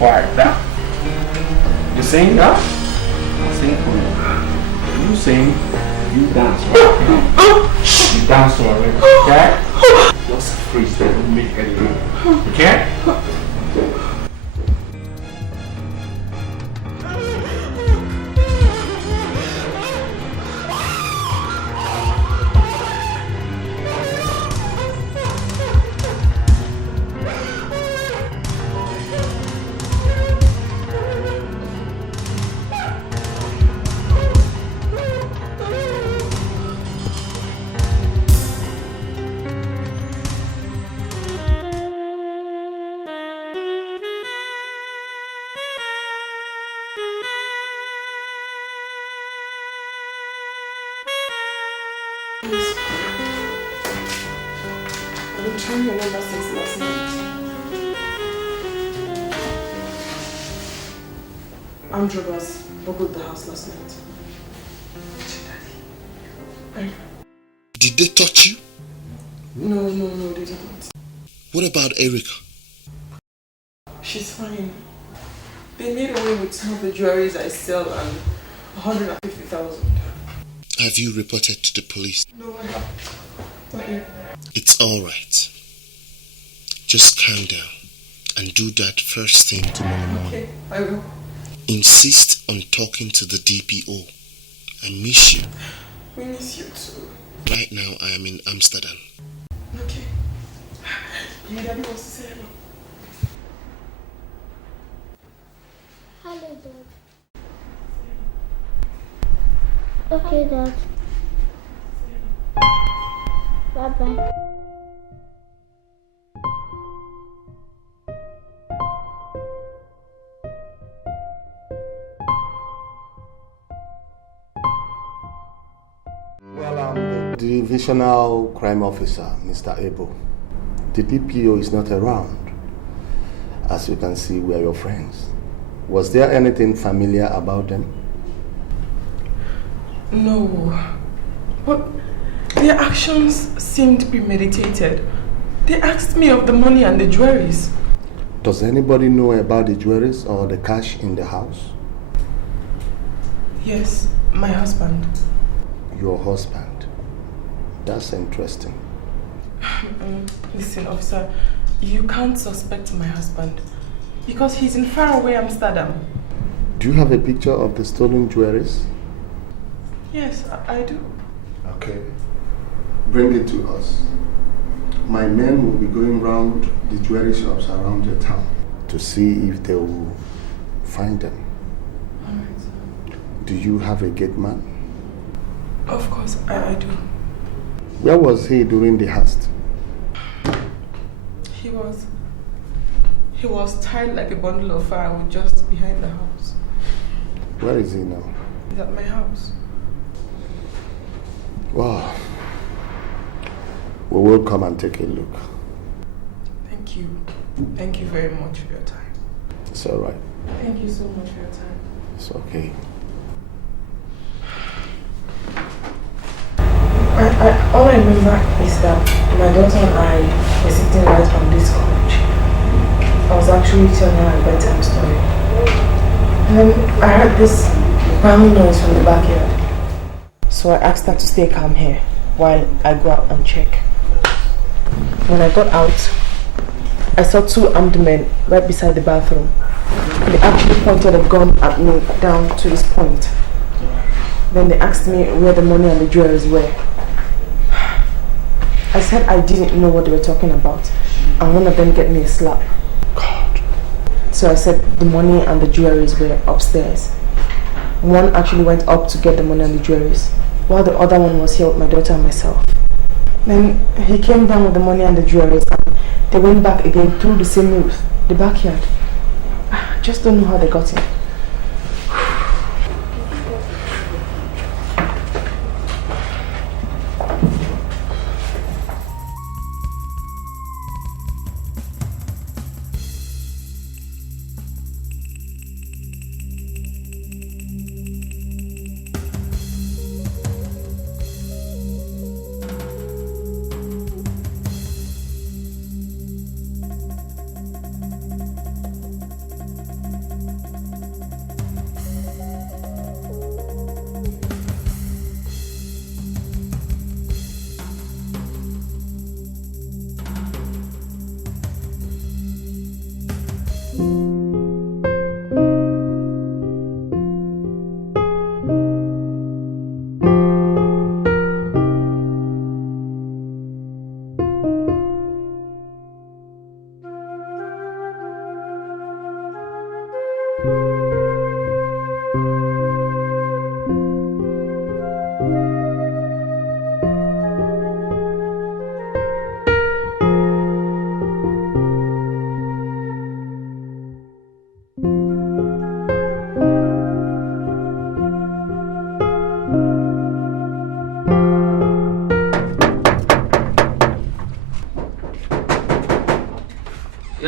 Quiet now. You sing, huh? I'll sing for you. You sing, you dance. You dance to it, okay? Just freeze there, don't make any move. Okay? Androbas boggled the house last night. Did they touch you? No, they didn't. What about Erica? She's fine. They made away with some of the jewelries I sell and 150,000. Have you reported to the police? No, I haven't. Not yet. It's alright. Just calm down and do that first thing tomorrow morning. Okay, I will. Insist on talking to the DPO. I miss you. We miss you too. Right now I am in Amsterdam. Okay. Your daddy wants to say hello. Hello, Dad. Okay, Dad. Bye-bye. Well, I'm the Divisional Crime Officer, Mr. Ibu. The DPO is not around. As you can see, we are your friends. Was there anything familiar about them? No. But their actions seemed premeditated. They asked me of the money and the jewelries. Does anybody know about the jewelries or the cash in the house? Yes, my husband. Your husband? That's interesting. Listen, officer, you can't suspect my husband because he's in faraway Amsterdam. Do you have a picture of the stolen jewelries? Yes, I do. Okay. Bring it to us. My men will be going round the jewelry shops around your town to see if they will find them. All right. Do you have a gate man? Of course, I do. Where was he during the heist? He was tied like a bundle of firewood just behind the house. Where is he now? He's at my house. Wow. We will come and take a look. Thank you. Thank you very much for your time. It's all right. Thank you so much for your time. It's okay. All I remember is that my daughter and I were sitting right on this couch. I was actually telling her a bedtime story. And then I heard this banging noise from the backyard. So I asked her to stay calm here while I go out and check. When I got out, I saw two armed men right beside the bathroom. They actually pointed a gun at me down to this point. Then they asked me where the money and the jewelries were. I said I didn't know what they were talking about, and one of them gave me a slap. God. So I said the money and the jewelries were upstairs. One actually went up to get the money and the jewelries, while the other one was here with my daughter and myself. Then he came down with the money and the jewelries, and they went back again through the same route, the backyard. I just don't know how they got in.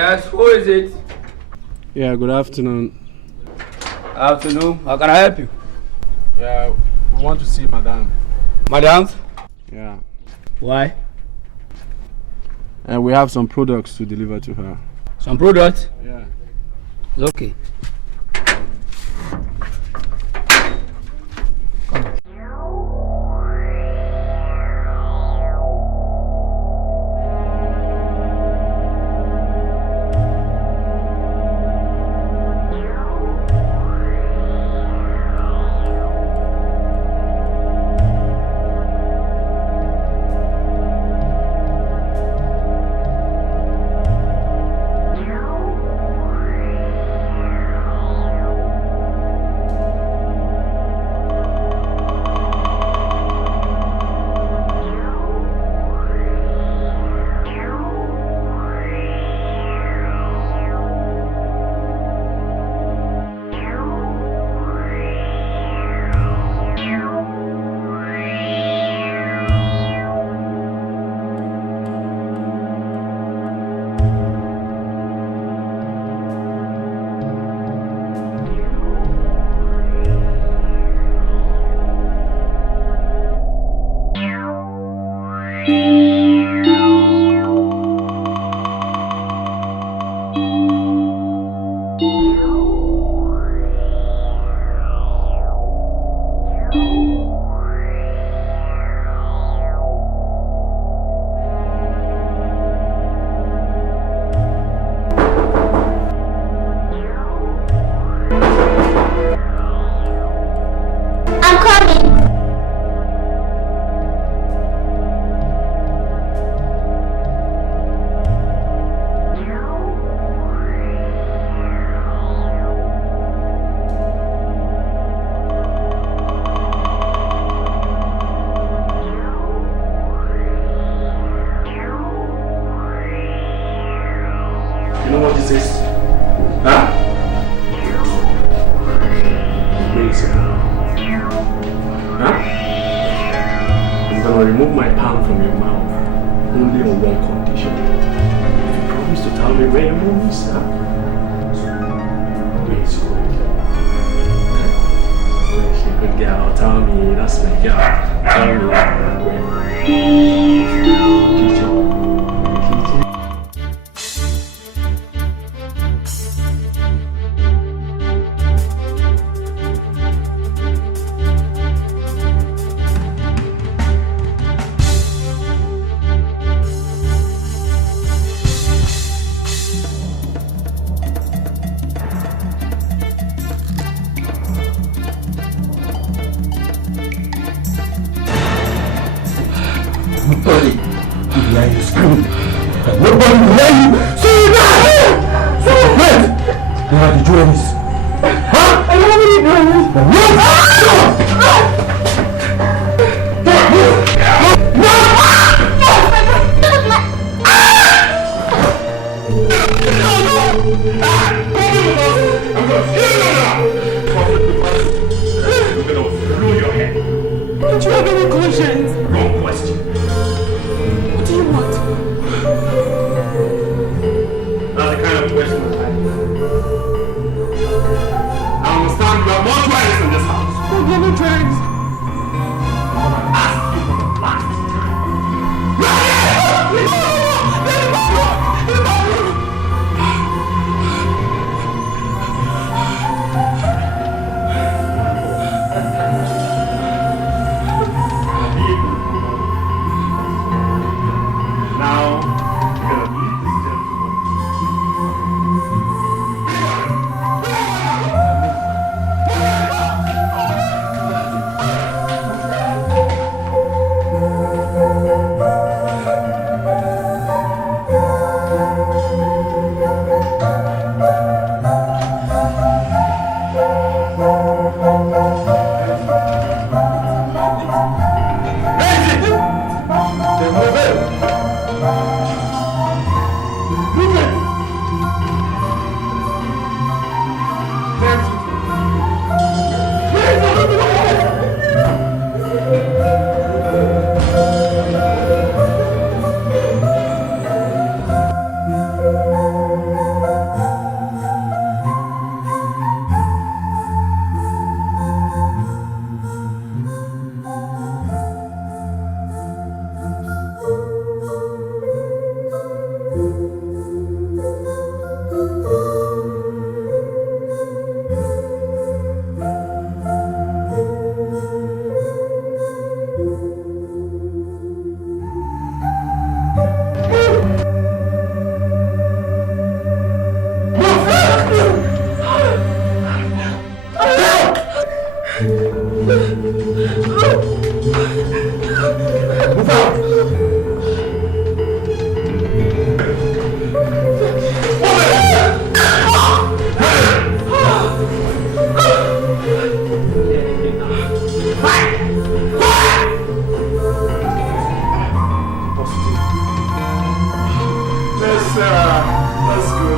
Yes, who is it? Yeah, good afternoon. Afternoon. How can I help you? Yeah, we want to see Madame. Madam? Yeah. Why? And we have some products to deliver to her. Some products? Yeah. Okay.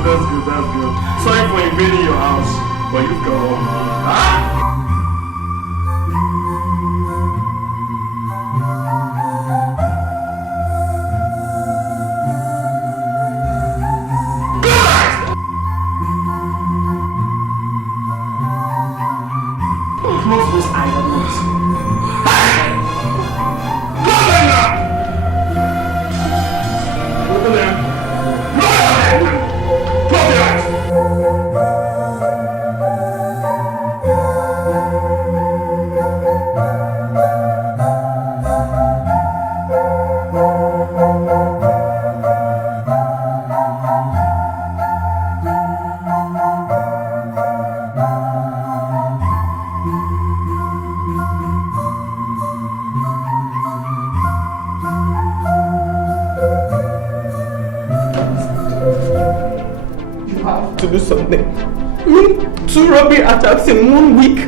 That's good. Sorry for invading your house, but you go home. Huh? Close those eyes and nose. Close them now! Open them. Close your eyes! To do something. Two robbery attacks in 1 week.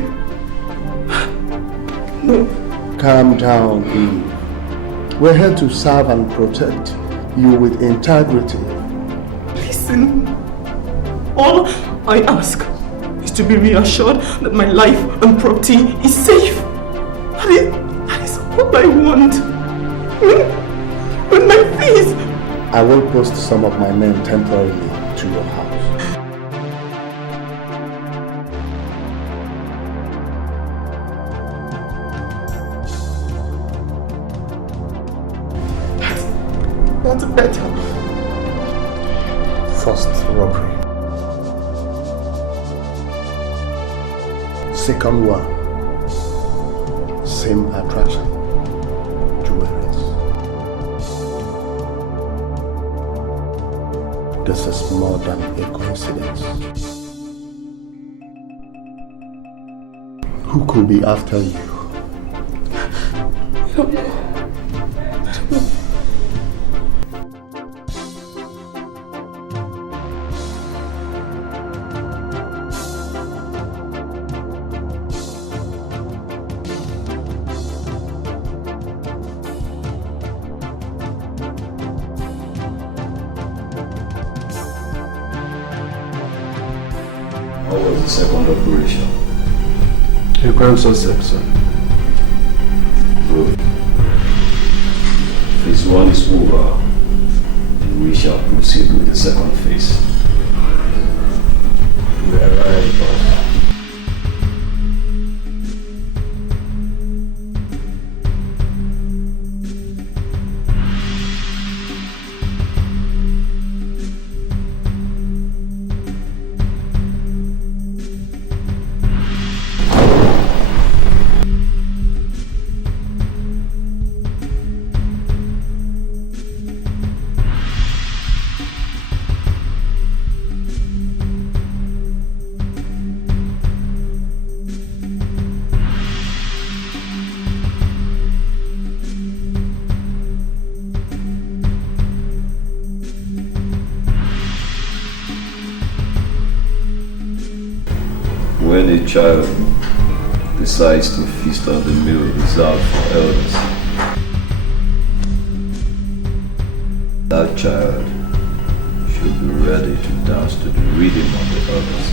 No. Calm down, Eve. We're here to serve and protect you with integrity. Listen, all I ask is to be reassured that my life and property is safe. That is all I want. But my please. I will post some of my men temporarily to your house. That's better. First robbery. Second one. Same attraction. Jewelries. This is more than a coincidence. Who could be after you? How was the second operation? A grand success, sir. Good. Phase 1 is over, and we shall proceed with the second phase. We are ready, boss. When a child decides to feast on the meal reserved for elders, that child should be ready to dance to the rhythm of the elders.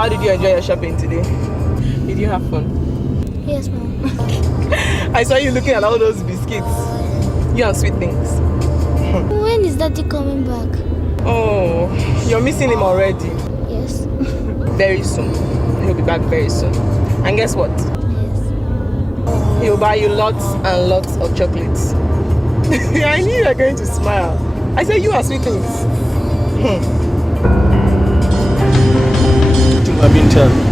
how did you enjoy your shopping today? Did you have fun? Yes, Mom. I saw you looking at all those biscuits. You and sweet things. When is Daddy coming back? Oh, you're missing him already. Yes. Very soon. He'll be back very soon. And guess what? Yes. He'll buy you lots and lots of chocolates. I knew you were going to smile. I said you are sweet things. I've been telling.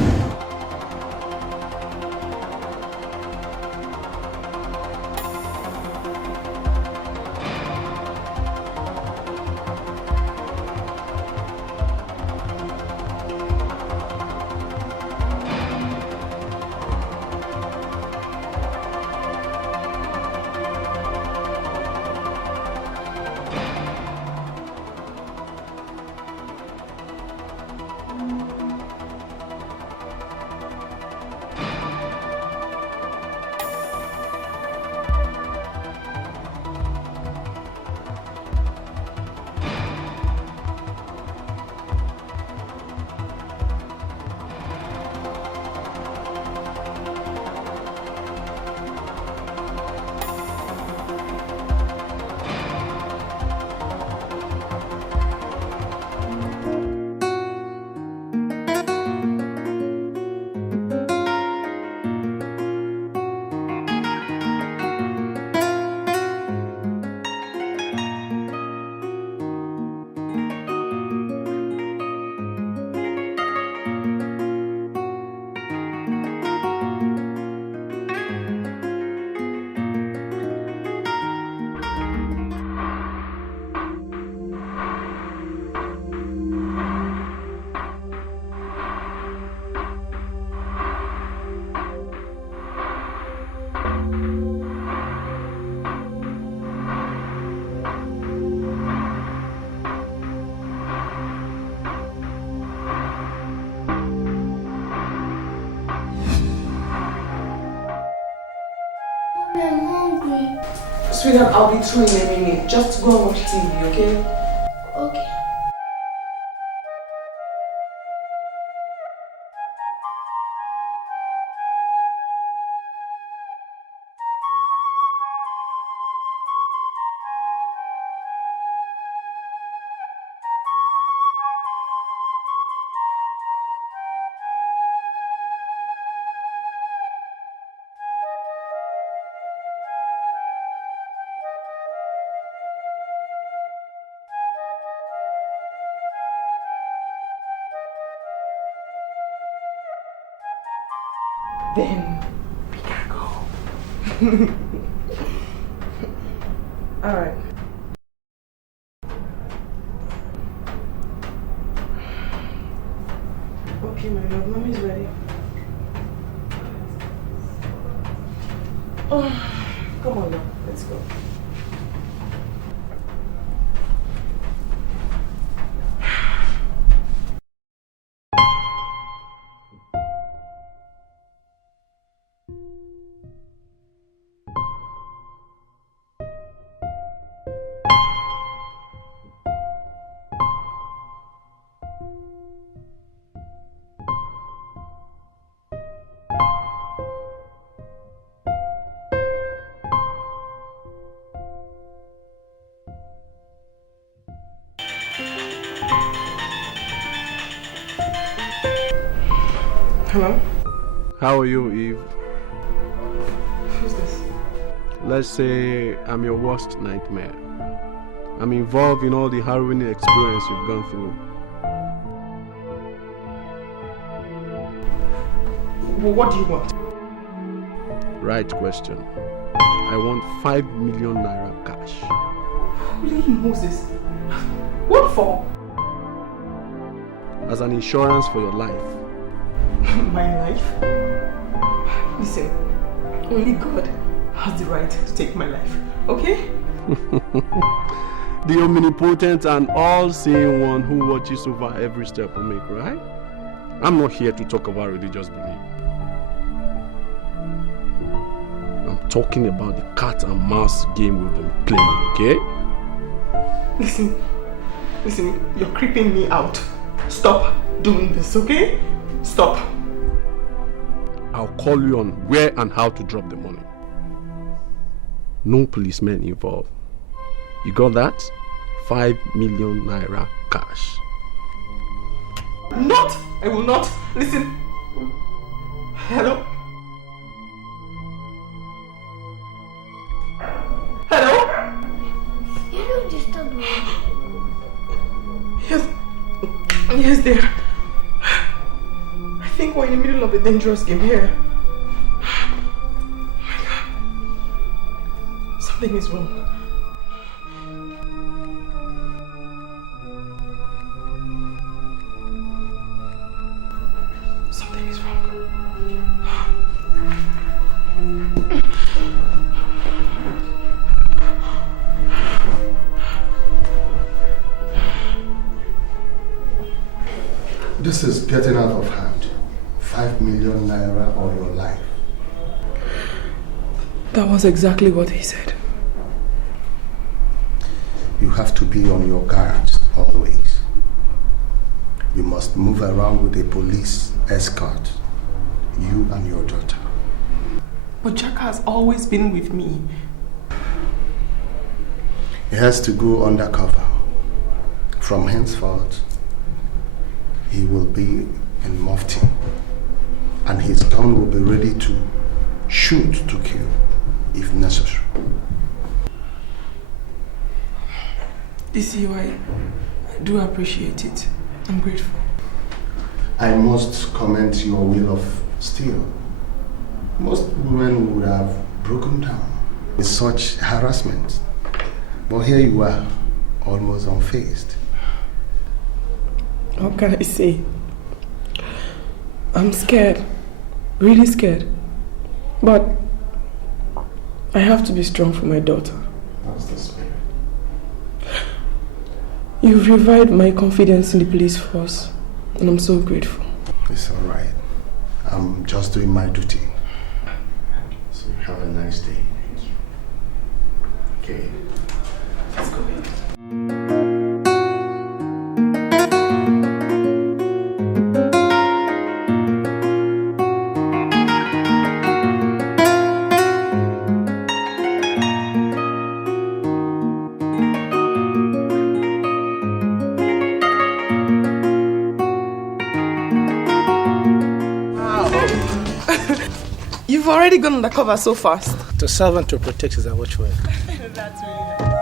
I'm hungry. Sweetheart, I'll be through in a minute. Just go and watch TV, okay? Okay. Then we can go. Alright. Okay, my love, mommy's ready. Oh, come on now, let's go. Hello? How are you, Eve? Who's this? Let's say I'm your worst nightmare. I'm involved in all the harrowing experience you've gone through. Well, what do you want? Right question. I want 5 million naira cash. Holy Moses. What for? As an insurance for your life. My life? Listen, only God has the right to take my life, okay? The omnipotent and all-seeing one who watches over every step we make, right? I'm not here to talk about religious belief. I'm talking about the cat and mouse game we've been playing, okay? Listen, you're creeping me out. Stop doing this, okay? Stop. I'll call you on where and how to drop the money. No policemen involved. You got that? 5 million naira cash. Not! I will not. Listen. Hello? Hello? You don't disturb me. Yes, dear. I think we're in the middle of a dangerous game here. Oh my God. Something is wrong. Something is wrong. This is getting out of hand. 5 million naira or your life. That was exactly what he said. You have to be on your guard always. You must move around with a police escort. You and your daughter. But Jack has always been with me. He has to go undercover. From henceforth, he will be in mufti. And his gun will be ready to shoot to kill if necessary. DCI, I do appreciate it. I'm grateful. I must commend your will of steel. Most women would have broken down with such harassment. But here you are, almost unfazed. What can I say? I'm scared. Really scared. But I have to be strong for my daughter. That's the spirit. You've revived my confidence in the police force, and I'm so grateful. It's all right. I'm just doing my duty. So have a nice day. Okay. Let's go. You've already gone undercover so fast. To serve and to protect is a watchword. That's really nice.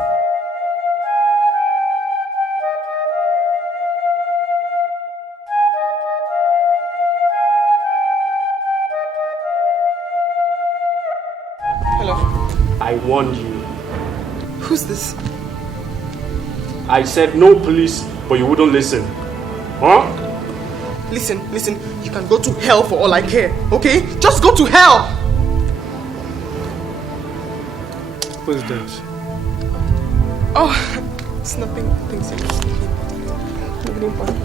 Hello. I warned you. Who's this? I said no police, but you wouldn't listen. Huh? Listen, you can go to hell for all I care, okay? Just go to hell! Who's that? Oh, it's nothing serious. Nothing important.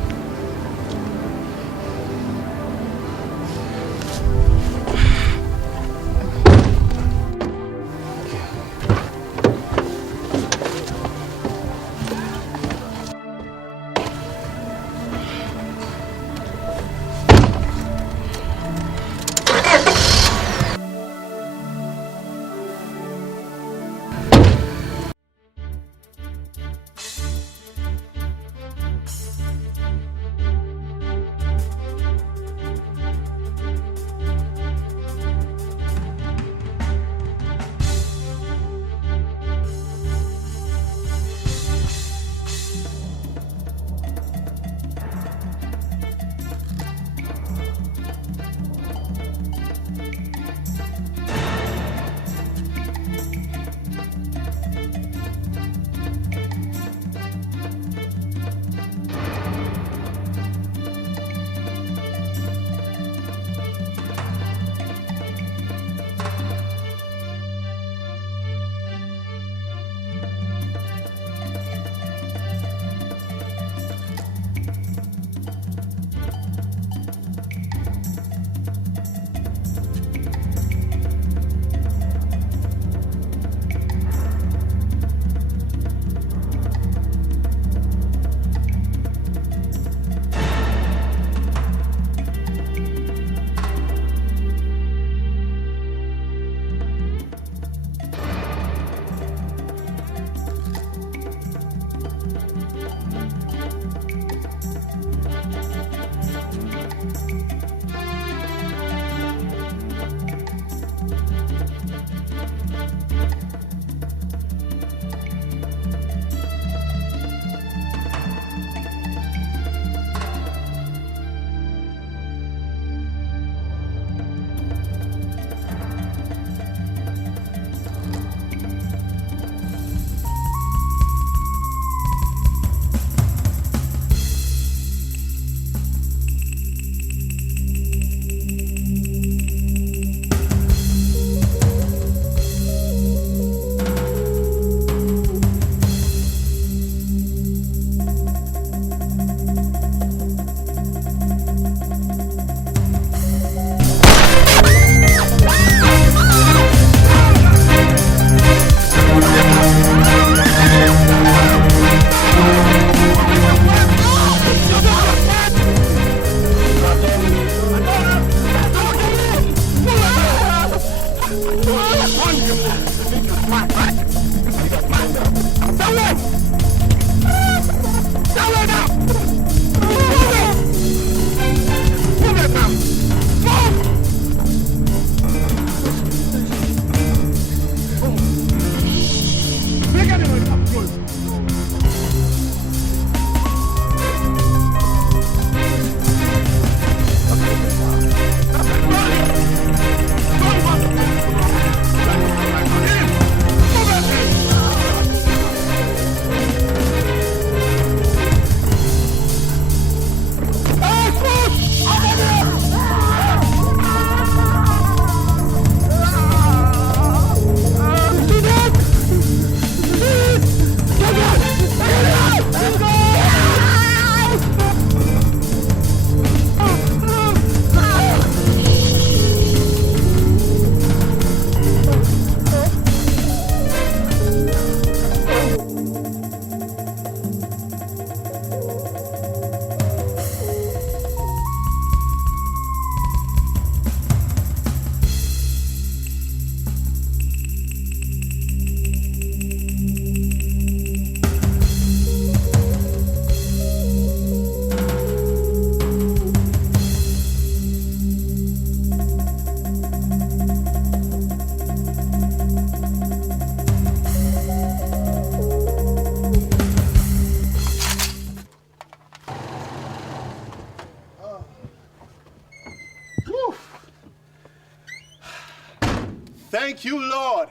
God.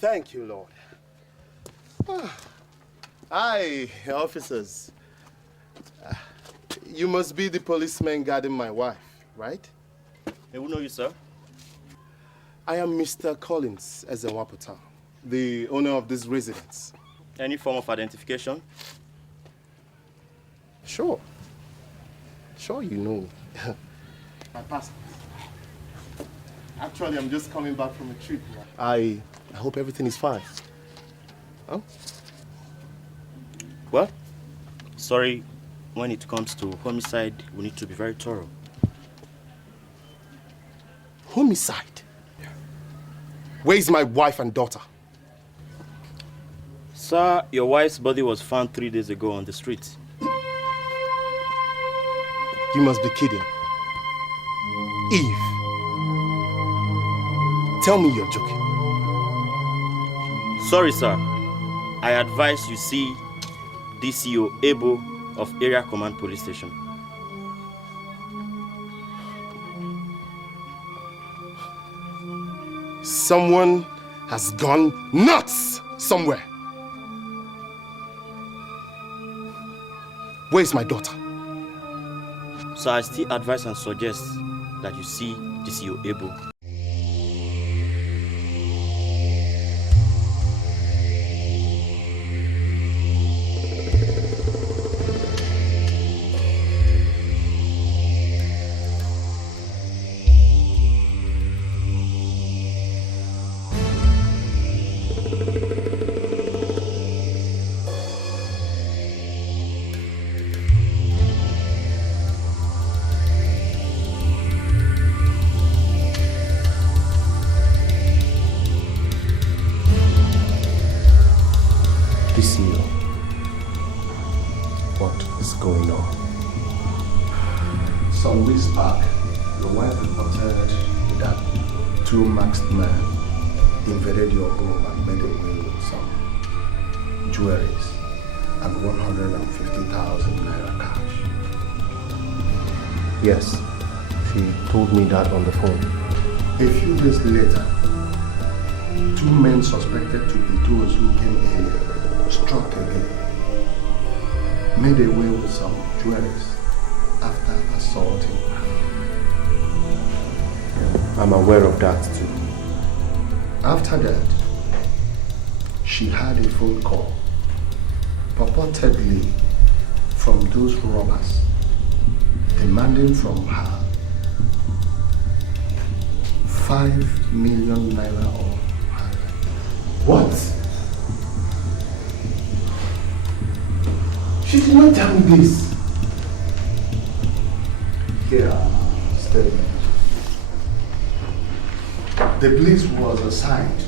Thank you, Lord. Hi, officers. You must be the policeman guarding my wife, right? Who know you, sir? I am Mr. Collins Ezenwapota, the owner of this residence. Any form of identification? Sure. Sure, you know. My passport. Actually, I'm just coming back from a trip. I hope everything is fine. Huh? Well, sorry, when it comes to homicide, we need to be very thorough. Homicide? Where is my wife and daughter? Sir, your wife's body was found 3 days ago on the street. You must be kidding. Eve, tell me you're joking. Sorry, sir. I advise you see DCO Ibu of Area Command Police Station. Someone has gone nuts somewhere. Where's my daughter? So I still advise and suggest that you see DCO Ibu. Invaded your home and made away with some jewelries and 150,000 naira cash. Yes, she told me that on the phone. A few days later, 2 men suspected to be those who came earlier struck again, made away with some jewelries after assaulting her. I'm aware of that too. After that, she had a phone call, purportedly from those robbers, demanding from her 5 million naira or higher. What? She did not tell me this. Here are statements. The police was assigned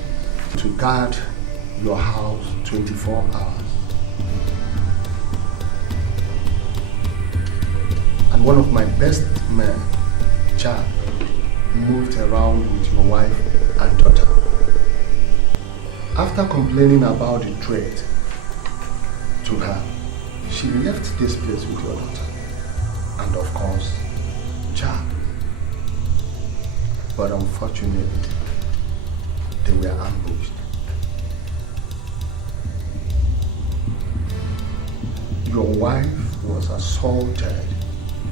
to guard your house 24 hours. And one of my best men, Chad, moved around with your wife and daughter. After complaining about the threat to her, she left this place with your daughter. And of course, Chad. But unfortunately, they were ambushed. Your wife was assaulted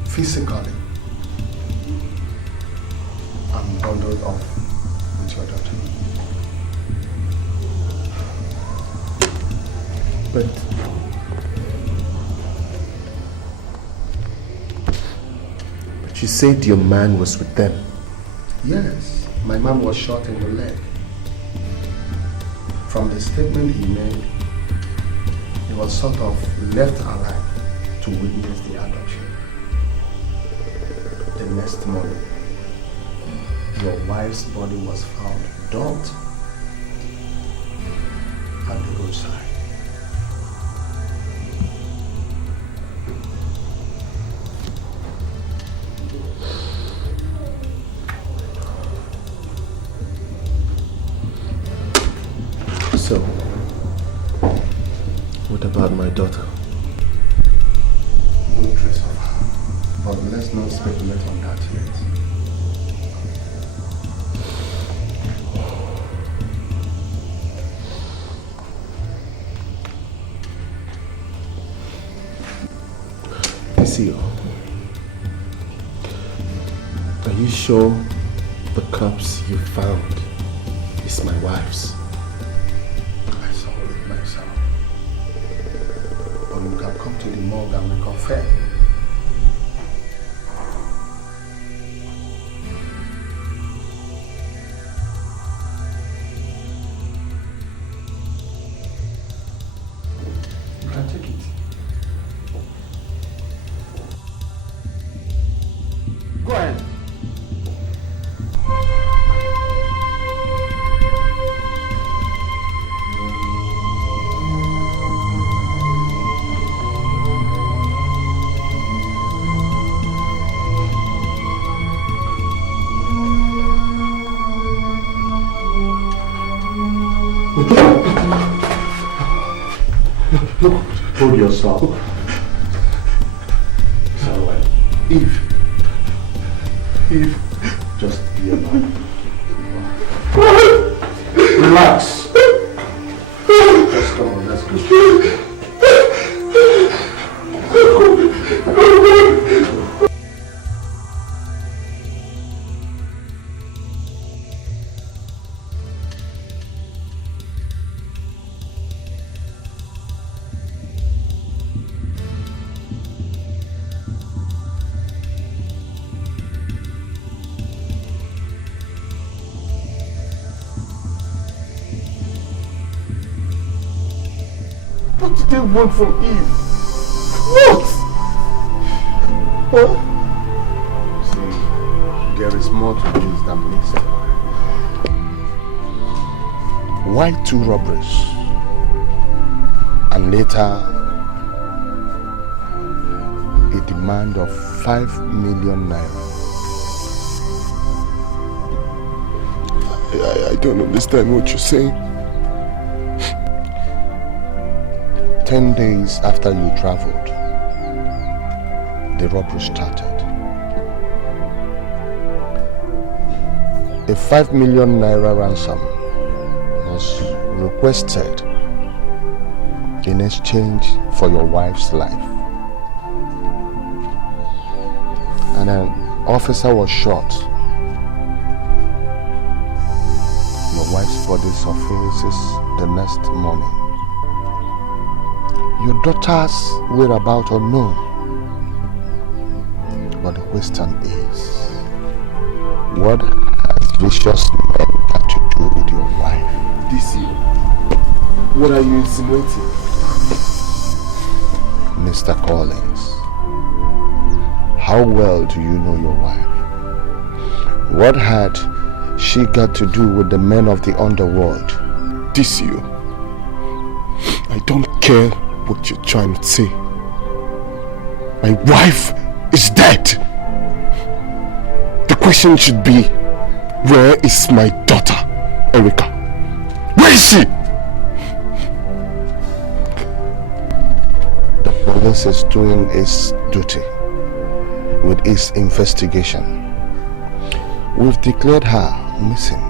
physically and bundled off with your daughter. But you said your man was with them. Yes, my man was shot in the leg. From the statement he made, he was sort of left alive to witness the adoption. The next morning, your wife's body was found dumped at the roadside. So, what about my daughter? No trace of her, but let's not speculate on that yet. DCO, are you sure the corpse you found is my wife's? I saw it myself. But you can come to the morgue and reconfirm. You can take it. Go ahead. Hold yourself. It's alright. Eve, just be alive. Relax. Just come on, let's go. What did they want from Eve? What? What? See, there is more to this than meets the eye. Why 2 robberies? And later, a demand of 5 million naira. I don't understand what you're saying. 10 days after you traveled, the robbery started. A 5 million naira ransom was requested in exchange for your wife's life. And an officer was shot. Your wife's body surfaces the next morning. Your daughter's whereabouts unknown. But the question is, what has vicious men got to do with your wife? DCO, what are you insinuating? Mr. Collins, how well do you know your wife? What had she got to do with the men of the underworld? DCO, I don't care what you're trying to say. My wife is dead. The question should be, where is my daughter, Erica? Where is she? The police is doing its duty with its investigation. We've declared her missing.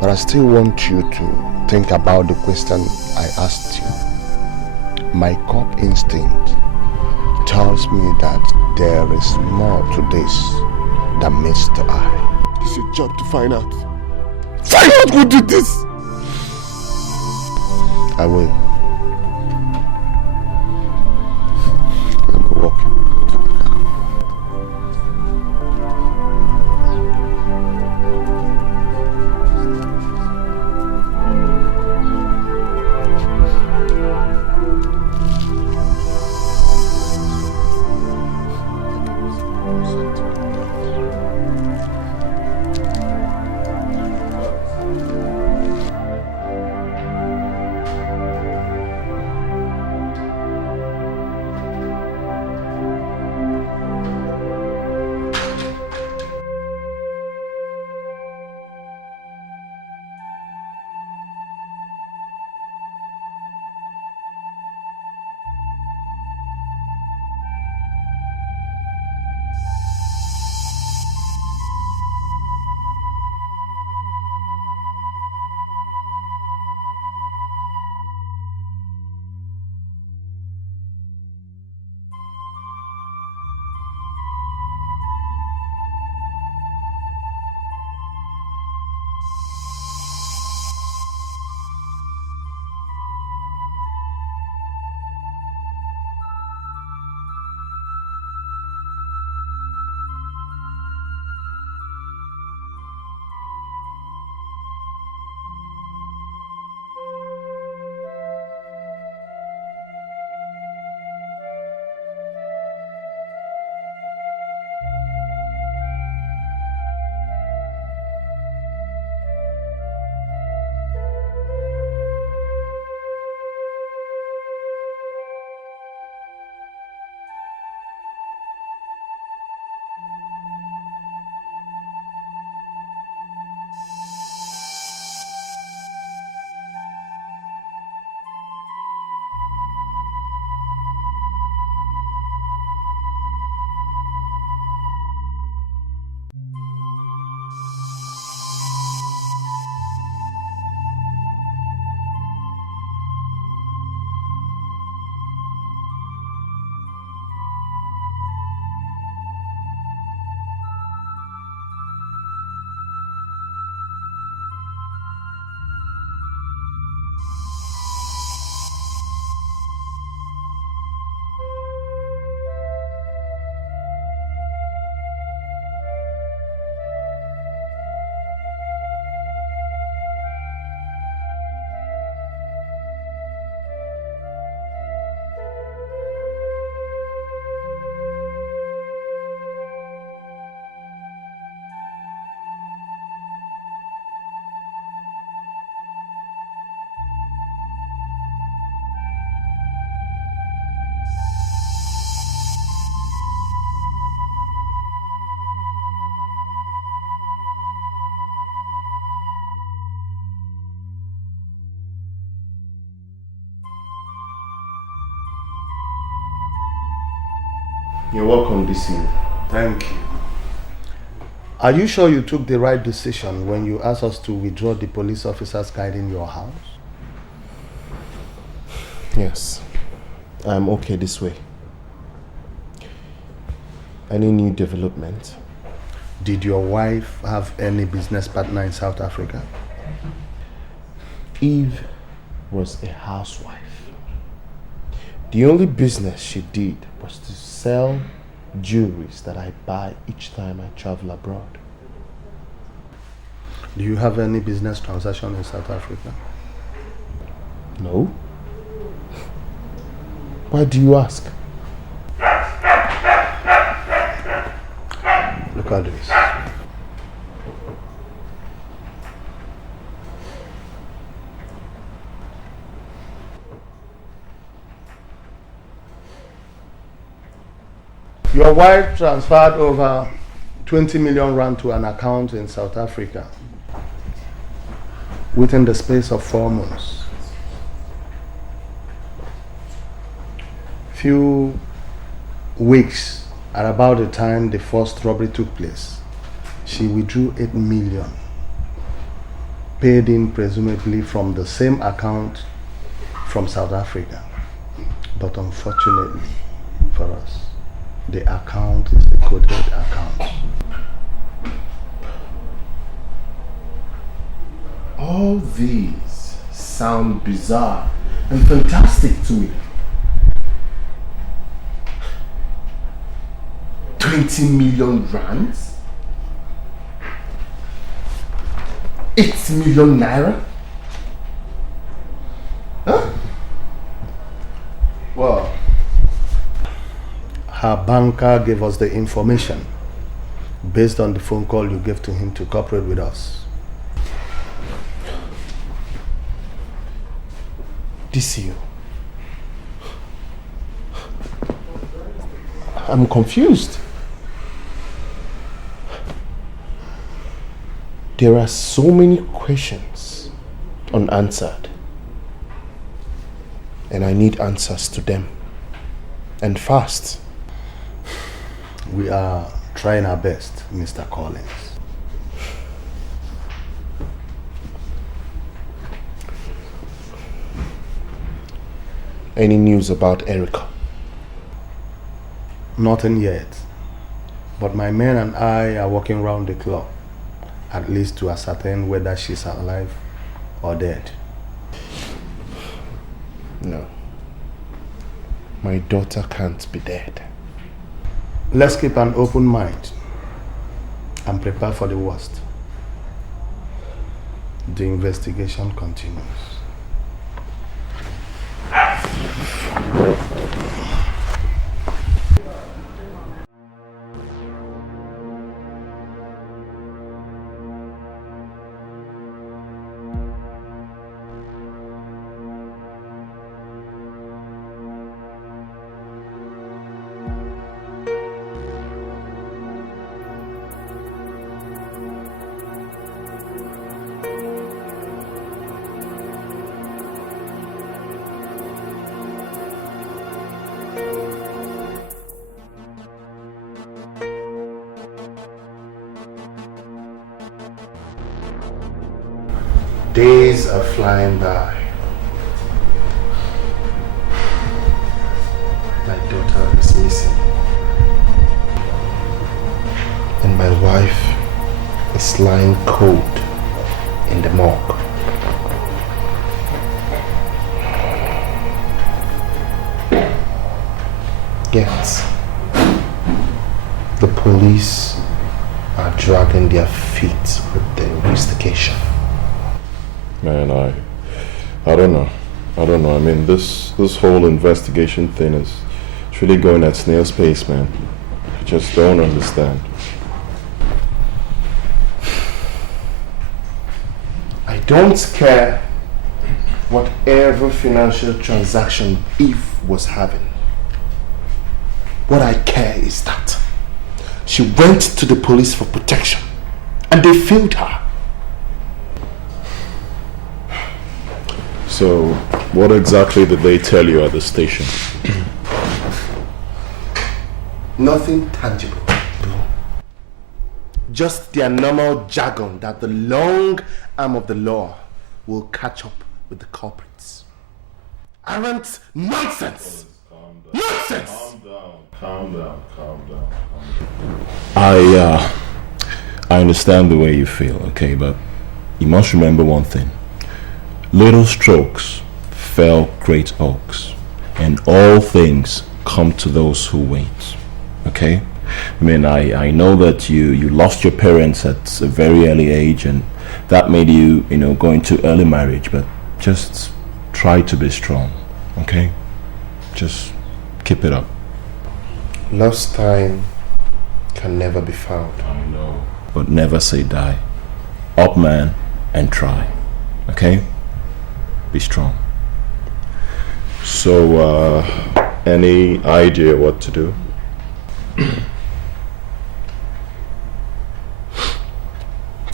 But I still want you to think about the question I asked you. My cop instinct tells me that there is more to this than meets the eye. It's your job to find out. Find out who did this! I will. Let me walk you to the car. You're welcome, DC. Thank you. Are you sure you took the right decision when you asked us to withdraw the police officers guarding your house? Yes. I'm okay this way. Any new development? Did your wife have any business partner in South Africa? Eve was a housewife. The only business she did was to sell jewelries that I buy each time I travel abroad. Do you have any business transaction in South Africa? No. Why do you ask? Look at this. Your wife transferred over 20 million rand to an account in South Africa within the space of 4 months. Few weeks at about the time the first robbery took place, she withdrew 8 million, paid in presumably from the same account from South Africa. But unfortunately for us, the account is a coded account. All these sound bizarre and fantastic to me. 20 million rands? 8 million naira? Huh? Well, her banker gave us the information based on the phone call you gave to him to cooperate with us. DCU. I'm confused. There are so many questions unanswered, and I need answers to them, and fast. We are trying our best, Mr. Collins. Any news about Erica? Nothing yet, but my men and I are working around the clock, at least to ascertain whether she's alive or dead. No. My daughter can't be dead. Let's keep an open mind and prepare for the worst. The investigation continues. Days are flying by. My daughter is missing. And my wife is lying cold in the morgue. Yet, the police are dragging their feet with the investigation. Man, I don't know. I mean, this whole investigation thing is really going at snail's pace, man. I just don't understand. I don't care whatever financial transaction Eve was having. What I care is that she went to the police for protection and they failed her. So, what exactly did they tell you at the station? Nothing tangible. Just their normal jargon that the long arm of the law will catch up with the culprits. Arrant nonsense! Nonsense! Calm down. I understand the way you feel, okay, but you must remember one thing. Little strokes fell great oaks, and all things come to those who wait, okay? I mean, I know that you lost your parents at a very early age, and that made you, go into early marriage, but just try to be strong, okay? Just keep it up. Lost time can never be found. I know. But never say die. Up, man, and try, okay? Be strong. So, any idea what to do?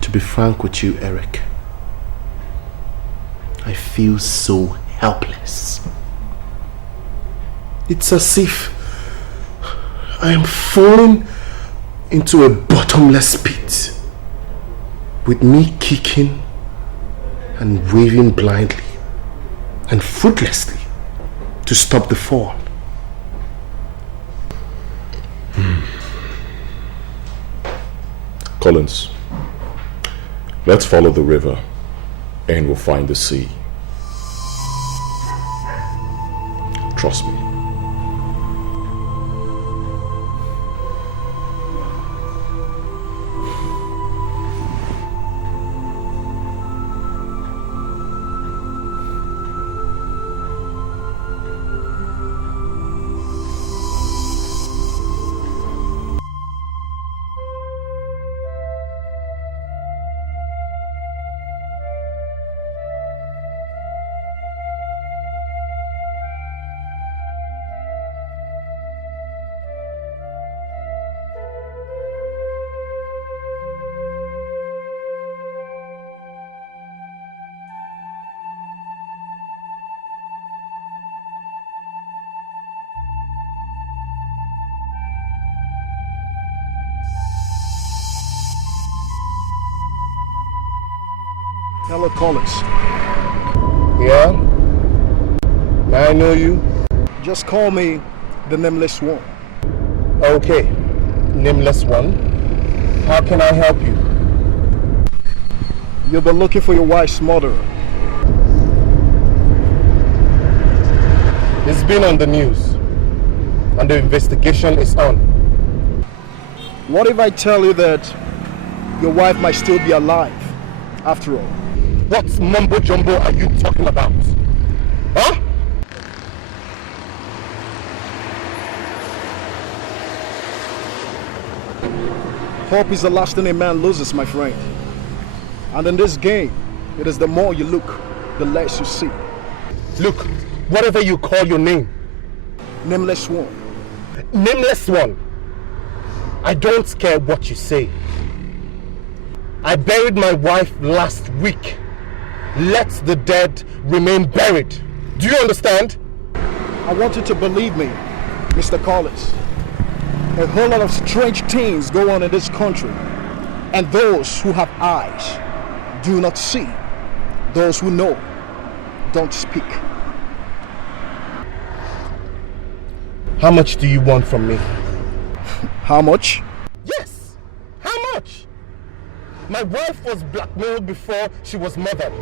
To be frank with you, Eric, I feel so helpless. It's as if I am falling into a bottomless pit, with me kicking and waving blindly and fruitlessly to stop the fall. Collins, let's follow the river and we'll find the sea. Trust me. Hello, Collins. Yeah? May I know you? Just call me the Nameless One. Okay, Nameless One. How can I help you? You've been looking for your wife's murderer. It's been on the news, and the investigation is on. What if I tell you that your wife might still be alive, after all? What mumbo jumbo are you talking about? Huh? Hope is the last thing a man loses, my friend. And in this game, it is the more you look, the less you see. Look, whatever you call your name. Nameless One. Nameless One. I don't care what you say. I buried my wife last week. Let the dead remain buried. Do you understand? I want you to believe me, Mr. Collins. A whole lot of strange things go on in this country. And those who have eyes do not see. Those who know don't speak. How much do you want from me? How much? Yes! How much? My wife was blackmailed before she was murdered.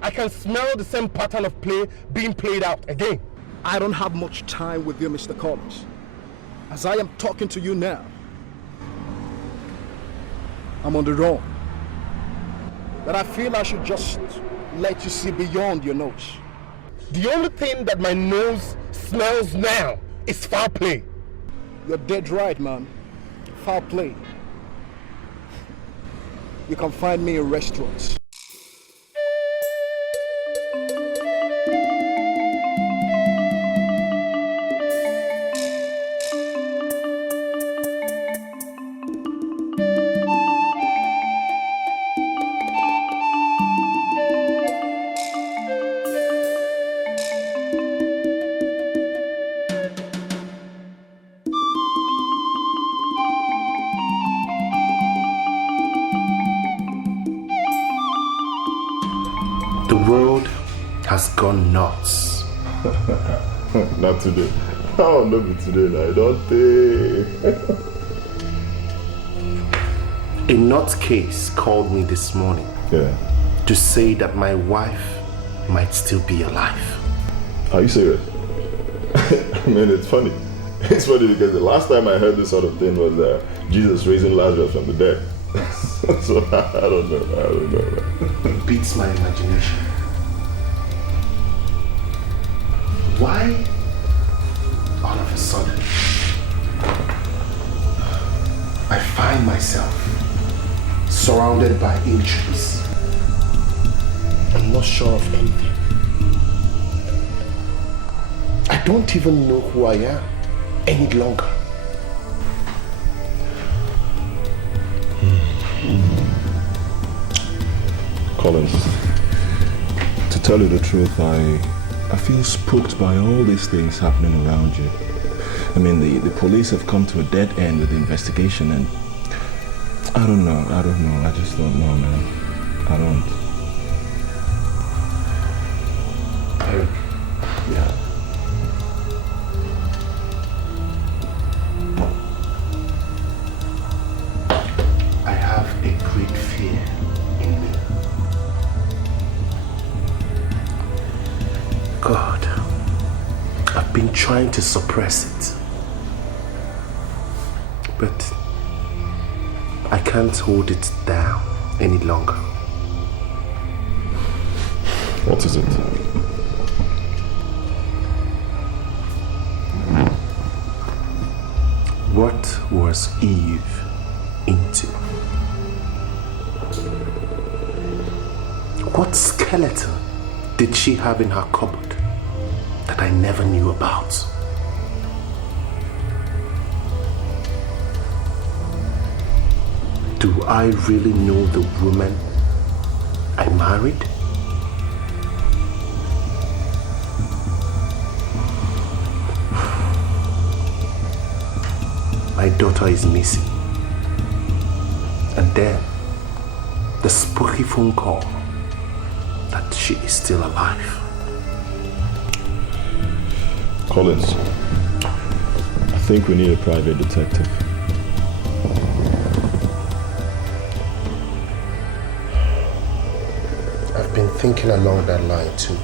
I can smell the same pattern of play being played out again. I don't have much time with you, Mr. Collins. As I am talking to you now, I'm on the run. But I feel I should just let you see beyond your nose. The only thing that my nose smells now is foul play. You're dead right, man. Foul play. You can find me in restaurants. The world has gone nuts. Not today. Oh, no, be today now. I don't think. A nutcase called me this morning to say that my wife might still be alive. Are you serious? I mean, it's funny. It's funny because the last time I heard this sort of thing was Jesus raising Lazarus from the dead. So I don't know. It beats my imagination. Why all of a sudden I find myself surrounded by injuries? I'm not sure of anything. I don't even know who I am any longer. Collins, to tell you the truth, I feel spooked by all these things happening around you. I mean, the police have come to a dead end with the investigation, and I don't know. I just don't know, man. I don't. Eric. Yeah. I have a great fear in me. God, I've been trying to suppress it, but I can't hold it down any longer. What is it? What was Eve into? What skeleton did she have in her cupboard that I never knew about? Do I really know the woman I married? My daughter is missing. And then, the spooky phone call that she is still alive. Collins, I think we need a private detective. I've been thinking along that line too.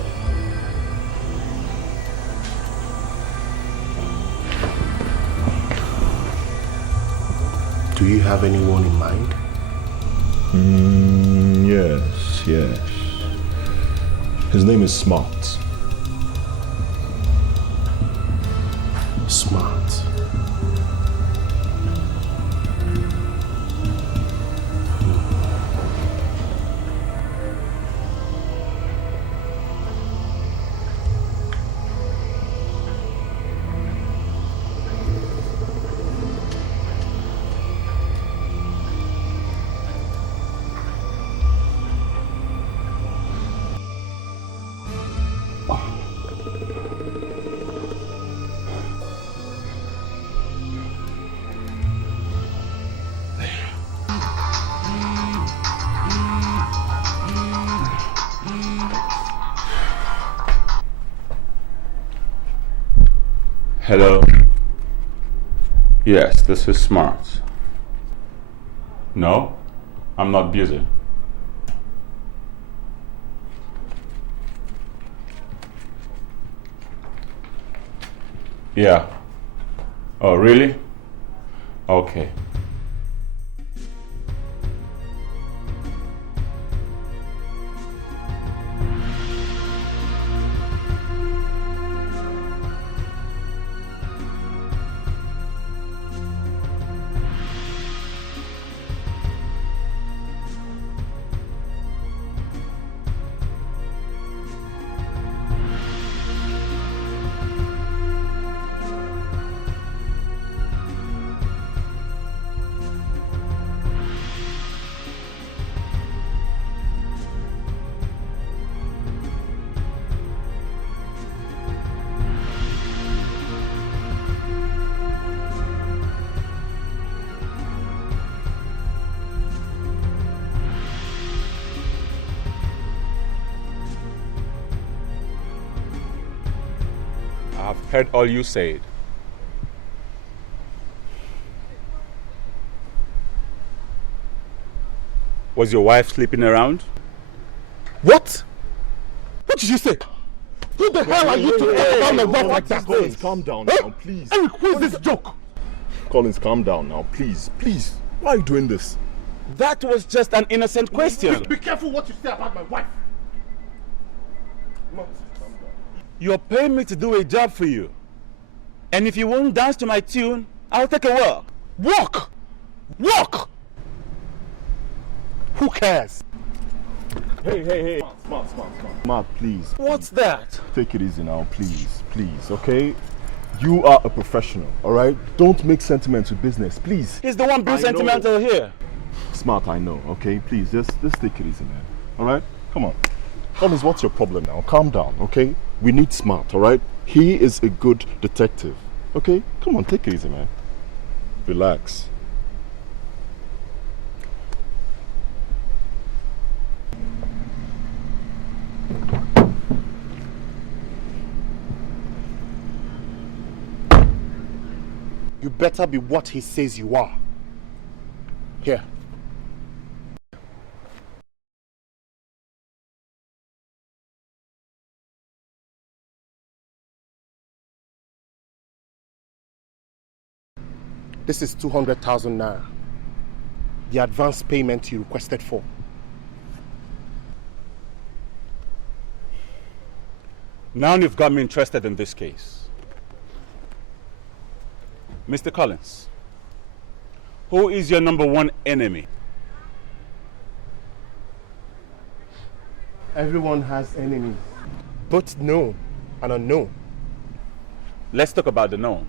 Do you have anyone in mind? Yes. His name is Smart. Smart. Hello? Yes, this is Smart. No, I'm not busy. Yeah. Oh, really? Okay. I've heard all you said. Was your wife sleeping around? What? What did you say? Who the hell are you to talk about my wife like that? Collins, calm down now, please. Eric, who is this joke? Collins, calm down now, please, please. Why are you doing this? That was just an innocent question. Be careful what you say about my wife. You're paying me to do a job for you. And if you won't dance to my tune, I'll take a walk. Walk! Walk! Who cares? Hey. Smart. Smart, please. What's that? Take it easy now, please, okay? You are a professional, alright? Don't make sentiments with business, please. He's the one being sentimental here. Smart, I know, okay? Please, just take it easy, man. Alright? Come on. Thomas, what's your problem now? Calm down, okay? We need Smart, alright? He is a good detective, okay? Come on, take it easy, man. Relax. You better be what he says you are. Here. This is 200,000 naira. The advance payment you requested for. Now you've got me interested in this case. Mr. Collins, who is your number one enemy? Everyone has enemies, both known and unknown. Let's talk about the known.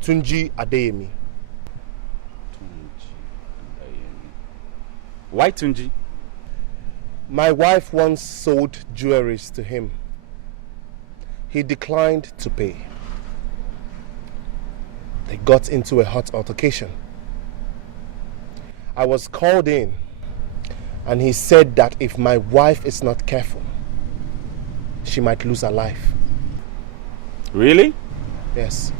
Tunji Adeyemi. Why Tunji? My wife once sold jewelries to him. He declined to pay. They got into a hot altercation. I was called in and he said that if my wife is not careful, she might lose her life. Really? Yes.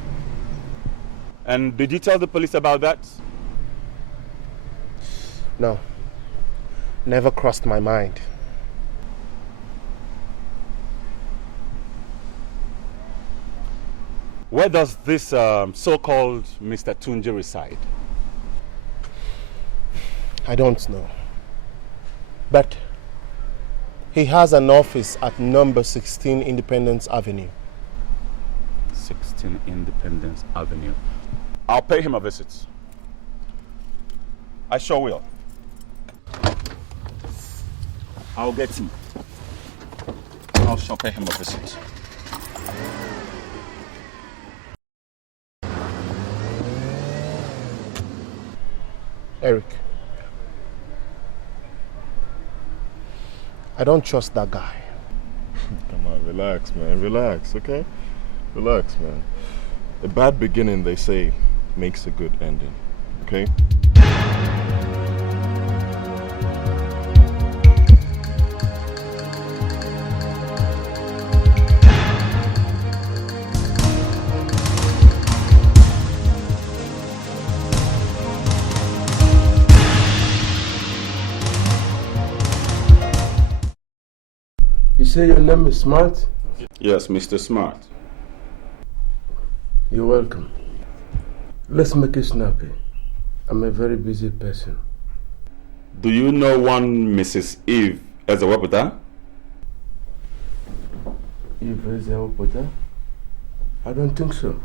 And did you tell the police about that? No. Never crossed my mind. Where does this so-called Mr. Tunji reside? I don't know. But he has an office at number 16 Independence Avenue. 16 Independence Avenue. I'll pay him a visit. I sure will. I'll get him. I'll sure pay him a visit. Eric, I don't trust that guy. Come on, relax, man. Relax, okay? Relax, man. A bad beginning, they say, makes a good ending, okay? You say your name is Smart? Yes, Mr. Smart. You're welcome. Let's make it snappy. I'm a very busy person. Do you know one Mrs. Eve Ezewapota? Eve Ezewapota? I don't think so.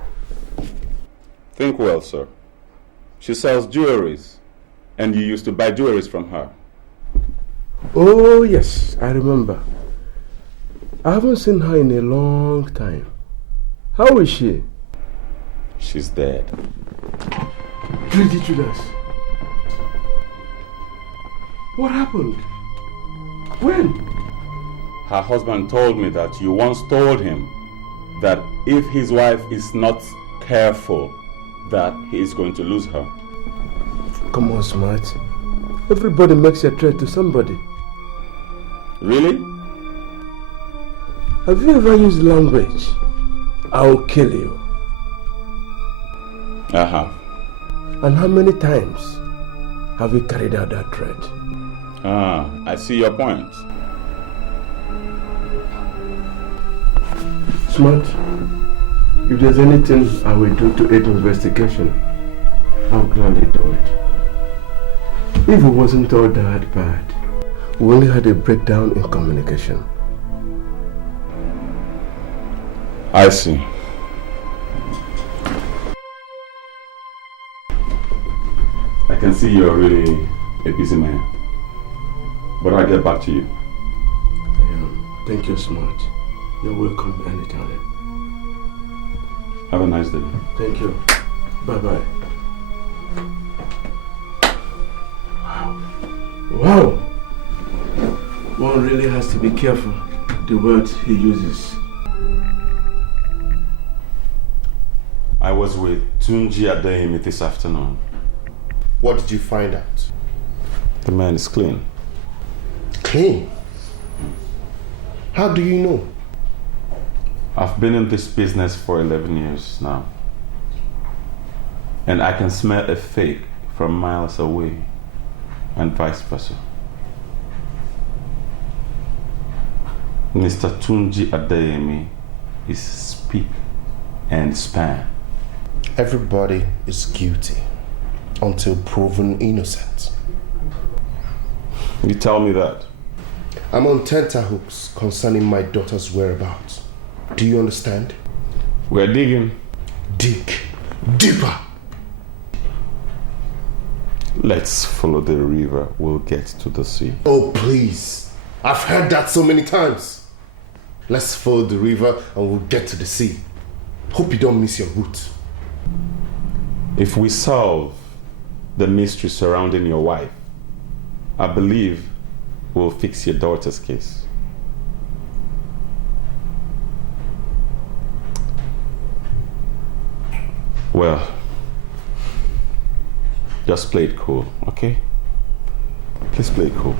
Think well, sir. She sells jewelries, and you used to buy jewelries from her. Oh, yes, I remember. I haven't seen her in a long time. How is she? She's dead. Ridiculous. What happened? When? Her husband told me that you once told him that if his wife is not careful, that he is going to lose her. Come on, Smart. Everybody makes a threat to somebody. Really? Have you ever used language? I'll kill you. I have. And how many times have you carried out that threat? I see your point. Smart, if there's anything I will do to aid investigation, I'll gladly do it. If it wasn't all that bad, we only had a breakdown in communication. I see. I can see you're really a busy man. But I'll get back to you. I am. Thank you, Smart. You're welcome anytime. Have a nice day. Thank you. Bye-bye. Wow. One really has to be careful the words he uses. I was with Tunji Adeyemi this afternoon. What did you find out? The man is clean. Clean? How do you know? I've been in this business for 11 years now. And I can smell a fake from miles away, and vice versa. Mr. Tunji Adeyemi is spick and span. Everybody is guilty until proven innocent. You tell me that. I'm on tenterhooks concerning my daughter's whereabouts. Do you understand? We're digging. Dig deeper. Let's follow the river. We'll get to the sea. Oh, please. I've heard that so many times. Let's follow the river and we'll get to the sea. Hope you don't miss your route. If we solve the mystery surrounding your wife, I believe we'll fix your daughter's case. Well, just play it cool, okay? Please play it cool.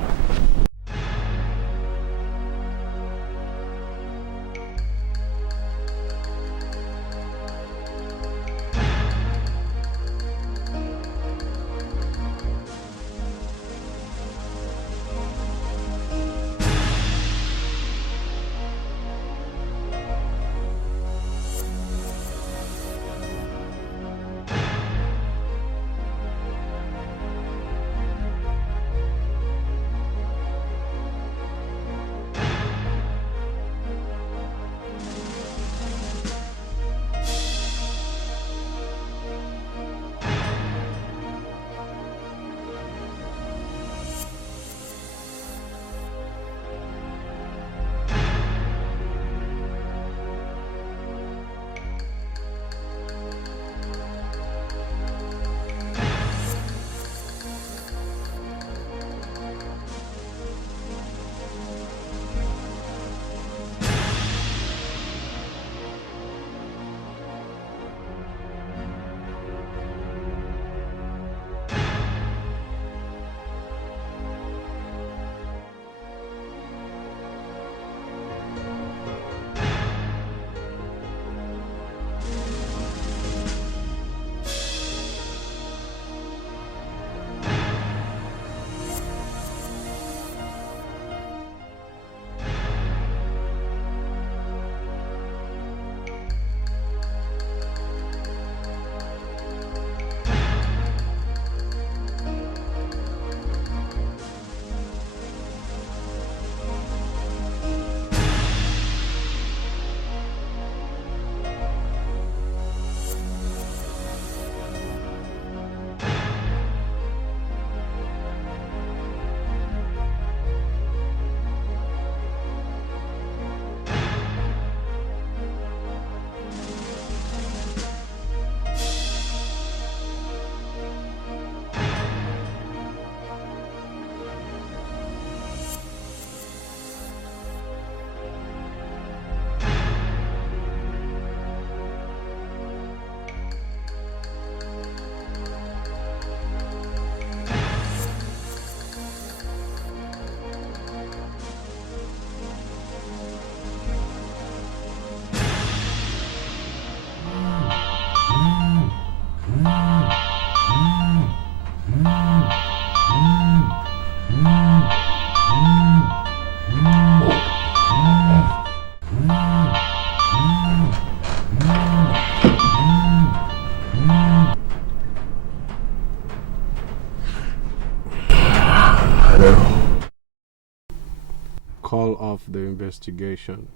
off the investigation.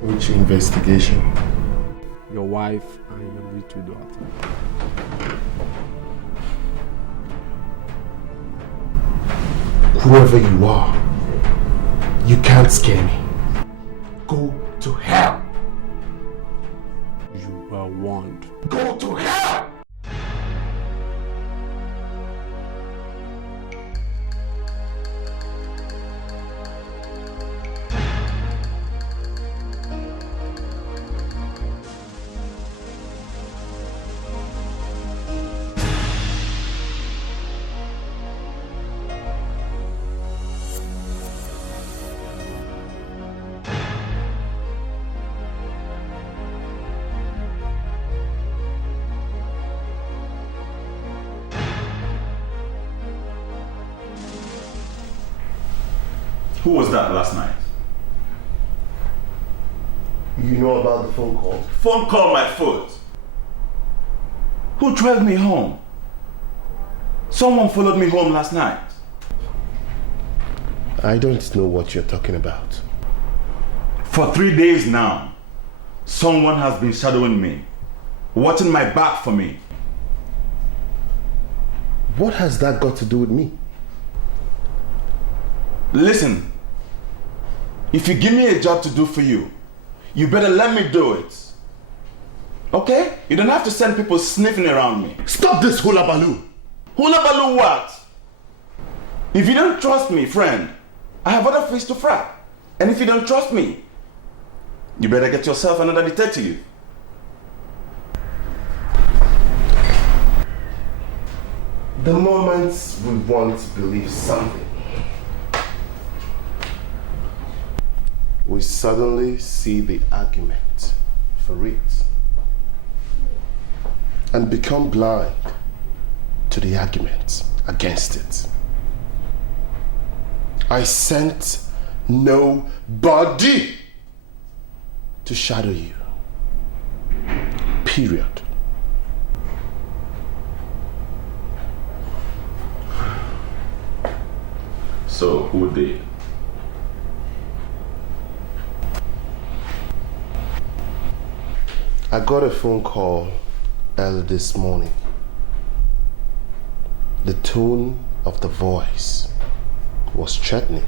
Which investigation? Your wife and your little daughter. Whoever you are, you can't scare me. Go to hell! You are warned. Go to hell! Who was that last night? You know about the phone call? Phone call my foot. Who drove me home? Someone followed me home last night. I don't know what you're talking about. For 3 days now, someone has been shadowing me, watching my back for me. What has that got to do with me? Listen, if you give me a job to do for you, you better let me do it. Okay? You don't have to send people sniffing around me. Stop this hula baloo! Hula baloo what? If you don't trust me, friend, I have other fish to fry. And if you don't trust me, you better get yourself another detective. The moment we want to believe something, we suddenly see the argument for it and become blind to the argument against it. I sent nobody to shadow you. Period. So who did? I got a phone call early this morning. The tone of the voice was threatening.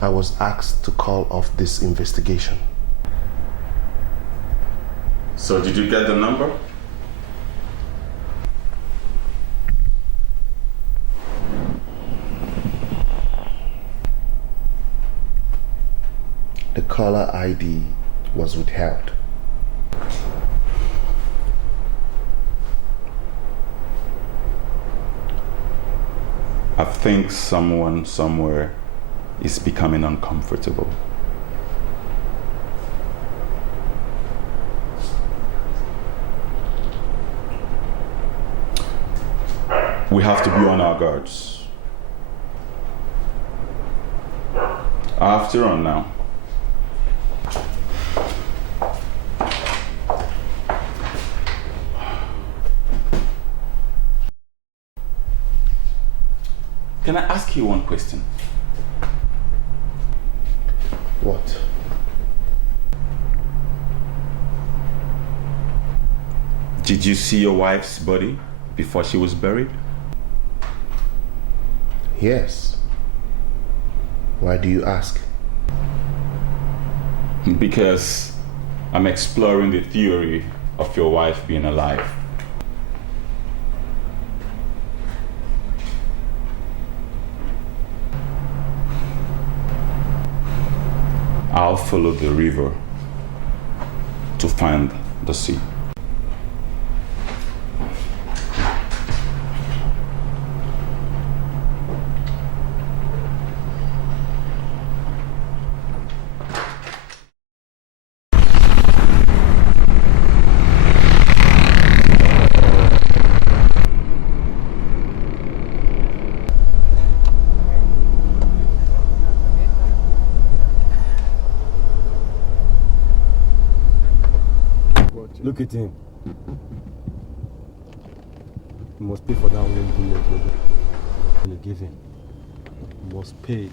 I was asked to call off this investigation. So did you get the number? The caller ID was withheld. I think someone somewhere is becoming uncomfortable. We have to be on our guards. I have to run now. Can I ask you one question? What? Did you see your wife's body before she was buried? Yes. Why do you ask? Because I'm exploring the theory of your wife being alive. I'll follow the river to find the sea. Look at him. You must pay for that one. You give him. You must pay.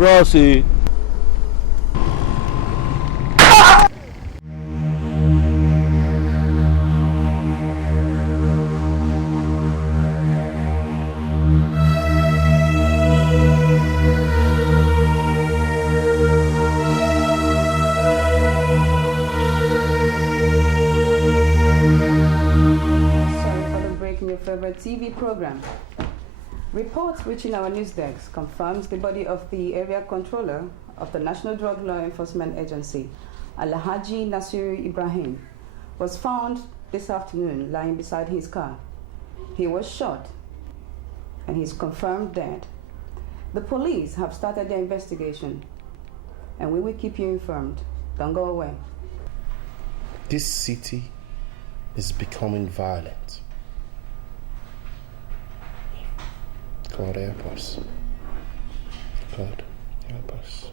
Brosy. TV program. Reports reaching our news desk confirms the body of the area controller of the National Drug Law Enforcement Agency, Alhaji Nasiru Ibrahim, was found this afternoon lying beside his car. He was shot and he's confirmed dead. The police have started their investigation and we will keep you informed. Don't go away. This city is becoming violent. God help us. God help us.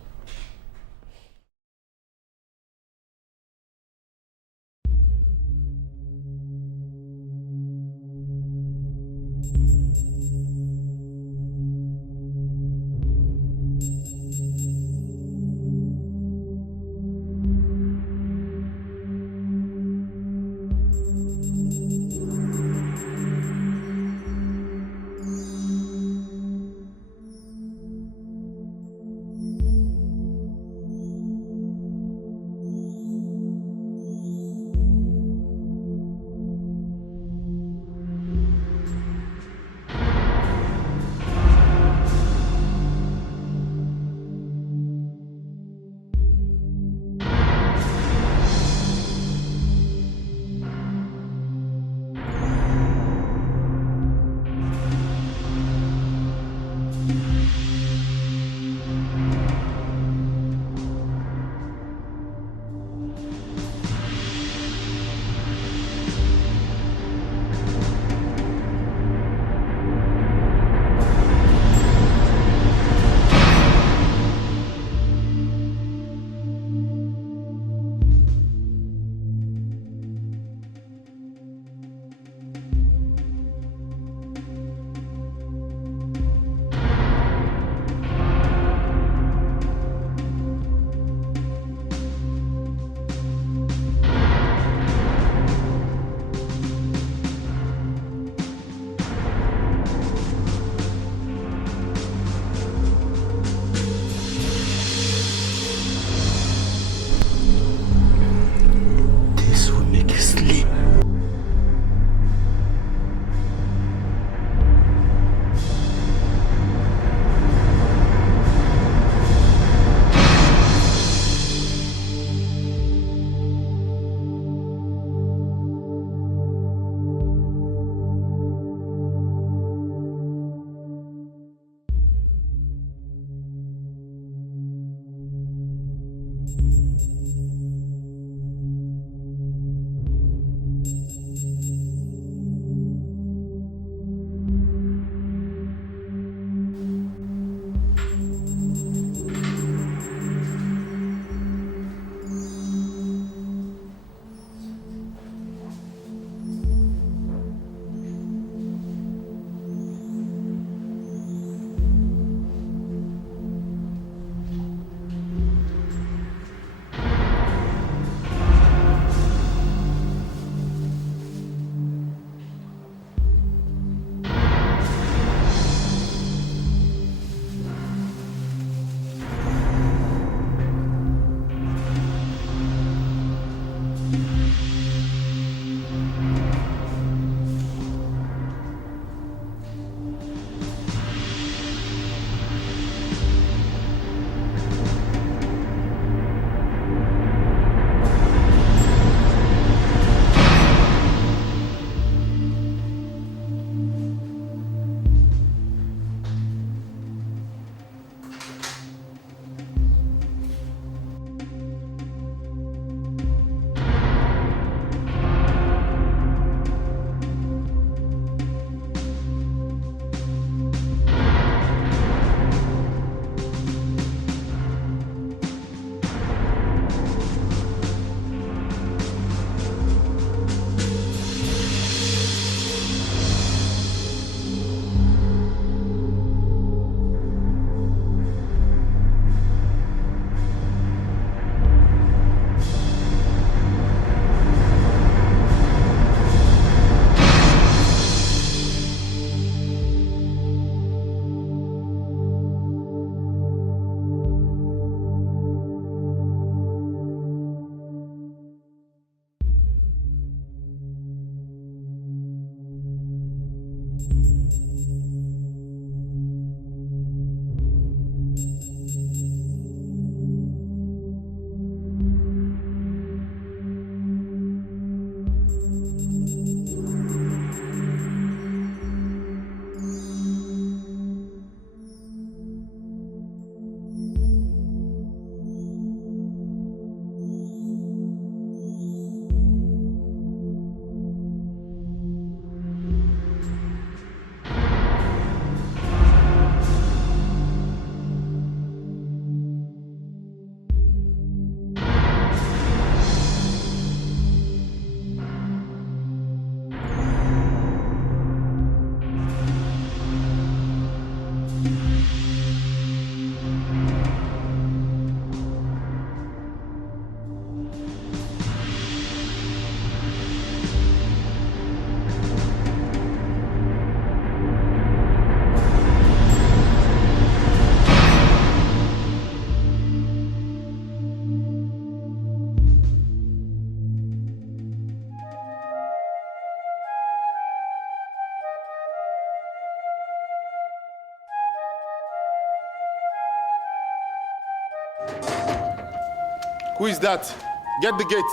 Who is that? Get the gate.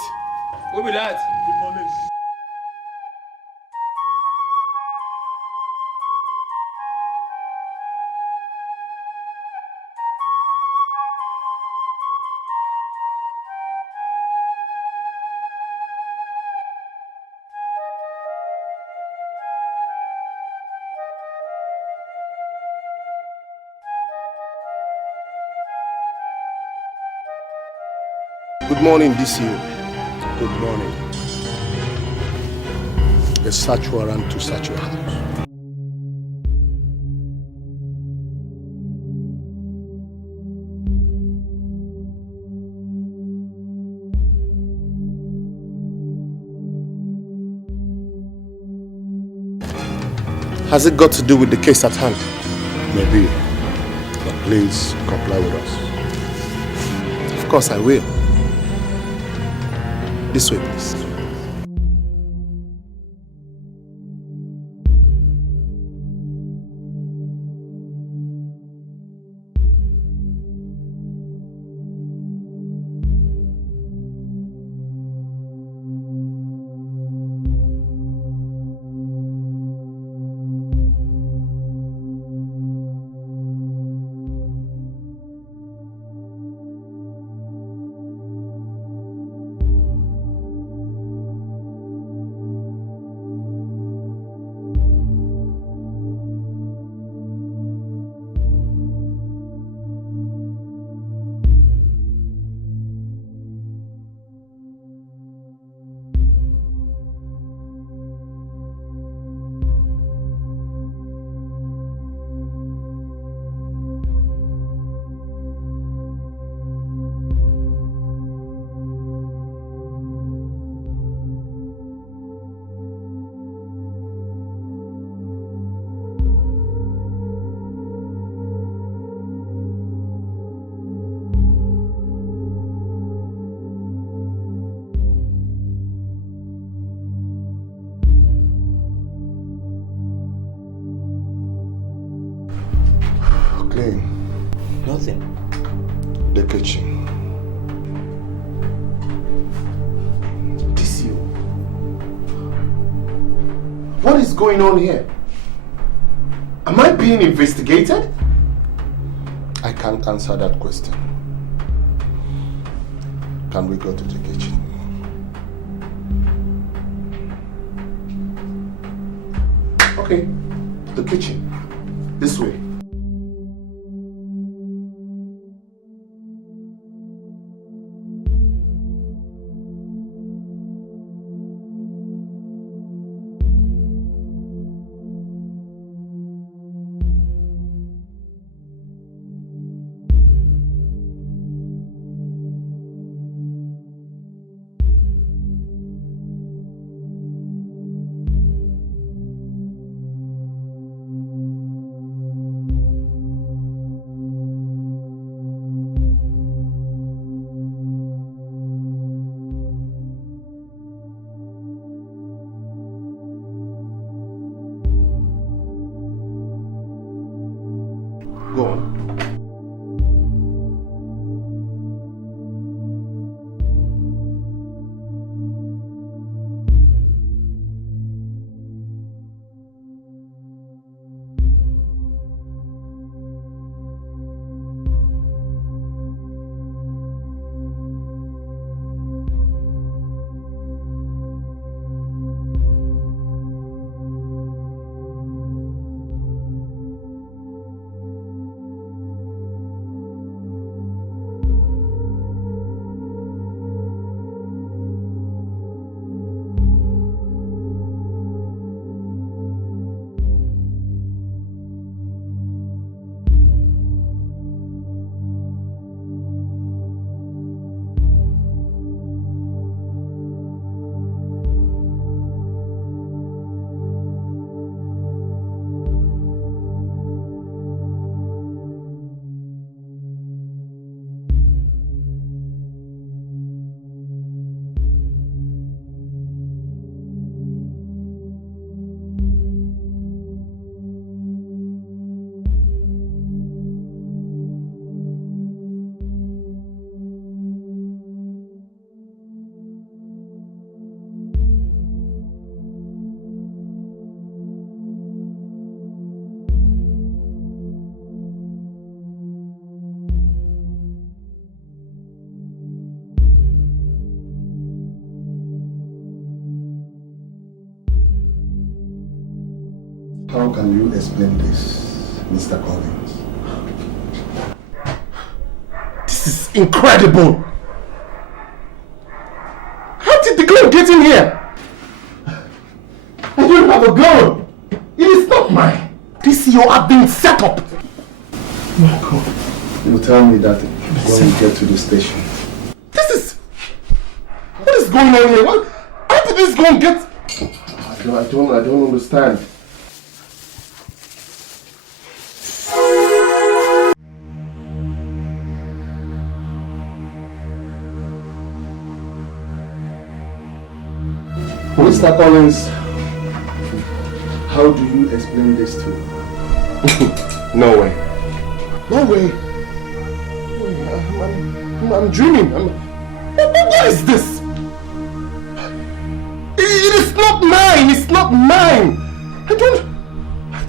Who be that? The police. Good morning, DCO. Good morning. A search warrant to search your house. Has it got to do with the case at hand? Maybe. But please comply with us. Of course I will. This way, please. Nothing. The kitchen. DCO. What is going on here? Am I being investigated? I can't answer that question. Can we go to the kitchen? Okay. The kitchen. This way. How can you explain this, Mr. Collins? This is incredible! How did the gun get in here? I don't have a gun! It is not mine! This you have been set up! My God. You will tell me that when we get to the station. This is... What is going on here? What? How did this gun get... I don't understand. Mr. Collins, how do you explain this to me? No way. No way. I'm dreaming. What is this? It is not mine. It's not mine.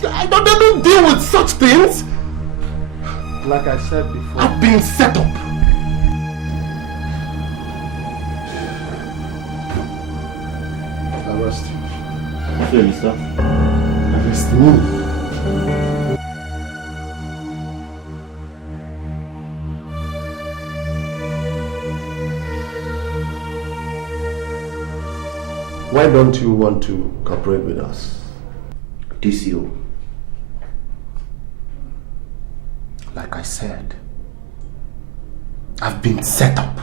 I don't deal with such things. Like I said before, I've been set up. Arrest him. Sorry, sir. Arrest me. Why don't you want to cooperate with us? DCO. Like I said, I've been set up.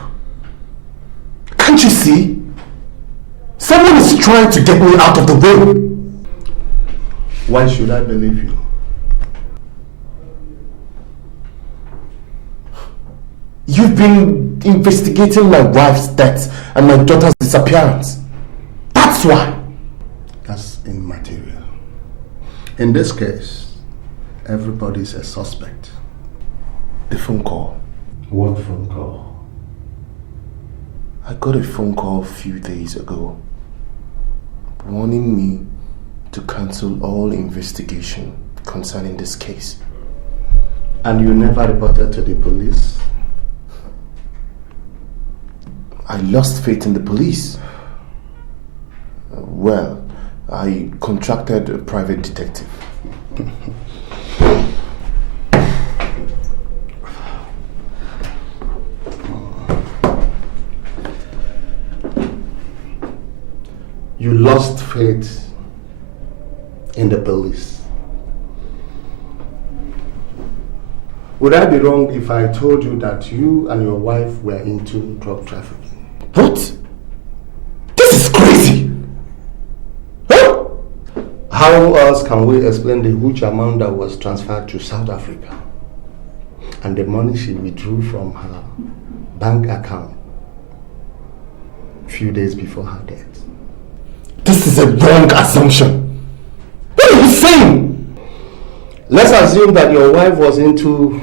Can't you see? Someone is trying to get me out of the way. Why should I believe you? You've been investigating my wife's death and my daughter's disappearance. That's why. That's immaterial. In this case, everybody's a suspect. The phone call. What phone call? I got a phone call a few days ago warning me to cancel all investigation concerning this case. And you never reported to the police? I lost faith in the police. Well, I contracted a private detective. You lost faith in the police. Would I be wrong if I told you that you and your wife were into drug trafficking? What? This is crazy! Huh? How else can we explain the huge amount that was transferred to South Africa and the money she withdrew from her bank account a few days before her death? This is a wrong assumption. What are you saying? Let's assume that your wife was into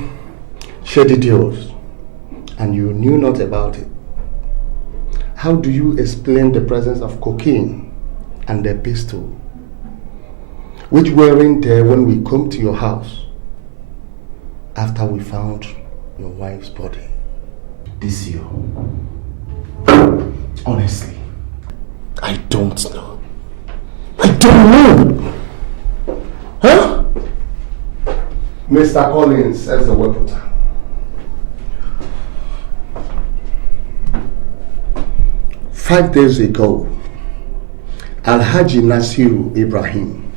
shady deals and you knew not about it. How do you explain the presence of cocaine and a pistol which weren't there when we come to your house after we found your wife's body? This year, honestly, I don't know. I don't know. Huh? Mr. Collins says the weapon. 5 days ago, Alhaji Nasiru Ibrahim,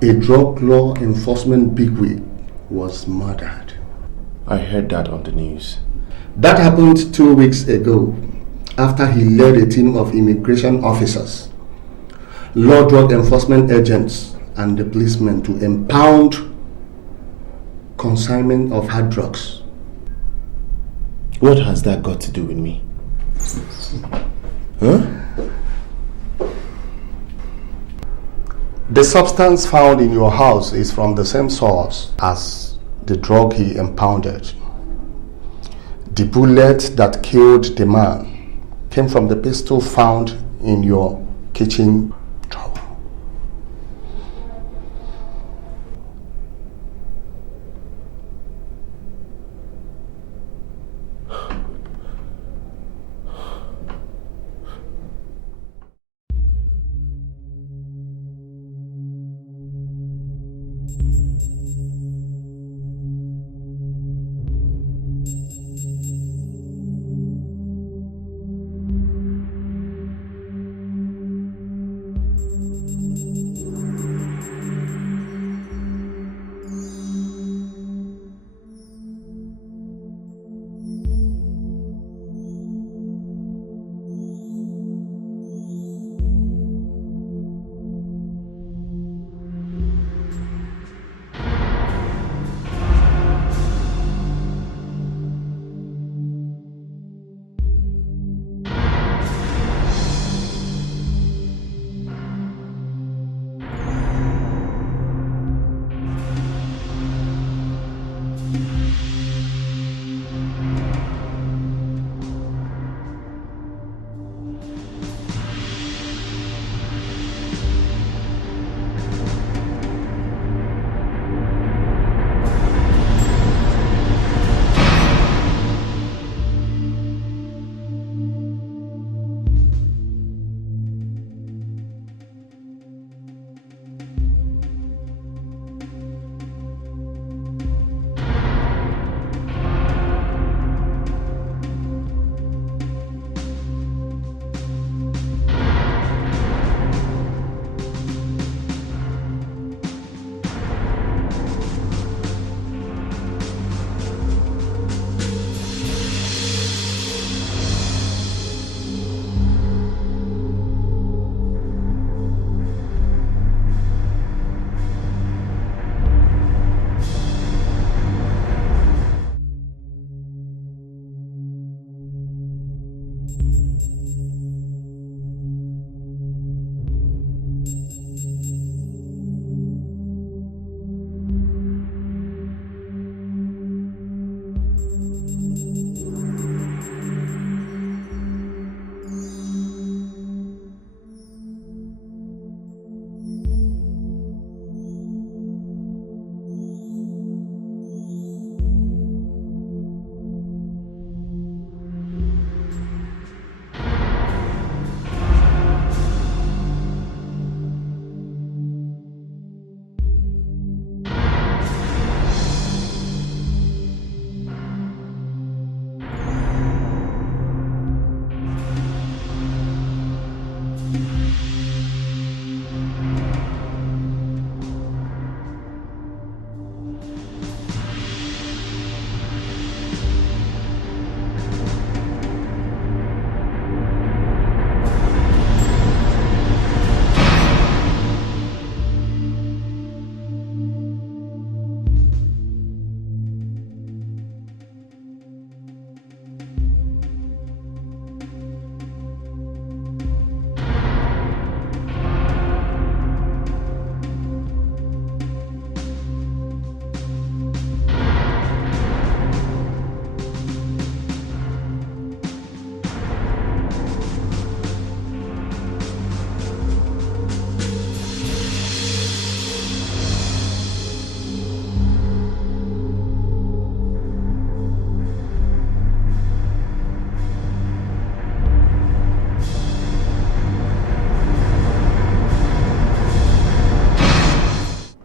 a drug law enforcement bigwig, was murdered. I heard that on the news. That happened 2 weeks ago after he led a team of immigration officers, law drug enforcement agents, and the policemen to impound consignment of hard drugs. What has that got to do with me? Huh? The substance found in your house is from the same source as the drug he impounded. The bullet that killed the man came from the pistol found in your kitchen drawer.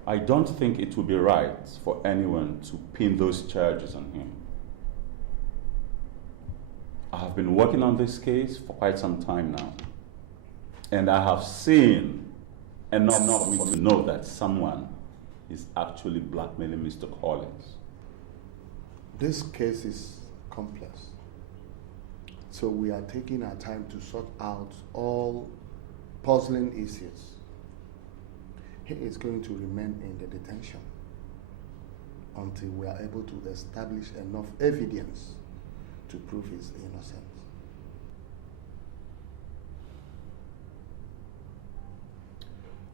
I don't think it would be right for anyone to pin those charges on him. I have been working on this case for quite some time now, and I have seen enough for me to know that someone is actually blackmailing Mr. Collins. This case is complex, so we are taking our time to sort out all puzzling issues. He is going to remain in the detention until we are able to establish enough evidence to prove his innocence.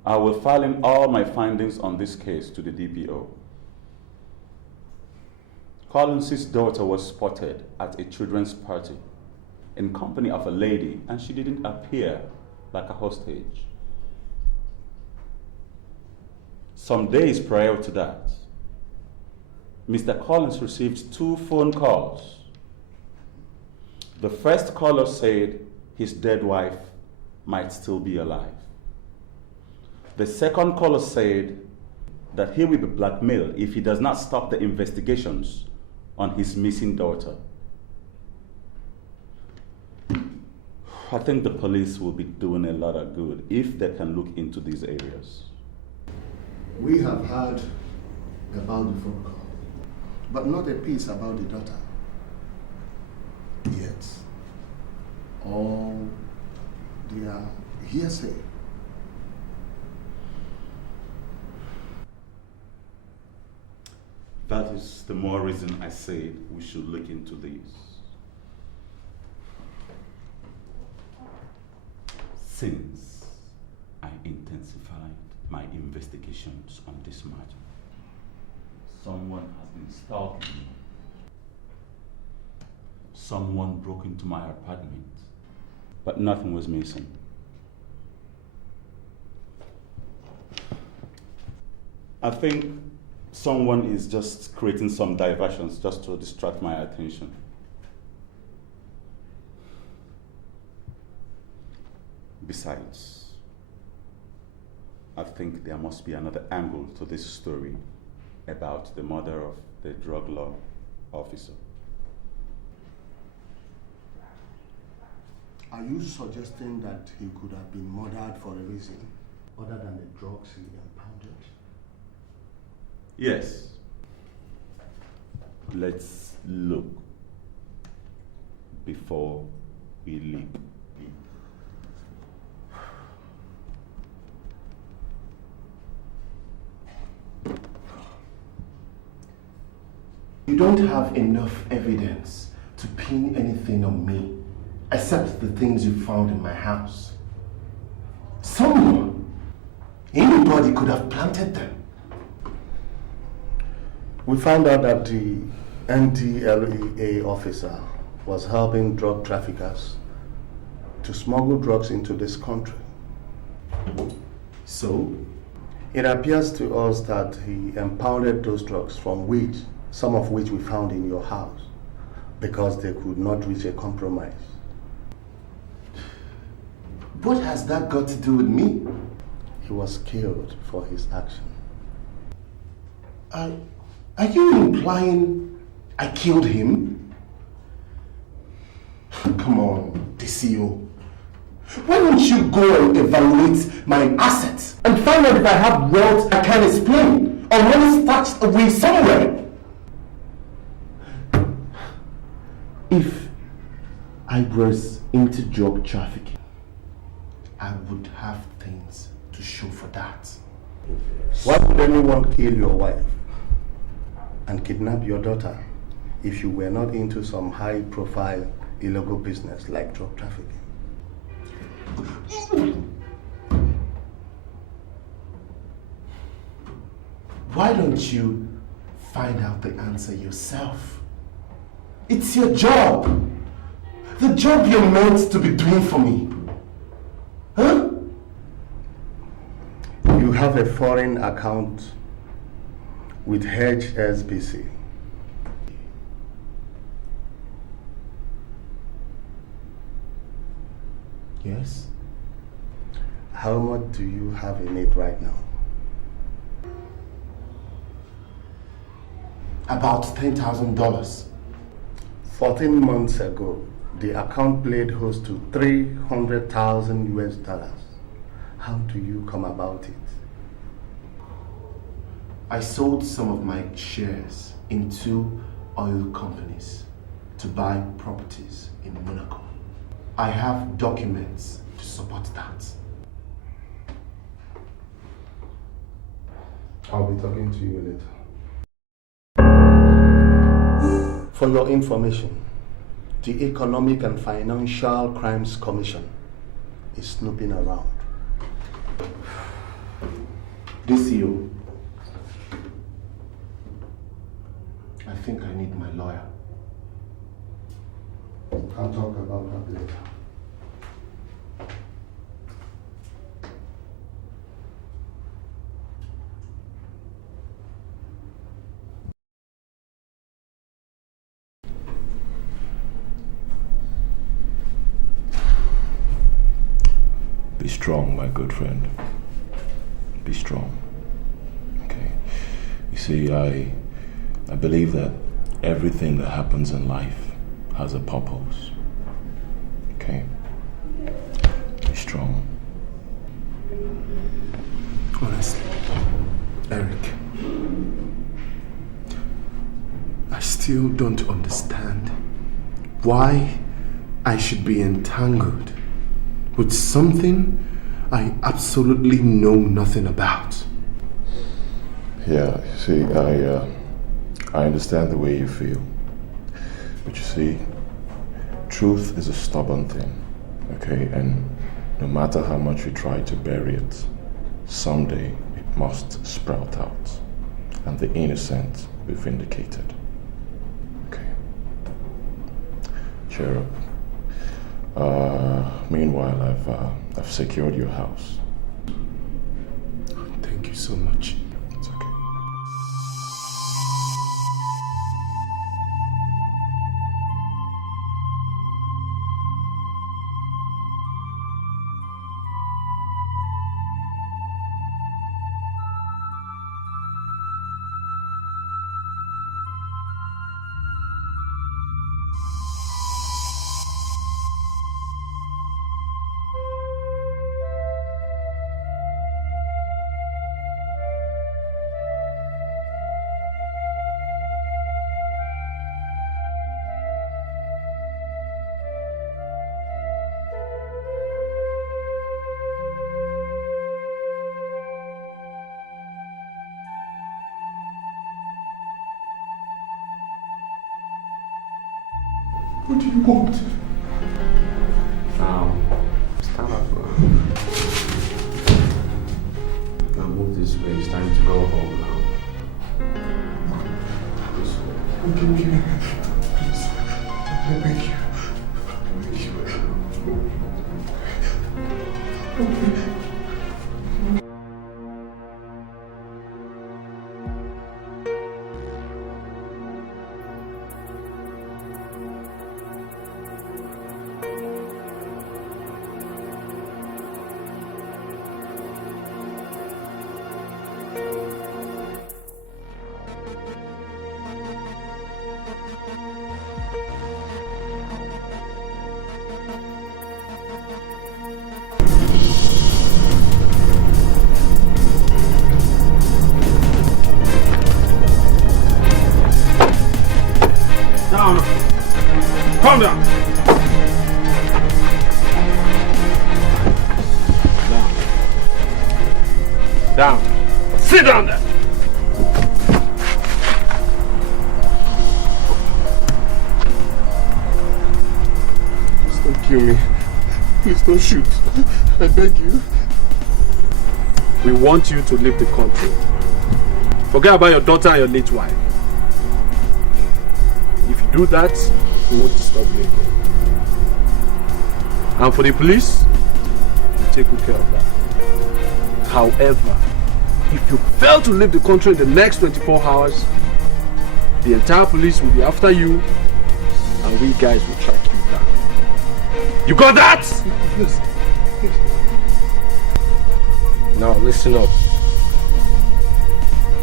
I will file in all my findings on this case to the DPO. Collins' daughter was spotted at a children's party in company of a lady, and she didn't appear like a hostage. Some days prior to that, Mr. Collins received 2 phone calls. The first caller said his dead wife might still be alive. The second caller said that he will be blackmailed if he does not stop the investigations on his missing daughter. I think the police will be doing a lot of good if they can look into these areas. We have heard about the phone call, but not a piece about the daughter. Yet, all they are hearsay. That is the more reason I say we should look into this. Since I intensified my investigations on this matter, someone has been stalking me. Someone broke into my apartment, but nothing was missing. I think someone is just creating some diversions just to distract my attention. Besides, I think there must be another angle to this story about the murder of the drug law officer. Are you suggesting that he could have been murdered for a reason other than the drugs he impounded? Yes. Let's look before we leap. You don't have enough evidence to pin anything on me except the things you found in my house. Someone, anybody could have planted them. We found out that the NDLEA officer was helping drug traffickers to smuggle drugs into this country. So? It appears to us that he impounded those drugs from which, some of which we found in your house, because they could not reach a compromise. What has that got to do with me? He was killed for his action. Are you implying I killed him? Come on, DCO. Why don't you go and evaluate my assets and find out if I have wealth I can't explain or money stashed away somewhere? If I was into drug trafficking, I would have things to show for that. Why would anyone kill your wife and kidnap your daughter if you were not into some high-profile illegal business like drug trafficking? Why don't you find out the answer yourself? It's your job. The job you're meant to be doing for me. Huh? You have a foreign account with HSBC. Yes. How much do you have in it right now? About $10,000. 14 months ago, the account played host to $300,000 US. How do you come about it? I sold some of my shares in 2 oil companies to buy properties in Monaco. I have documents to support that. I'll be talking to you later. For your information, the Economic and Financial Crimes Commission is snooping around. DCO, I think I need my lawyer. I'll talk about that later. Be strong, my good friend. Be strong. Okay. You see, I believe that everything that happens in life has a purpose. Okay? Be strong. Honestly, Eric, I still don't understand why I should be entangled with something I absolutely know nothing about. Yeah, you see, I understand the way you feel. But you see, truth is a stubborn thing, okay? And no matter how much you try to bury it, someday it must sprout out, and the innocent will be vindicated. Okay? Cheer up. Meanwhile, I've secured your house. Thank you so much. It's okay. What do you want? Now, stand up. Now move this way. It's time to go home now. This way. Okay. Please. I beg you. Okay. Calm down. Down. Sit down there. Please don't kill me. Please don't shoot. I beg you. We want you to leave the country. Forget about your daughter and your late wife. If you do that, we won't disturb you again. And for the police, we'll take good care of that. However, if you fail to leave the country in the next 24 hours, the entire police will be after you and we guys will track you down. You got that? Yes. Now listen up.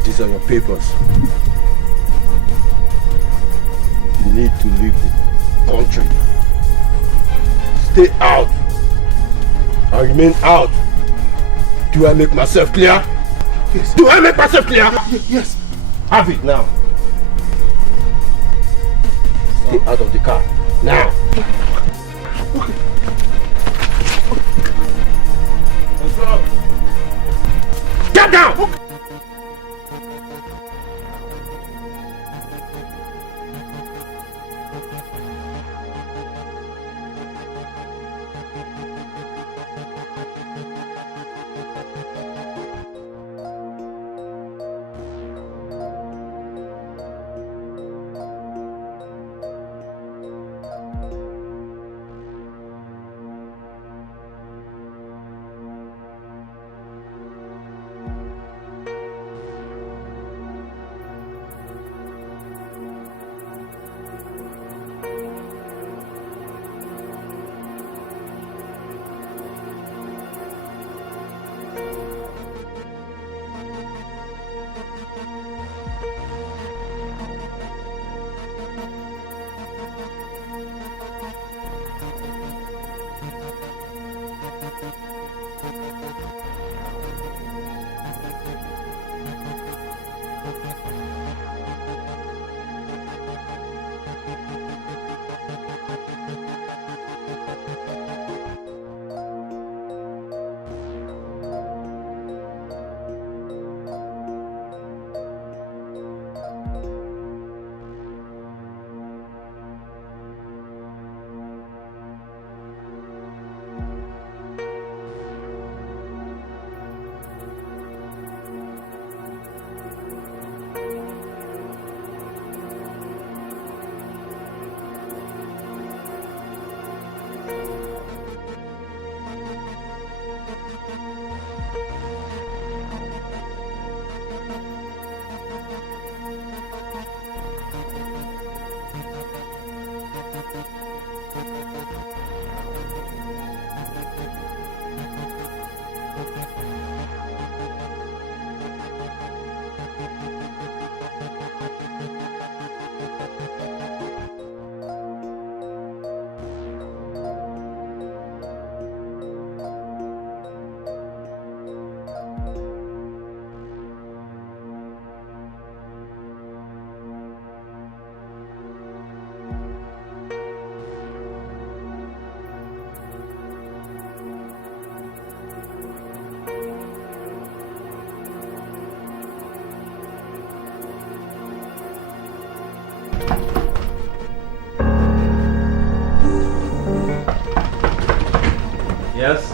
These are your papers. You need to leave the country. Stay out. I remain out. Do I make myself clear? Yes. Do I make myself clear? Yes. Have it now. Stay out of the car. Now. Okay. Let's go. Get down! Okay. Yes?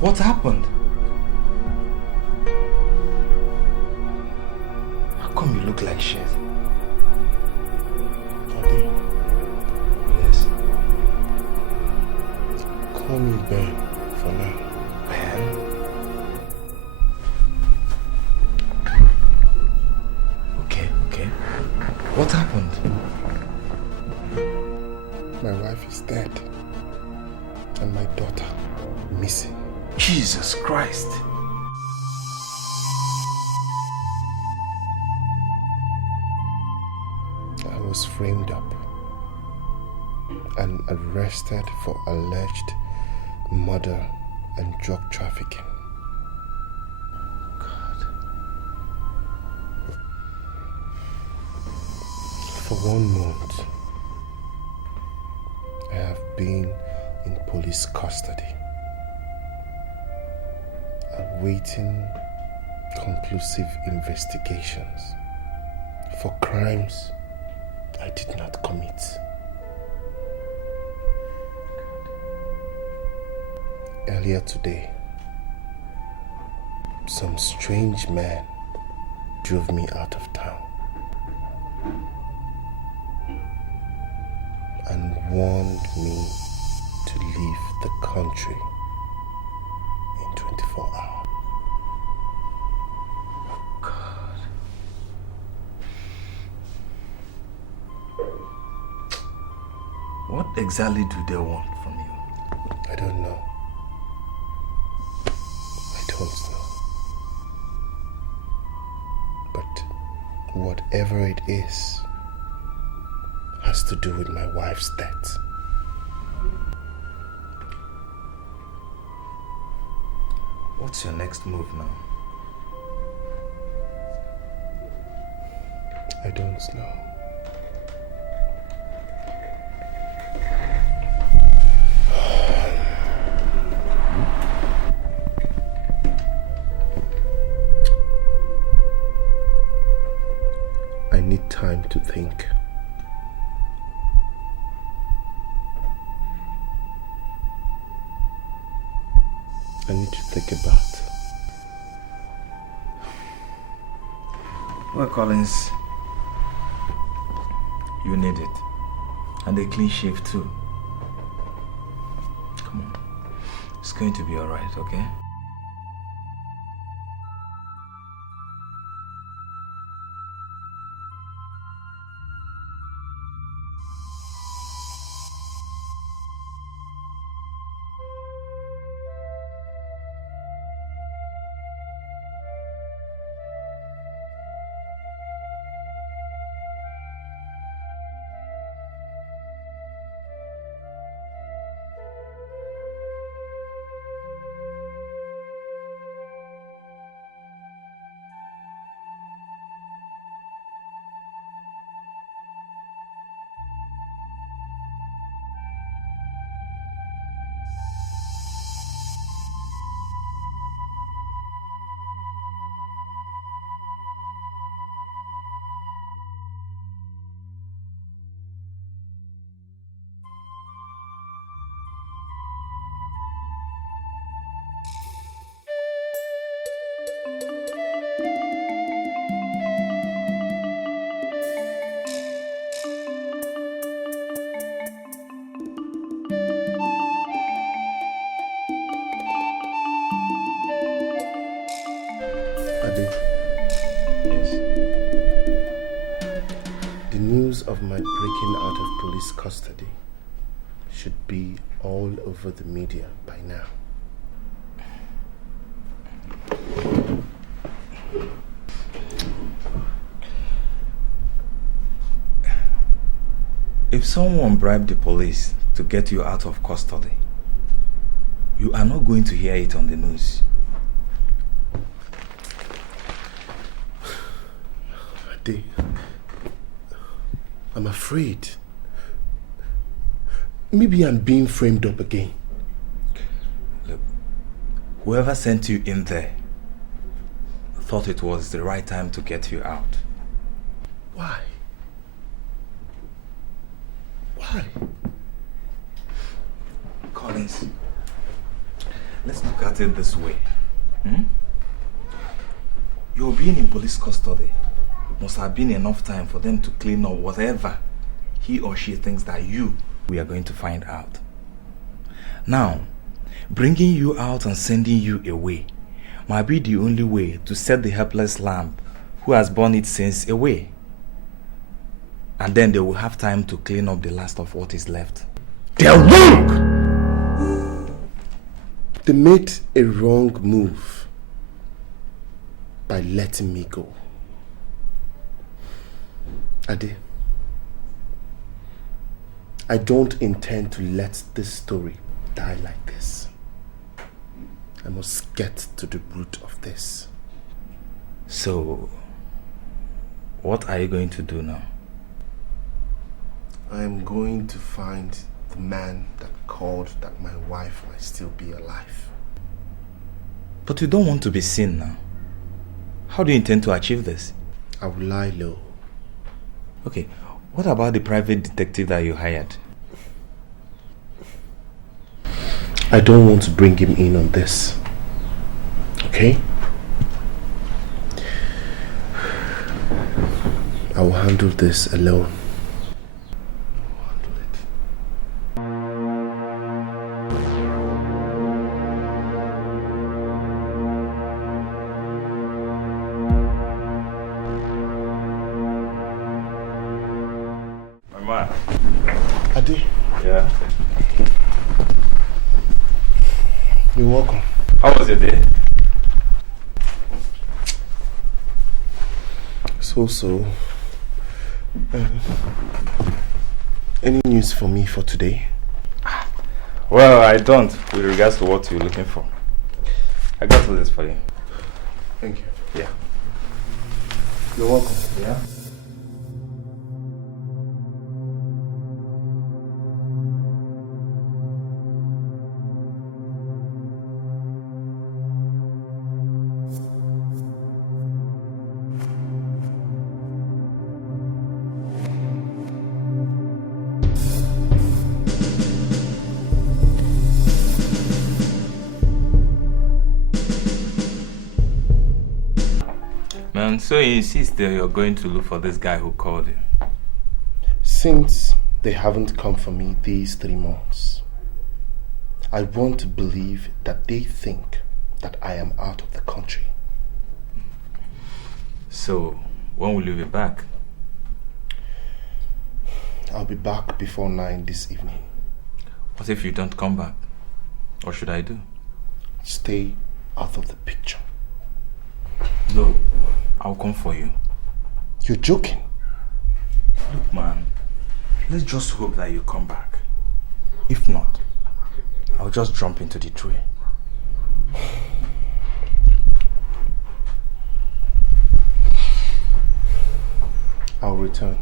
What happened? How come you look like shit? Daddy? Yes. Call me Ben for now. Ben? Okay. What happened? My wife is dead. And my daughter missing. Jesus Christ. I was framed up and arrested for alleged murder and drug trafficking. God. For 1 month, I have been in police custody, awaiting conclusive investigations for crimes I did not commit. Earlier today, some strange man drove me out of town and warned me to leave the country in 24 hours. God. What exactly do they want from you? I don't know. But whatever it is has to do with my wife's death. What's your next move now? I don't know. I need time to think. I need to take a bath. Well, Collins, you need it. And a clean shave too. Come on. It's going to be alright, okay? Of my breaking out of police custody should be all over the media by now. If someone bribed the police to get you out of custody. You are not going to hear it on the news. Ade, I'm afraid. Maybe I'm being framed up again. Look, whoever sent you in there thought it was the right time to get you out. Why? Why? Collins, let's look at it this way. Your being in police custody must have been enough time for them to clean up whatever he or she thinks that we are going to find out. Now, bringing you out and sending you away might be the only way to set the helpless lamb who has borne its sins away. And then they will have time to clean up the last of what is left. They're wrong! They made a wrong move by letting me go. Ade, I don't intend to let this story die like this. I must get to the root of this. So, what are you going to do now? I am going to find the man that called that my wife might still be alive. But you don't want to be seen now. How do you intend to achieve this? I will lie low. Okay, what about the private detective that you hired? I don't want to bring him in on this. Okay? I will handle this alone. Ade? Yeah? You're welcome. How was your day? So. Any news for me for today? Well, I don't, with regards to what you're looking for. I got all this for you. Thank you. Yeah. You're welcome. Yeah? So you insist that you're going to look for this guy who called you? Since they haven't come for me these 3 months, I want to believe that they think that I am out of the country. So, when will you be back? I'll be back before 9 this evening. What if you don't come back? What should I do? Stay out of the picture. No. I'll come for you. You're joking. Look, man, let's just hope that you come back. If not, I'll just jump into the tree. I'll return.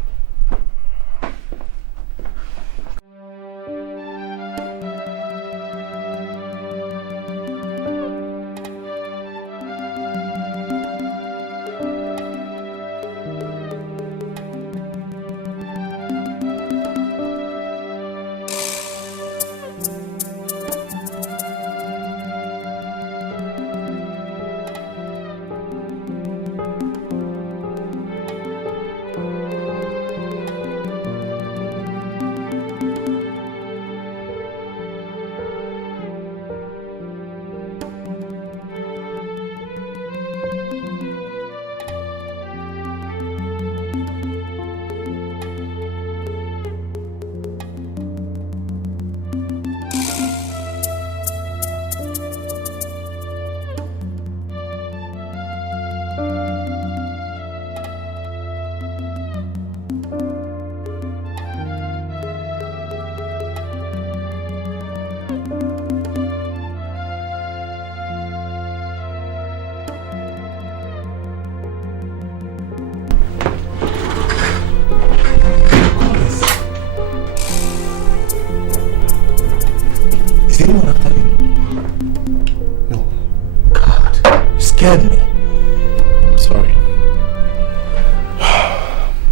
scared me. I'm sorry.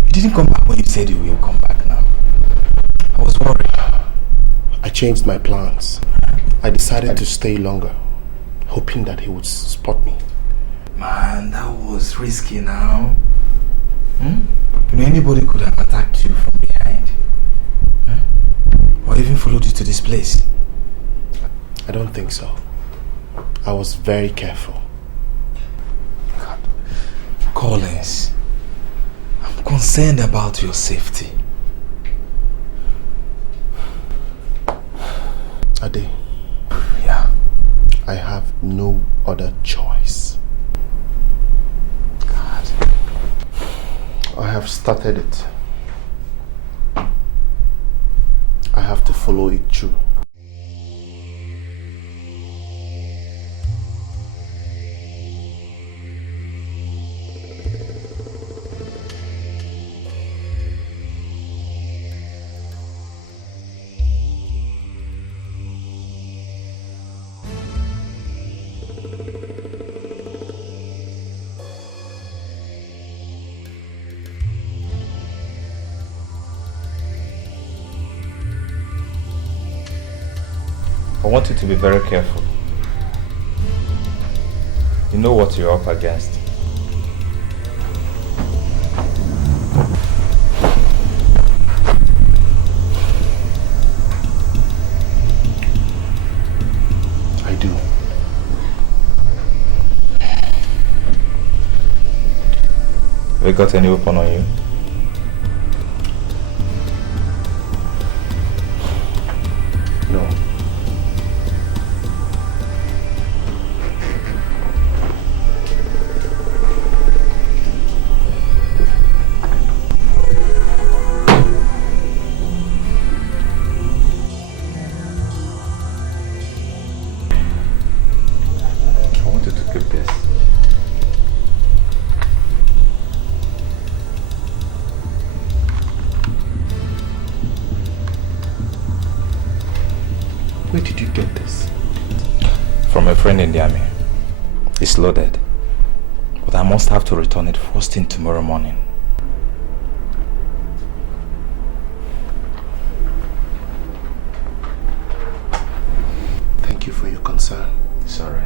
You didn't come back when you said you will come back now. I was worried. I changed my plans. I decided to stay longer, hoping that he would spot me. Man, that was risky now. You know, anybody could have attacked you from behind. Or even followed you to this place. I don't think so. I was very careful. God. Collins, I'm concerned about your safety. Ade. Yeah? I have no other choice. God. I have started it. I have to follow it through. I want you to be very careful. You know what you're up against. I do. Have you got any weapon on you? No. Where did you get this? From a friend in the army. It's loaded. But I must have to return it first thing tomorrow morning. Thank you for your concern. It's alright.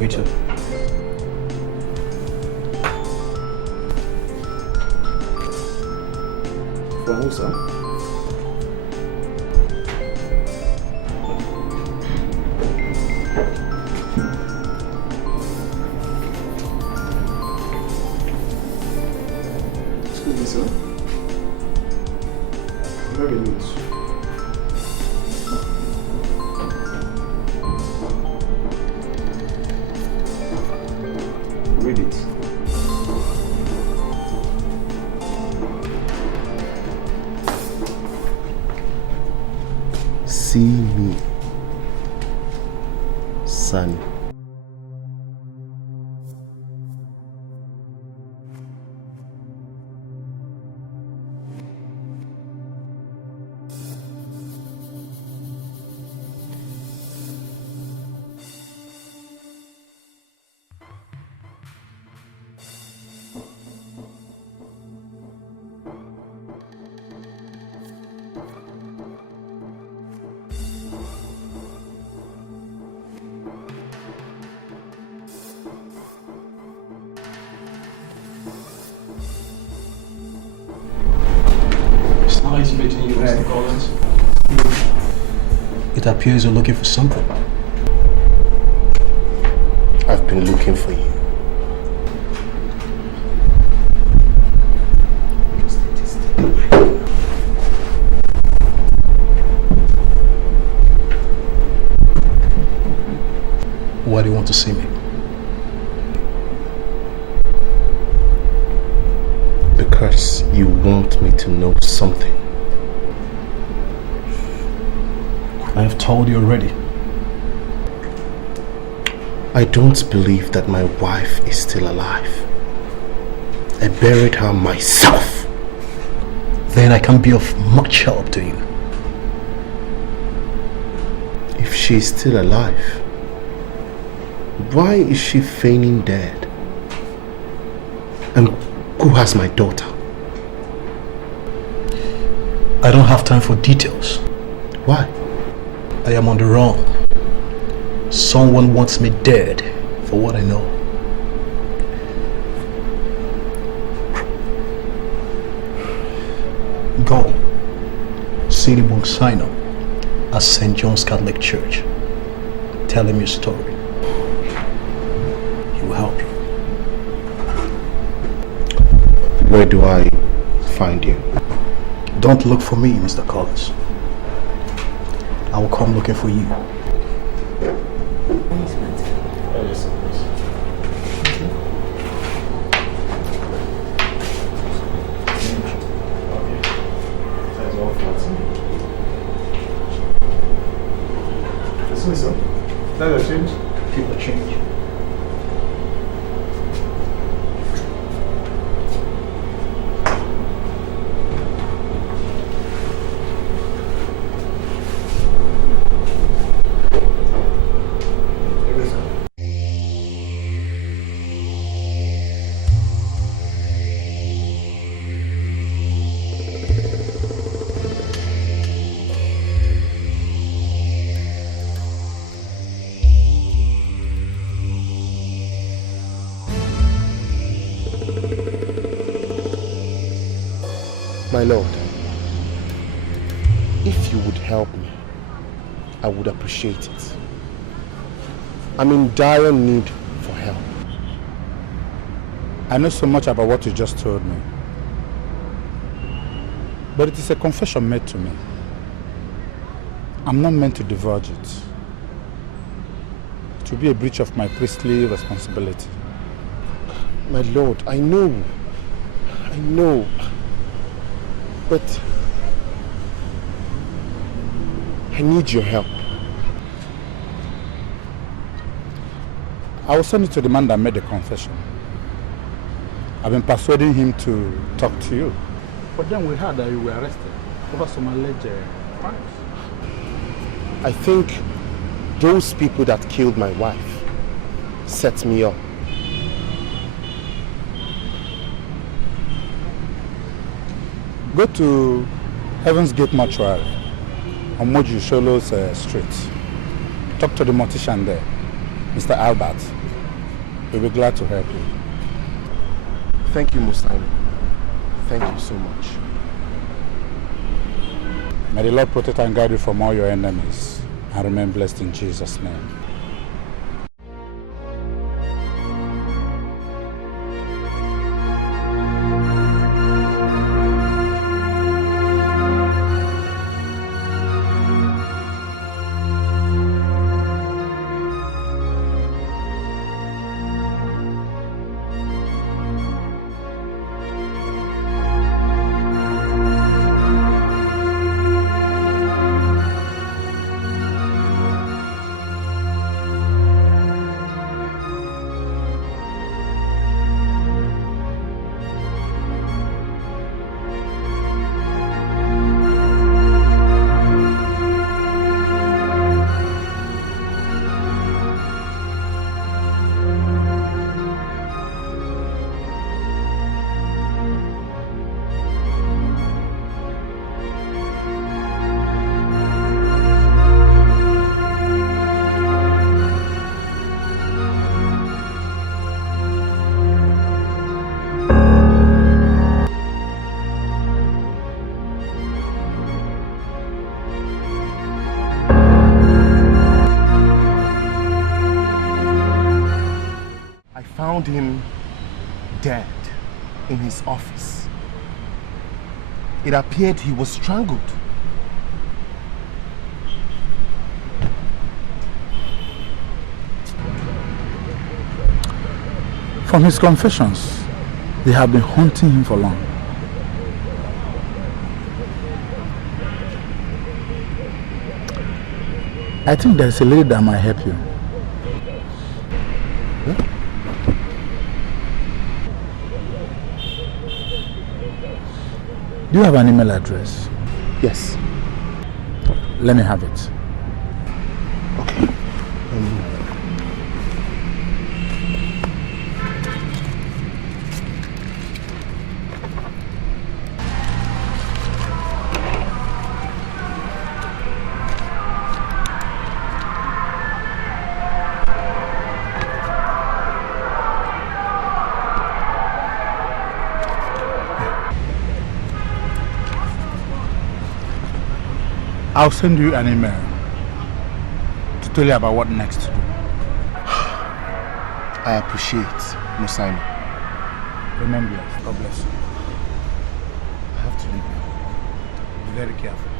Waiter. For who, sir? Excuse me, sir. Very loose. Read it. See me, son. Nice meeting you, Mr. Collins. It appears you're looking for something. I've been looking for you. Why do you want to see me? Because you want me to know something. I have told you already. I don't believe that my wife is still alive. I buried her myself. Then I can be of much help to you. If she is still alive, why is she feigning dead? And who has my daughter? I don't have time for details. Why? I am on the run. Someone wants me dead for what I know. Go. See the book sign up at St. John's Catholic Church. Tell him your story. He will help you. Where do I find you? Don't look for me, Mr. Collins. I will come looking for you. That's a change? Keep the change. My lord, if you would help me, I would appreciate it. I'm in dire need for help. I know so much about what you just told me. But it is a confession made to me. I'm not meant to divulge it. It will be a breach of my priestly responsibility. My lord, I know. But I need your help. I will send it to the man that made the confession. I've been persuading him to talk to you. But then we heard that you were arrested over some alleged crimes. I think those people that killed my wife set me up. Go to Heaven's Gate Mortuary on Moju Sholo's street. Talk to the mortician there, Mr. Albert. He'll be glad to help you. Thank you, Mustaine. Thank you so much. May the Lord protect and guide you from all your enemies, and remain blessed in Jesus' name. found him dead in his office. It appeared he was strangled. From his confessions, they have been hunting him for long. I think there's a lady that might help you. Huh? Do you have an email address? Yes. Let me have it. Okay. I'll send you an email to tell you about what next to do. I appreciate Musaino. Remember, God bless you. I have to leave now. Be very careful.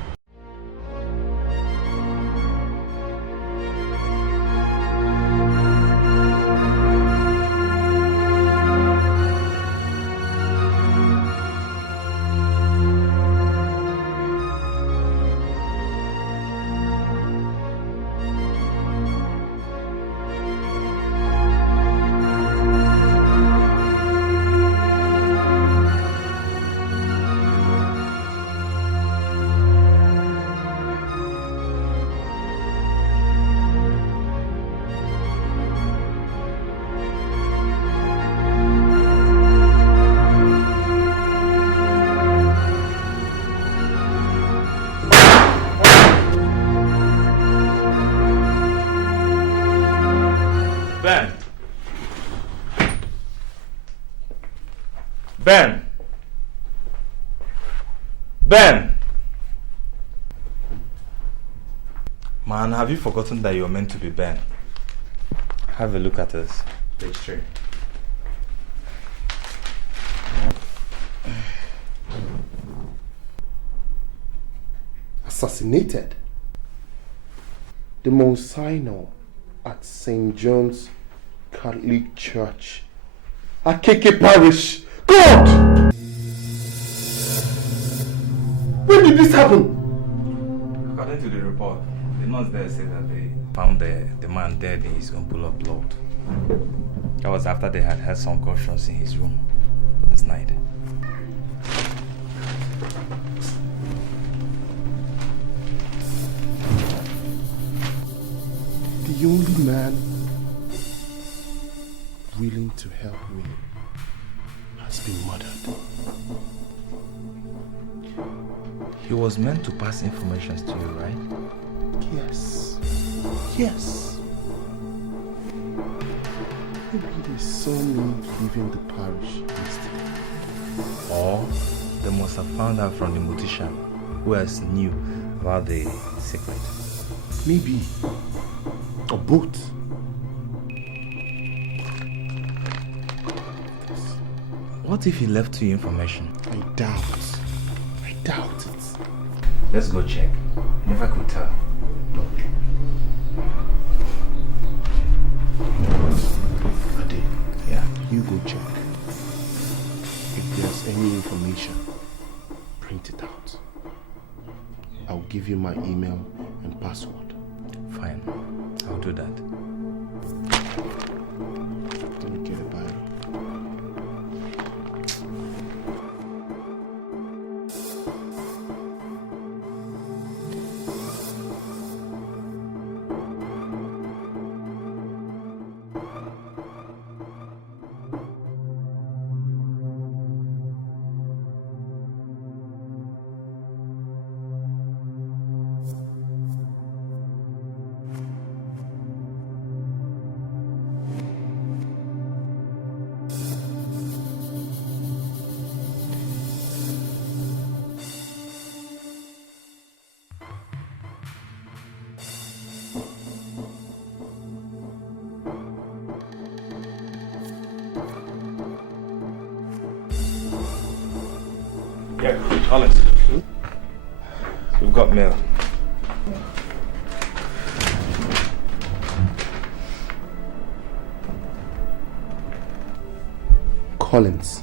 Ben! Man, have you forgotten that you're meant to be Ben? Have a look at us. Page 3. Assassinated? The Monsignor at St. John's Catholic Church, Iyke Parish. God! When did this happen? According to the report, the nurse there said that they found the man dead in his own pool of blood. That was after they had heard some gunshots in his room last night. The only man willing to help me has been murdered. He was meant to pass information to you, right? Yes. Yes. Maybe they saw me leaving the parish yesterday. Or they must have found out from the mortician who else knew about the secret. Maybe. Or both. What if he left you information? I doubt it. Let's go check. Never could tell. Ade, yeah, you go check. If there's any information, print it out. I'll give you my email and password. Fine, I'll do that. Let me get a Bible. Yeah, Collins. We've got mail. Collins,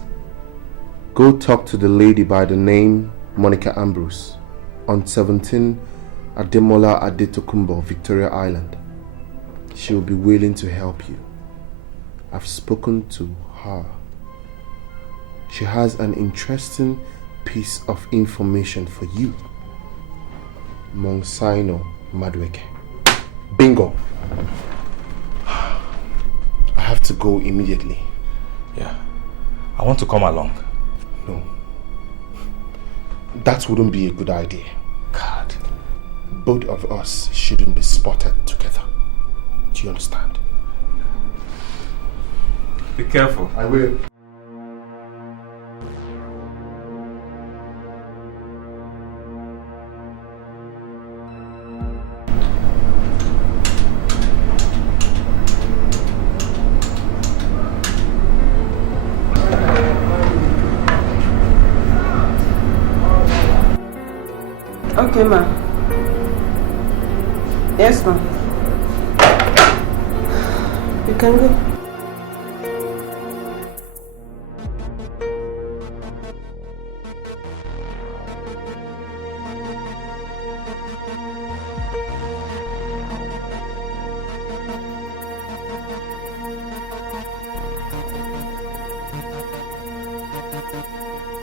go talk to the lady by the name Monica Ambrose on 17 Ademola Adetokunbo, Victoria Island. She will be willing to help you. I've spoken to her. She has an interesting piece of information for you. Monsignor Madueke. Bingo. I have to go immediately. Yeah. I want to come along. No. That wouldn't be a good idea. God. Both of us shouldn't be spotted together. Do you understand? Be careful. I will. Okay, ma. Yes, ma. You can go.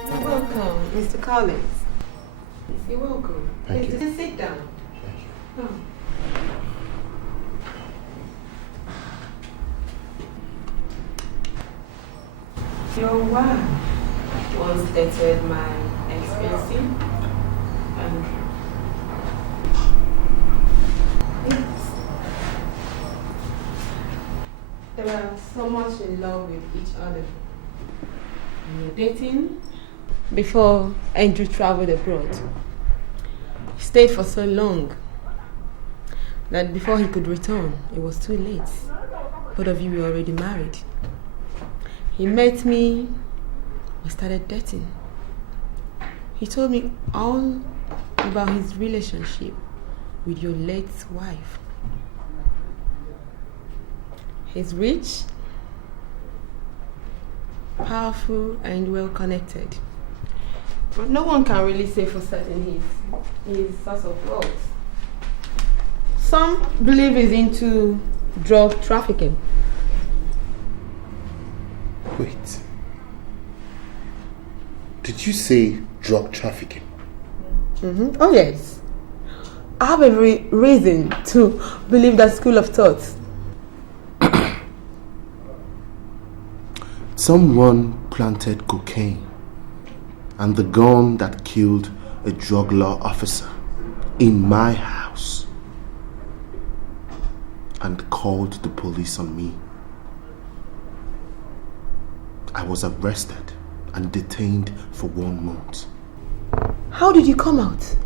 You're welcome, Mr. Collins. You're welcome. Thank you. Please sit down. Oh. Your wife once dated my expensive and yes. They were so much in love with each other. We were dating before Andrew traveled abroad. He stayed for so long that before he could return, it was too late. Both of you were already married. He met me, we started dating. He told me all about his relationship with your late wife. He's rich, powerful, and well connected. But no one can really say for certain his source of wealth. Some believe he's into drug trafficking. Wait. Did you say drug trafficking? Mm-hmm. Oh yes. I have every reason to believe that school of thought. Someone planted cocaine and the gun that killed a drug law officer in my house and called the police on me. I was arrested and detained for 1 month. How did you come out?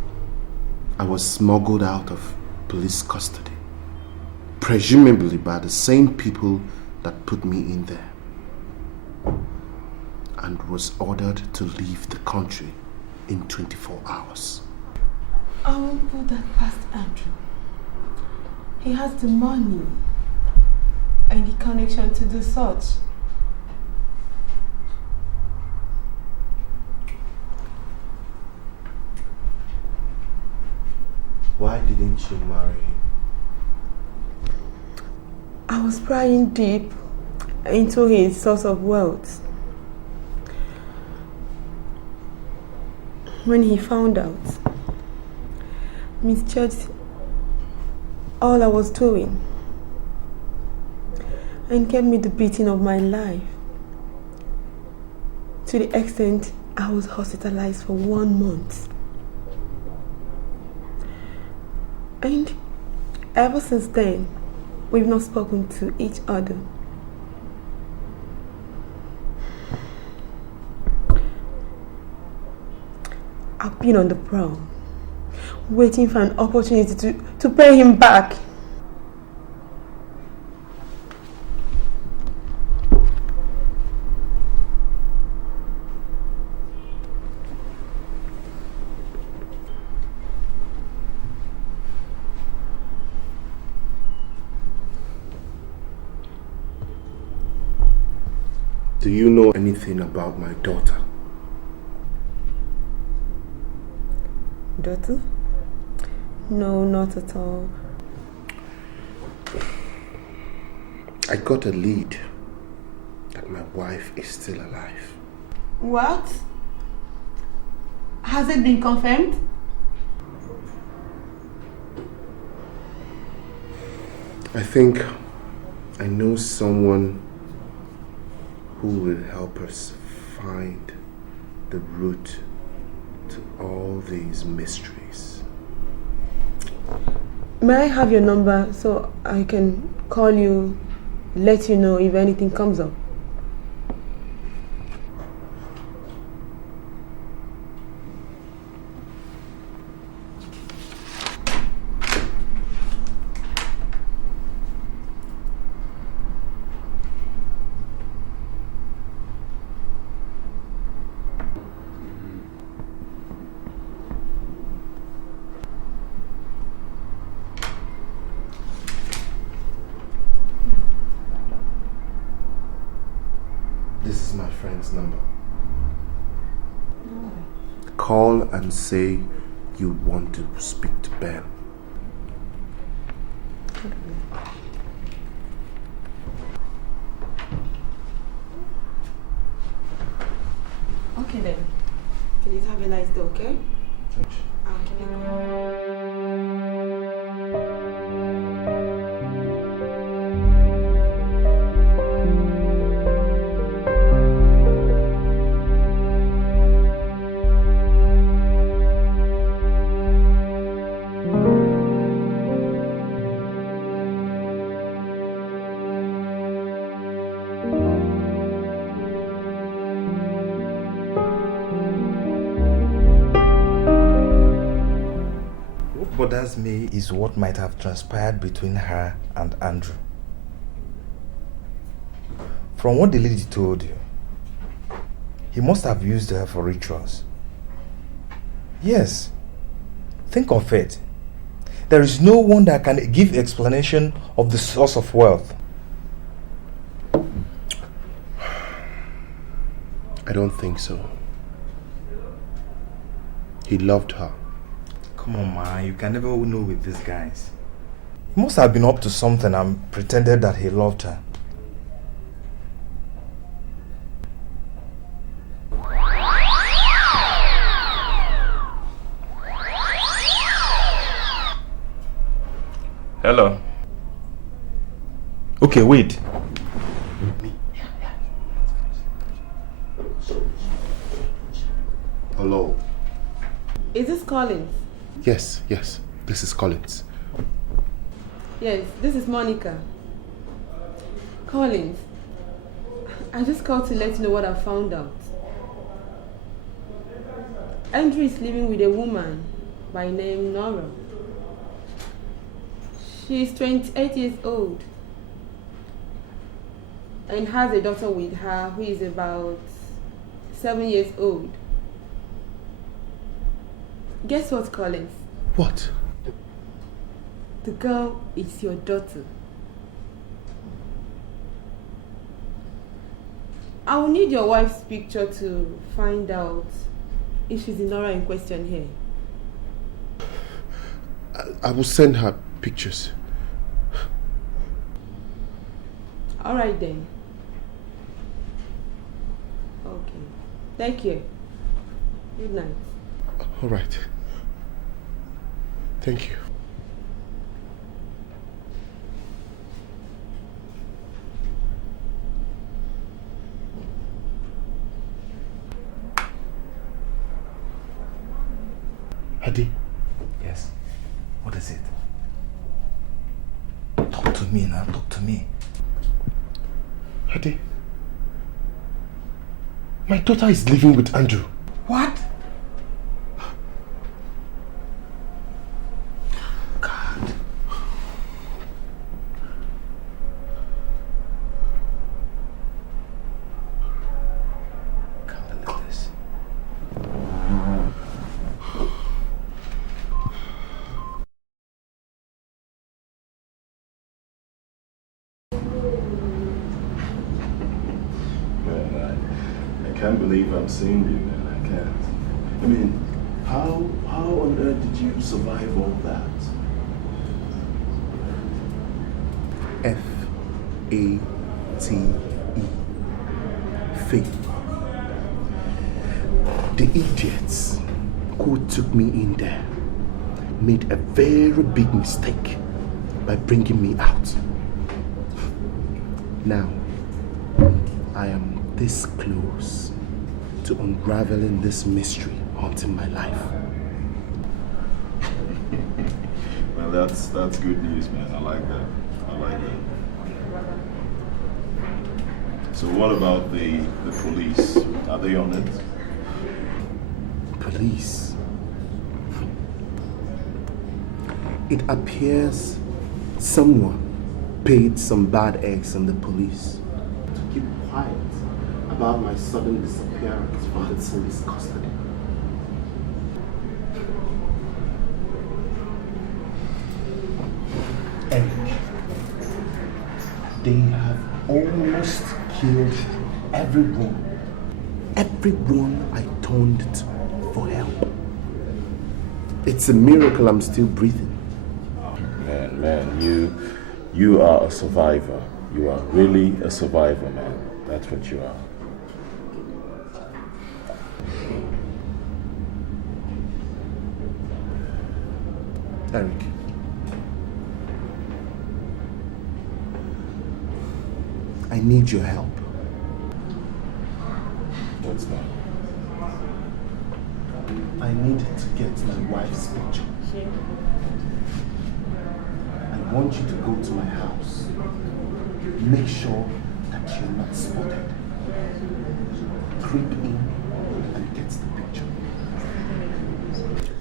I was smuggled out of police custody, presumably by the same people that put me in there, and was ordered to leave the country in 24 hours. I won't put that past Andrew. He has the money and the connection to do such. Why didn't you marry him? I was prying deep into his source of wealth. When he found out, misjudged all I was doing and gave me the beating of my life, to the extent I was hospitalized for 1 month. And ever since then, we've not spoken to each other. I've been on the prowl, waiting for an opportunity to pay him back. Do you know anything about my daughter? Daughter? No, not at all. I got a lead that my wife is still alive. What? Has it been confirmed? I think I know someone who will help us find the root to all these mysteries. May I have your number so I can call you, let you know if anything comes up? This is my friend's number. Call and say you want to speak to Ben. Okay then. Please have a nice day, okay? Thanks. I'll keep you What bothers me is what might have transpired between her and Andrew. From what the lady told you, he must have used her for rituals. Yes, think of it. There is no one that can give explanation of the source of wealth. I don't think so. He loved her. Come on, man, you can never know with these guys. He must have been up to something and pretended that he loved her. Hello. Okay, wait. Hello. Is this Collins? Yes, yes. This is Collins. Yes, this is Monica. Collins, I just called to let you know what I found out. Andrew is living with a woman by name Nora. She is 28 years old and has a daughter with her who is about 7 years old. Guess what, Collins? What? The girl is your daughter. I will need your wife's picture to find out if she's the Nora in question here. I will send her pictures. Alright then. Okay. Thank you. Good night. Alright. Thank you. Hadi? Yes. What is it? Talk to me now, talk to me. Hadi? My daughter is living with Andrew. What? can't believe I'm seeing you, man. I can't. I mean, how on earth did you survive all that? F-A-T-E. Faith. The idiots who took me in there made a very big mistake by bringing me out. Now, I am this close to unraveling this mystery haunting my life. Well, that's good news, man. I like that. I like that. So what about the police? Are they on it? Police? It appears someone paid some bad eggs in the police to keep quiet about my sudden disappearance from the police custody. And they have almost killed everyone I turned to for help. It's a miracle I'm still breathing. Man, you are a survivor. You are really a survivor, man. That's what you are. Eric. I need your help. What's that? I need to get my wife's picture. I want you to go to my house. Make sure that you're not spotted. Creep in and get the picture.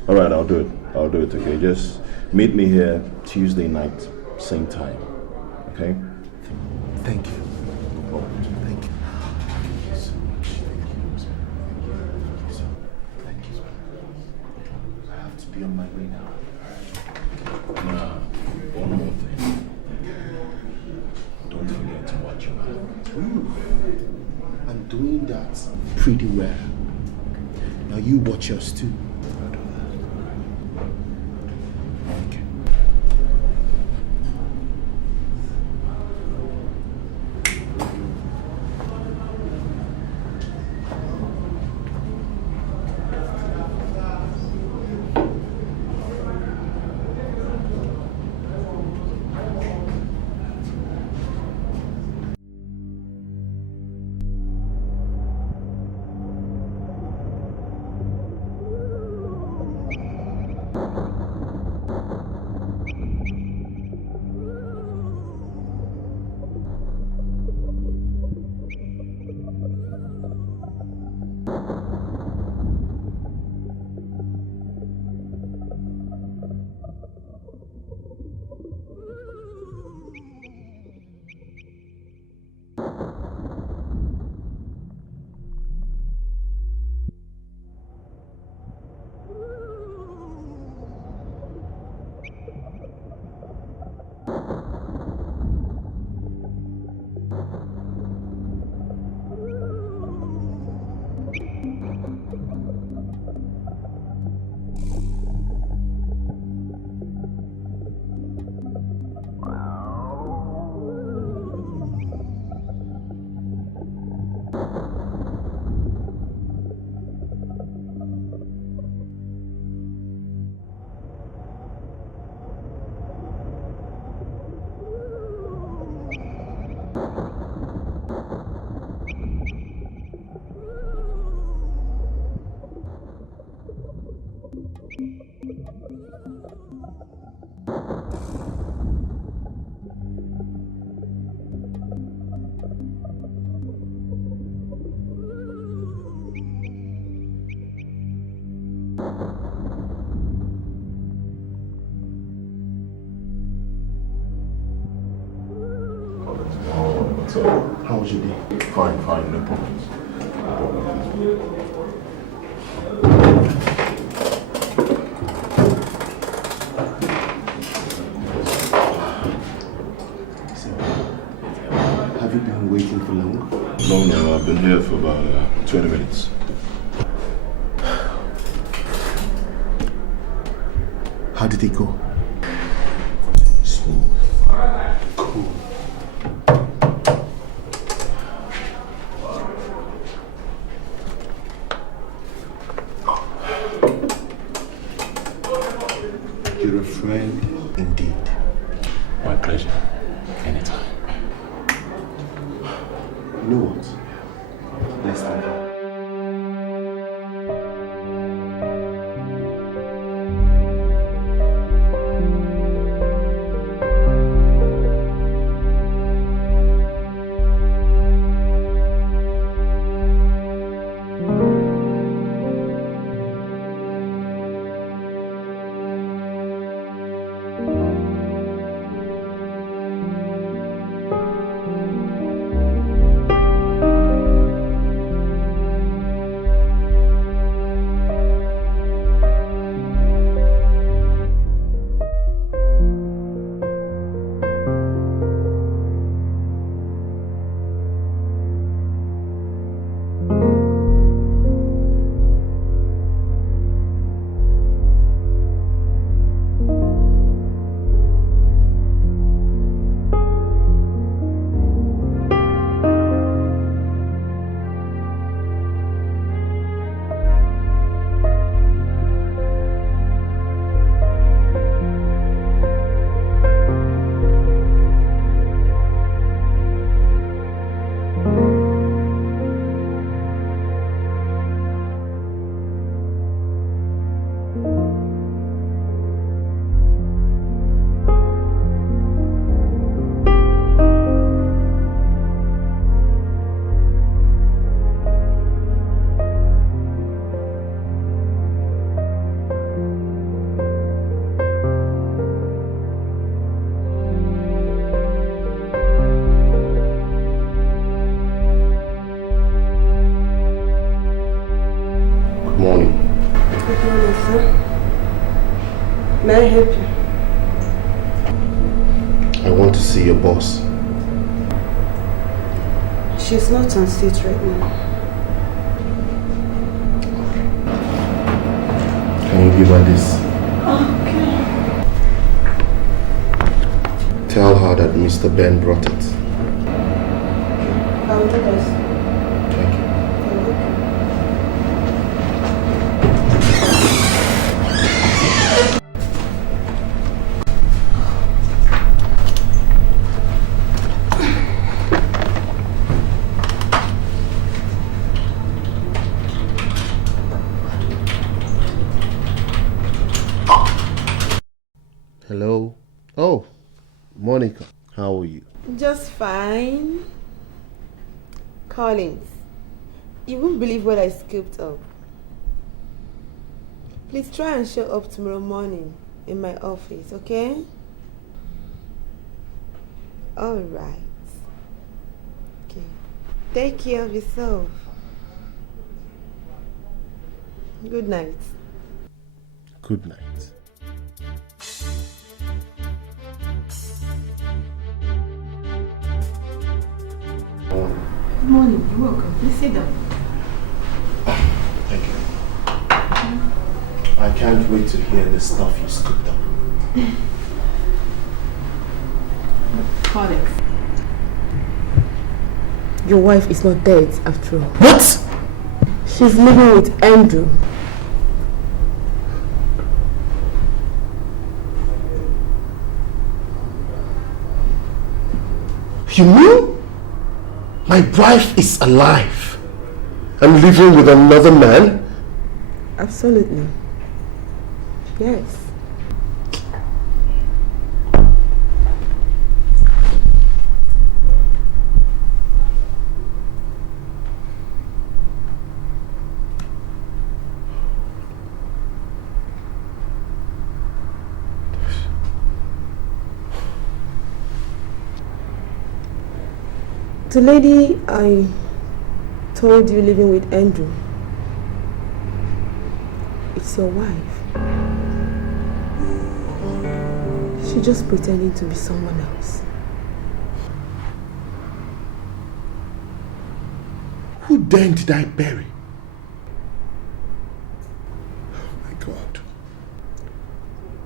All right, I'll do it. Okay, just meet me here Tuesday night, same time. Okay? Thank you. No problem. Thank you. Thank you so much. Thank you so much. I have to be on my way now. Nah, one more thing. Don't forget to watch your mouth. I'm doing that pretty well. Now you watch yours too. So, how was your day? Fine, no problems. Have you been waiting for long? long now. I've been here for about 20 minutes. How did it go? Smooth. Cool. You're a friend indeed. My pleasure. Anytime. You know what? Let's talk. May I help you? I want to see your boss. She's not on stage right now. Can you give her this? Okay. Tell her that Mr. Ben brought it. I'll do this. Thank you. Hello. Oh, Monica, how are you? Just fine. Collins, you won't believe what I scooped up. Please try and show up tomorrow morning in my office, okay? Alright. Okay. Take care of yourself. Good night. Good night. Good morning. You're welcome. Please sit down. Thank you. I can't wait to hear the stuff you scooped up. Collins, your wife is not dead after all. What? She's living with Andrew. You mean my wife is alive and living with another man? Absolutely. Yes. The lady I told you living with Andrew, it's your wife. She's just pretending to be someone else. Who then did I bury? Oh my God.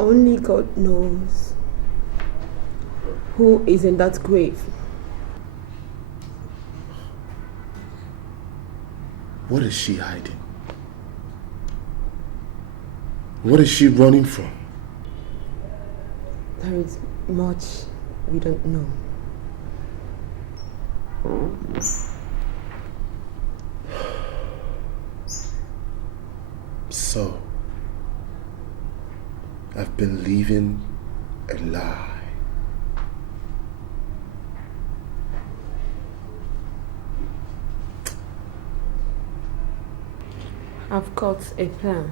Only God knows who is in that grave. What is she hiding? What is she running from? There is much we don't know. So, I've been living a lie. I've got a plan.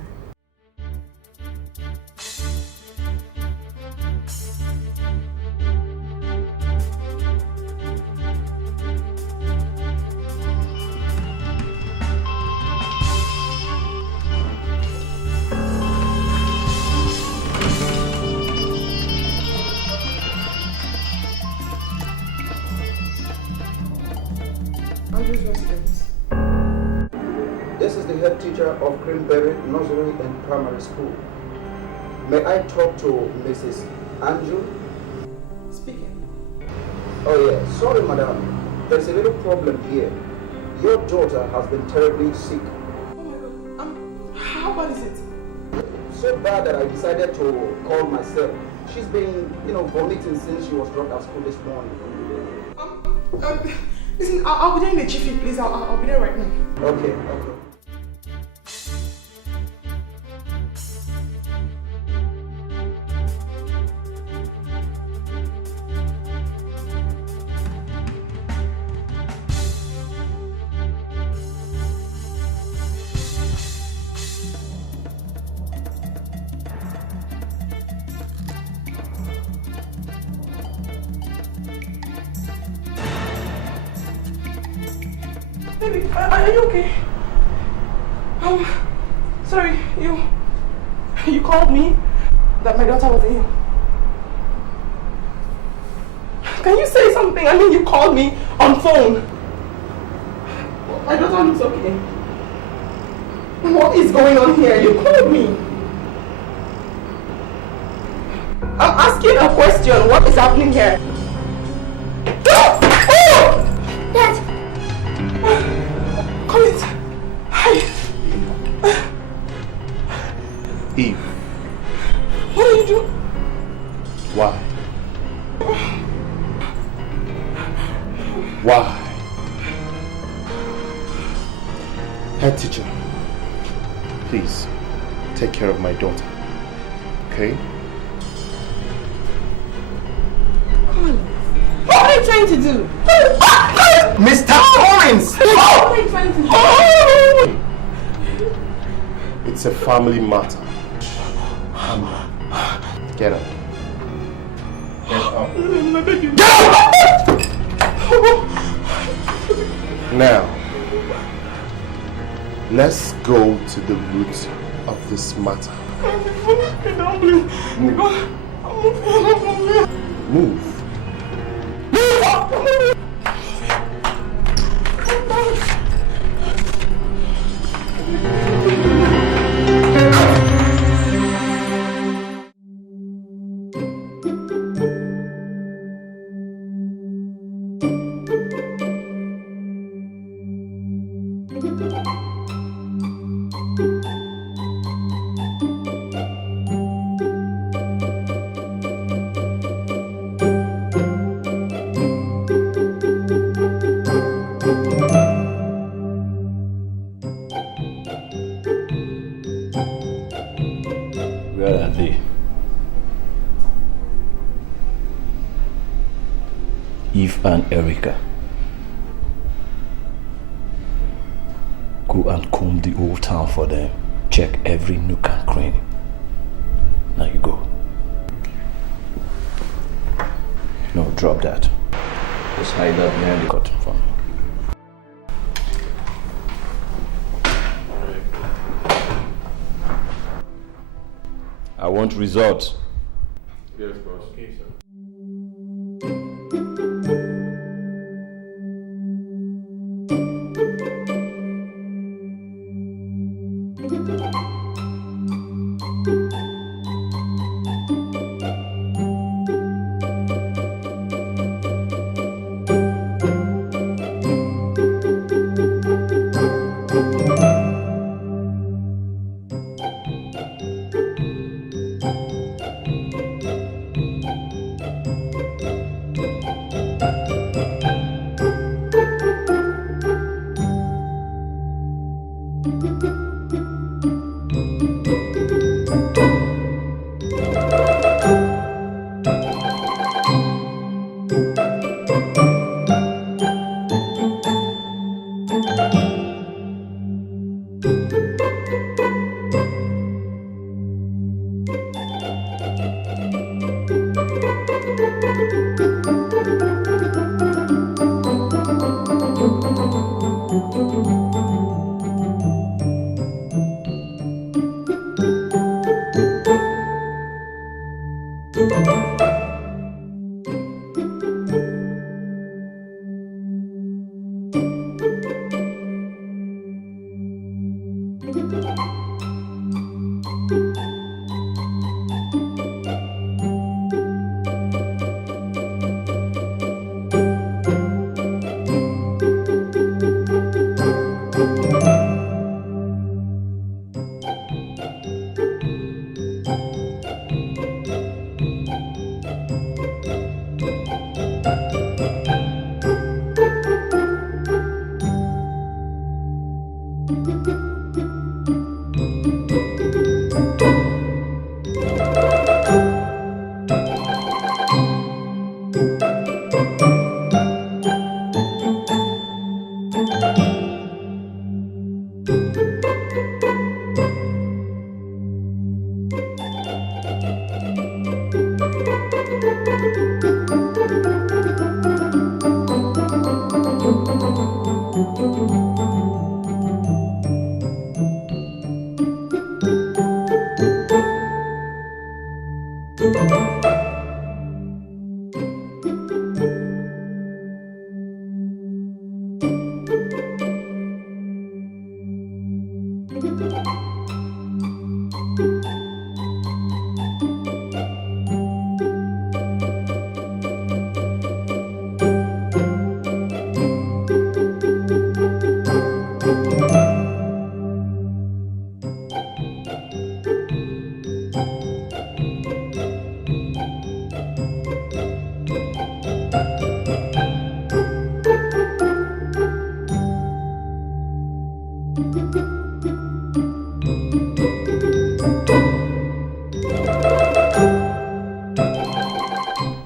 This is the head teacher of Greenberry Nursery and Primary School. May I talk to Mrs. Andrew? Speaking. Oh yeah, sorry madam. There's a little problem here. Your daughter has been terribly sick. Oh my God. How bad is it? So bad that I decided to call myself. She's been, vomiting since she was dropped at school this morning. Listen, I'll be there in a jiffy, please. I'll be there right now. Okay. Baby, are you okay? Sorry, you called me that my daughter was ill. Can you say something? I mean, you called me on phone. My daughter looks okay. What is going on here? You called me. I'm asking a question. What is happening here? Dad! Come in. Hi. Eve. What are you doing? Why? Why? Head teacher, please take care of my daughter, okay? What are you trying to do? Mr. Collins! What are you trying to do? It's a family matter. Come on. Get up. Get up. Get up! Now, let's go to the root of this matter. Move. Where are they? Eve and Erica. Go and comb the old town for them. Check every nook and cranny. Now you go. No, drop that. Just hide that behind the curtain for me. I want results. Yes, boss. Okay, sir.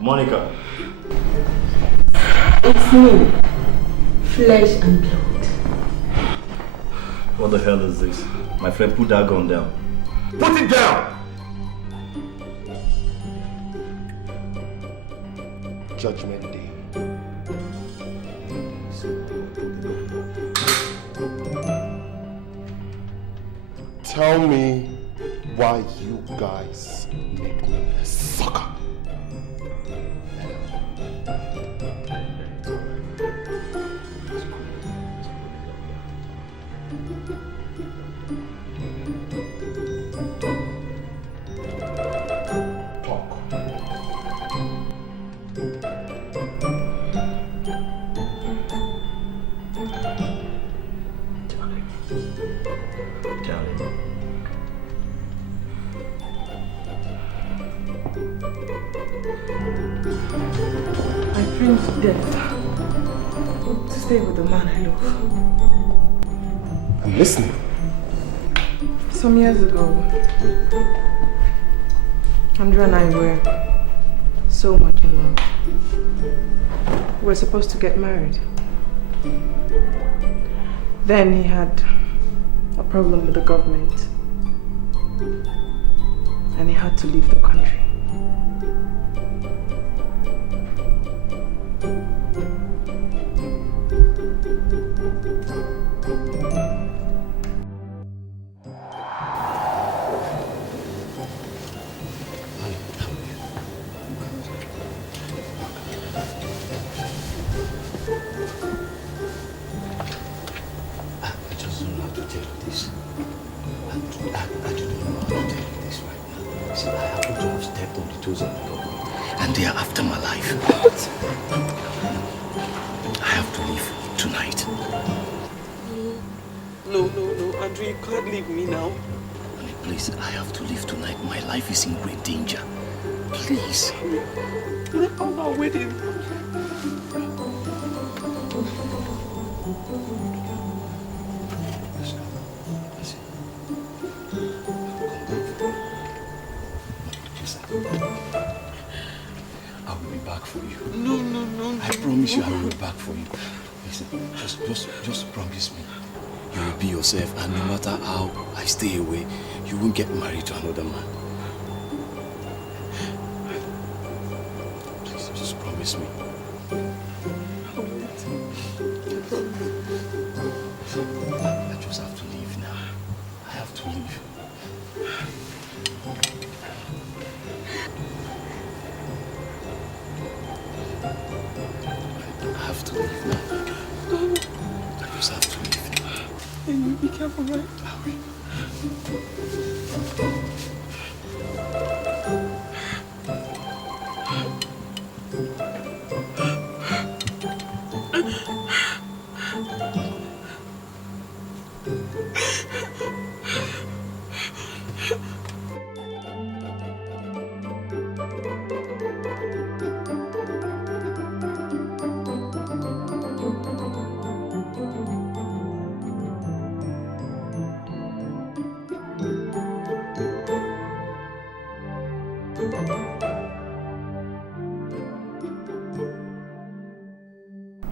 Monica. It's me, flesh and blood. What the hell is this? My friend, put that gun down. Put it down! Judgment Day. Tell me why you guys make me a sucker. To stay with the man I love. I'm listening. Some years ago, Andrew and I were so much in love. We were supposed to get married. Then he had a problem with the government and he had to leave the country. I do not know how to tell you this right now. See, I happen to have stepped on the toes of the government, and they are after my life. What? I have to leave tonight. No, Andrew, you can't leave me now. Honey, please, I have to leave tonight. My life is in great danger. Please. What about our wedding? I will be back for you. No. I promise you I will be back for you. Listen, just promise me. You will be yourself, and no matter how I stay away, you won't get married to another man. Please, just promise me. I just have to leave now. I have to leave. I have to leave now. I just have to leave now. And you be careful, right? I will.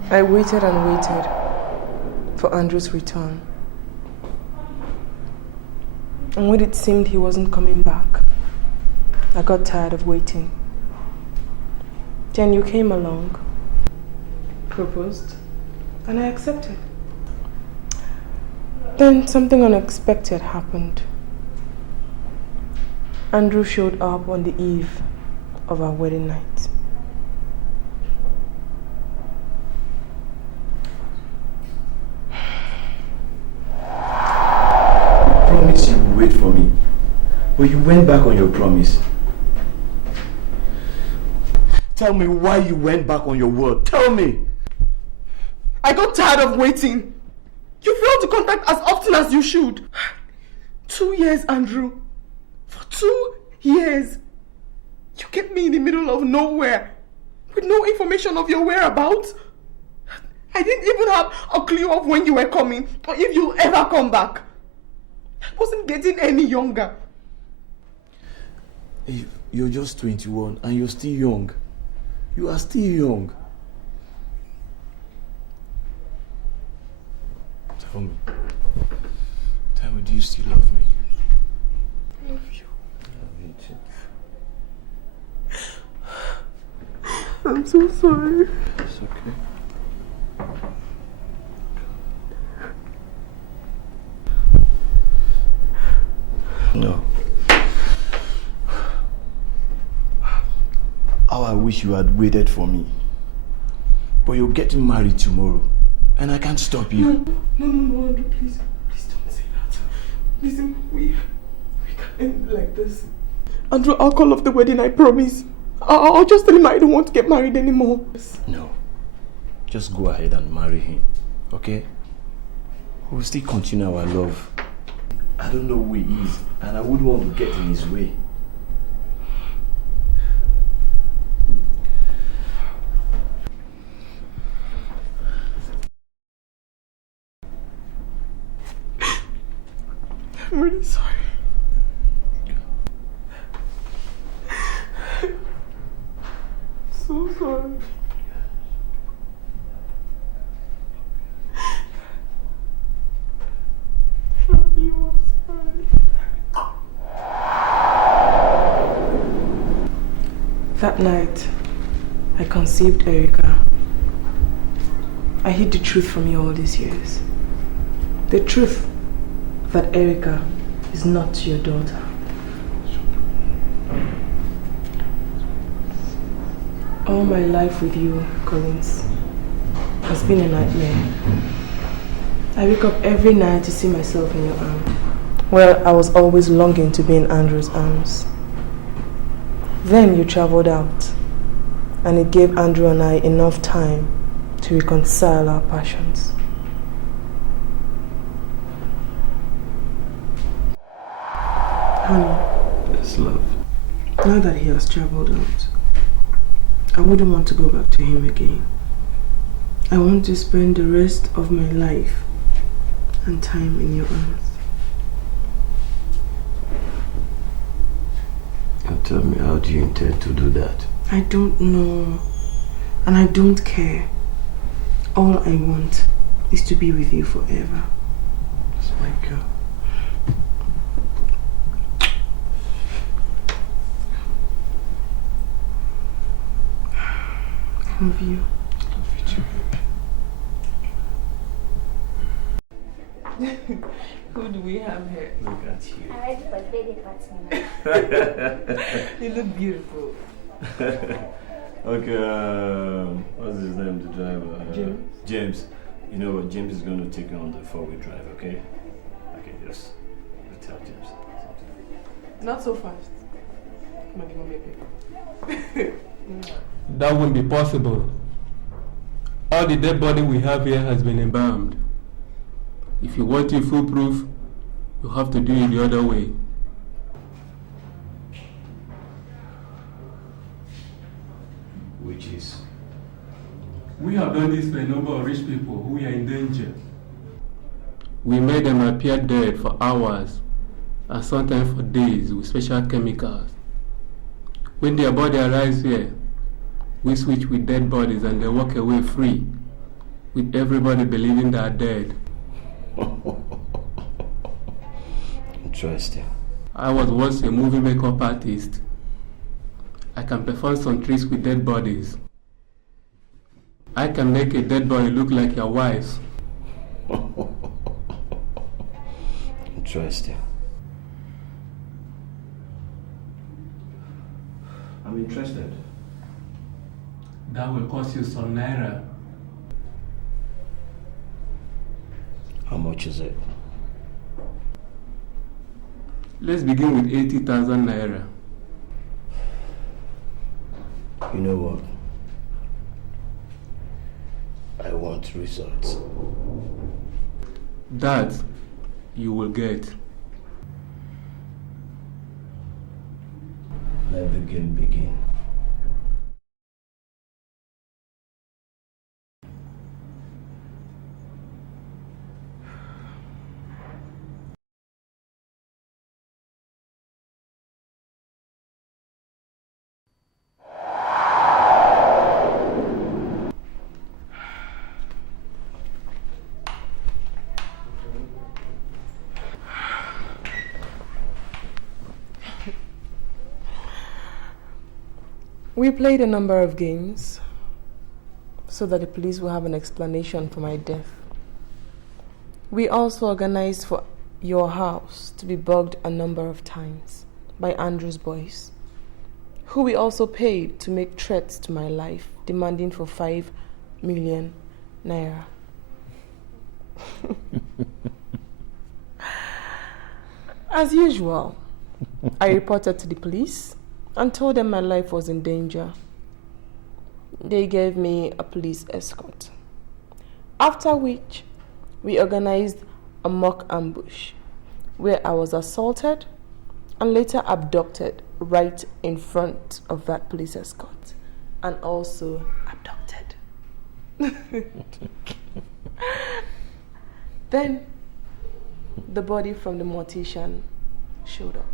I waited and waited for Andrew's return. And when it seemed he wasn't coming back, I got tired of waiting. Then you came along, proposed, and I accepted. Then something unexpected happened. Andrew showed up on the eve of our wedding night. Promise you will wait for me, but you went back on your promise. Tell me why you went back on your word. Tell me. I got tired of waiting. You failed to contact as often as you should. 2 years, Andrew. For 2 years. You kept me in the middle of nowhere with no information of your whereabouts. I didn't even have a clue of when you were coming or if you'll ever come back. I wasn't getting any younger. You're just 21 and you're still young. You are still young. Tell me. Tell me, do you still love me? I love you. I love you too. I'm so sorry. It's okay. No. How I wish you had waited for me. But you're getting married tomorrow, and I can't stop you. No, Andrew, please don't say that. Listen, we can't end like this. Andrew, I'll call off the wedding, I promise. I'll just tell him I don't want to get married anymore. No. Just go ahead and marry him, okay? We'll still continue our love. I don't know who he is, and I wouldn't want to get in his way. I'm really sorry. So sorry. That night, I conceived Iyke. I hid the truth from you all these years. The truth that Iyke is not your daughter. All my life with you, Collins, has been a nightmare. I wake up every night to see myself in your arms. Well, I was always longing to be in Andrew's arms. Then you traveled out, and it gave Andrew and I enough time to reconcile our passions. Honey. Yes, love. Now that he has traveled out, I wouldn't want to go back to him again. I want to spend the rest of my life and time in your arms. And tell me, how do you intend to do that? I don't know, and I don't care. All I want is to be with you forever. That's my girl. I love you. Love you too. Who do we have here? Look at you. I'm ready for the baby party. You look beautiful. Okay, what's his name, the driver? James. James. You know what, James is going to take you on the 4-wheel drive, okay? Okay, just tell James. Not so fast. Come on, give me a paper. That won't be possible. All the dead body we have here has been embalmed. If you want it foolproof, you have to do it the other way. Which is? We have done this for a number of rich people who are in danger. We made them appear dead for hours and sometimes for days with special chemicals. When their body arrives here, we switch with dead bodies and they walk away free, with everybody believing they are dead. Interesting. I was once a movie makeup artist. I can perform some tricks with dead bodies. I can make a dead body look like your wife. Interesting. I'm interested. That will cost you some naira. How much is it? Let's begin with 80,000 naira. You know what? I want results. That you will get. Let the game begin. We played a number of games so that the police will have an explanation for my death. We also organized for your house to be bugged a number of times by Andrew's boys, who we also paid to make threats to my life, demanding for 5 million naira. As usual, I reported to the police and told them my life was in danger. They gave me a police escort. After which, we organized a mock ambush where I was assaulted and later abducted right in front of that police escort, and also abducted. Then, the body from the mortician showed up.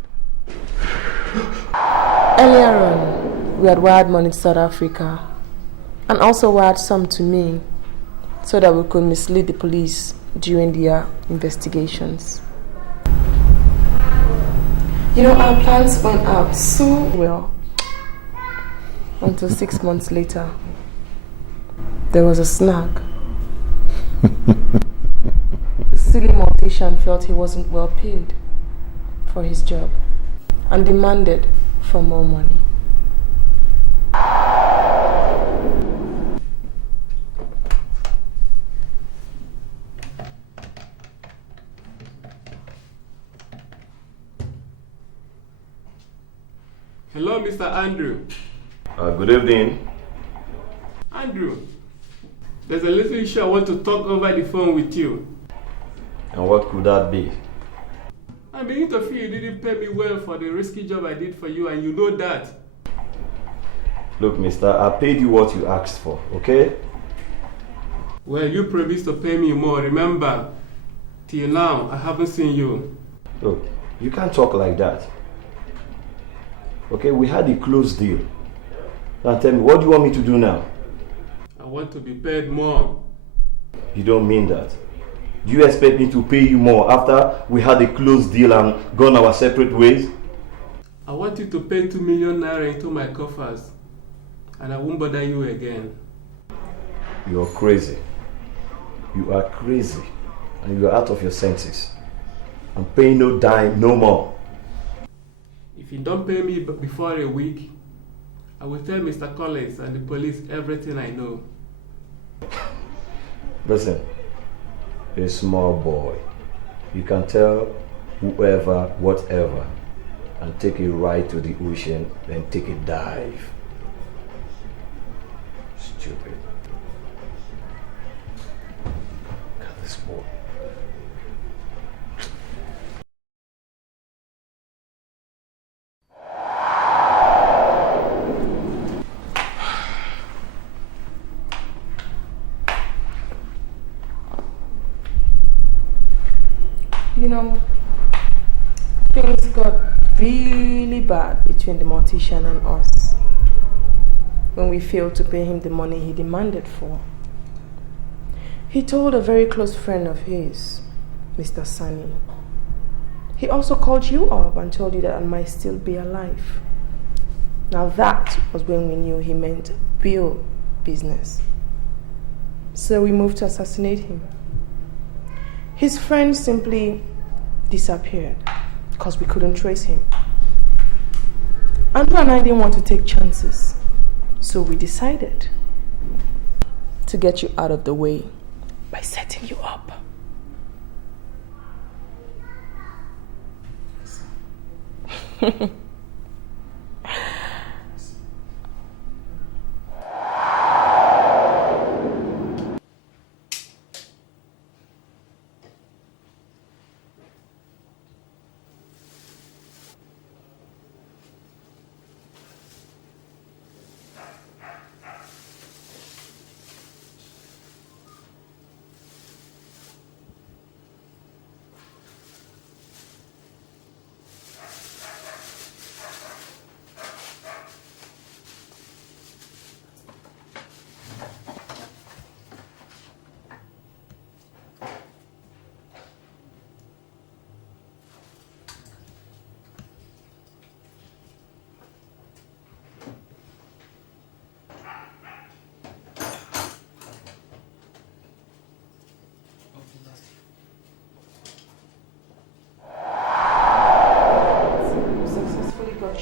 Earlier on, we had wired money to South Africa and also wired some to me so that we could mislead the police during their investigations. You know, our plans went out so well until 6 months later. There was a snag. The silly mortician felt he wasn't well paid for his job and demanded for more money. Hello, Mr. Andrew. Good evening. Andrew, there's a little issue I want to talk over the phone with you. And what could that be? I begin to feel you didn't pay me well for the risky job I did for you, and you know that. Look, mister, I paid you what you asked for, okay? Well, you promised to pay me more, remember? Till now, I haven't seen you. Look, you can't talk like that. Okay, we had a close deal. Now tell me, what do you want me to do now? I want to be paid more. You don't mean that. Do you expect me to pay you more after we had a close deal and gone our separate ways? I want you to pay 2 million naira into my coffers, and I won't bother you again. You're crazy. You are crazy, and you are out of your senses. I'm paying no dime, no more. If you don't pay me before a week, I will tell Mr. Collins and the police everything I know. Listen, you're a small boy. You can tell whoever, whatever, and take a ride to the ocean, then take a dive. Stupid. Look at this boy. You know, things got really bad between the mortician and us when we failed to pay him the money he demanded for. He told a very close friend of his, Mr. Sani. He also called you up and told you that I might still be alive. Now that was when we knew he meant real business. So we moved to assassinate him. His friend simply disappeared because we couldn't trace him. Andrew and I didn't want to take chances, so we decided to get you out of the way by setting you up.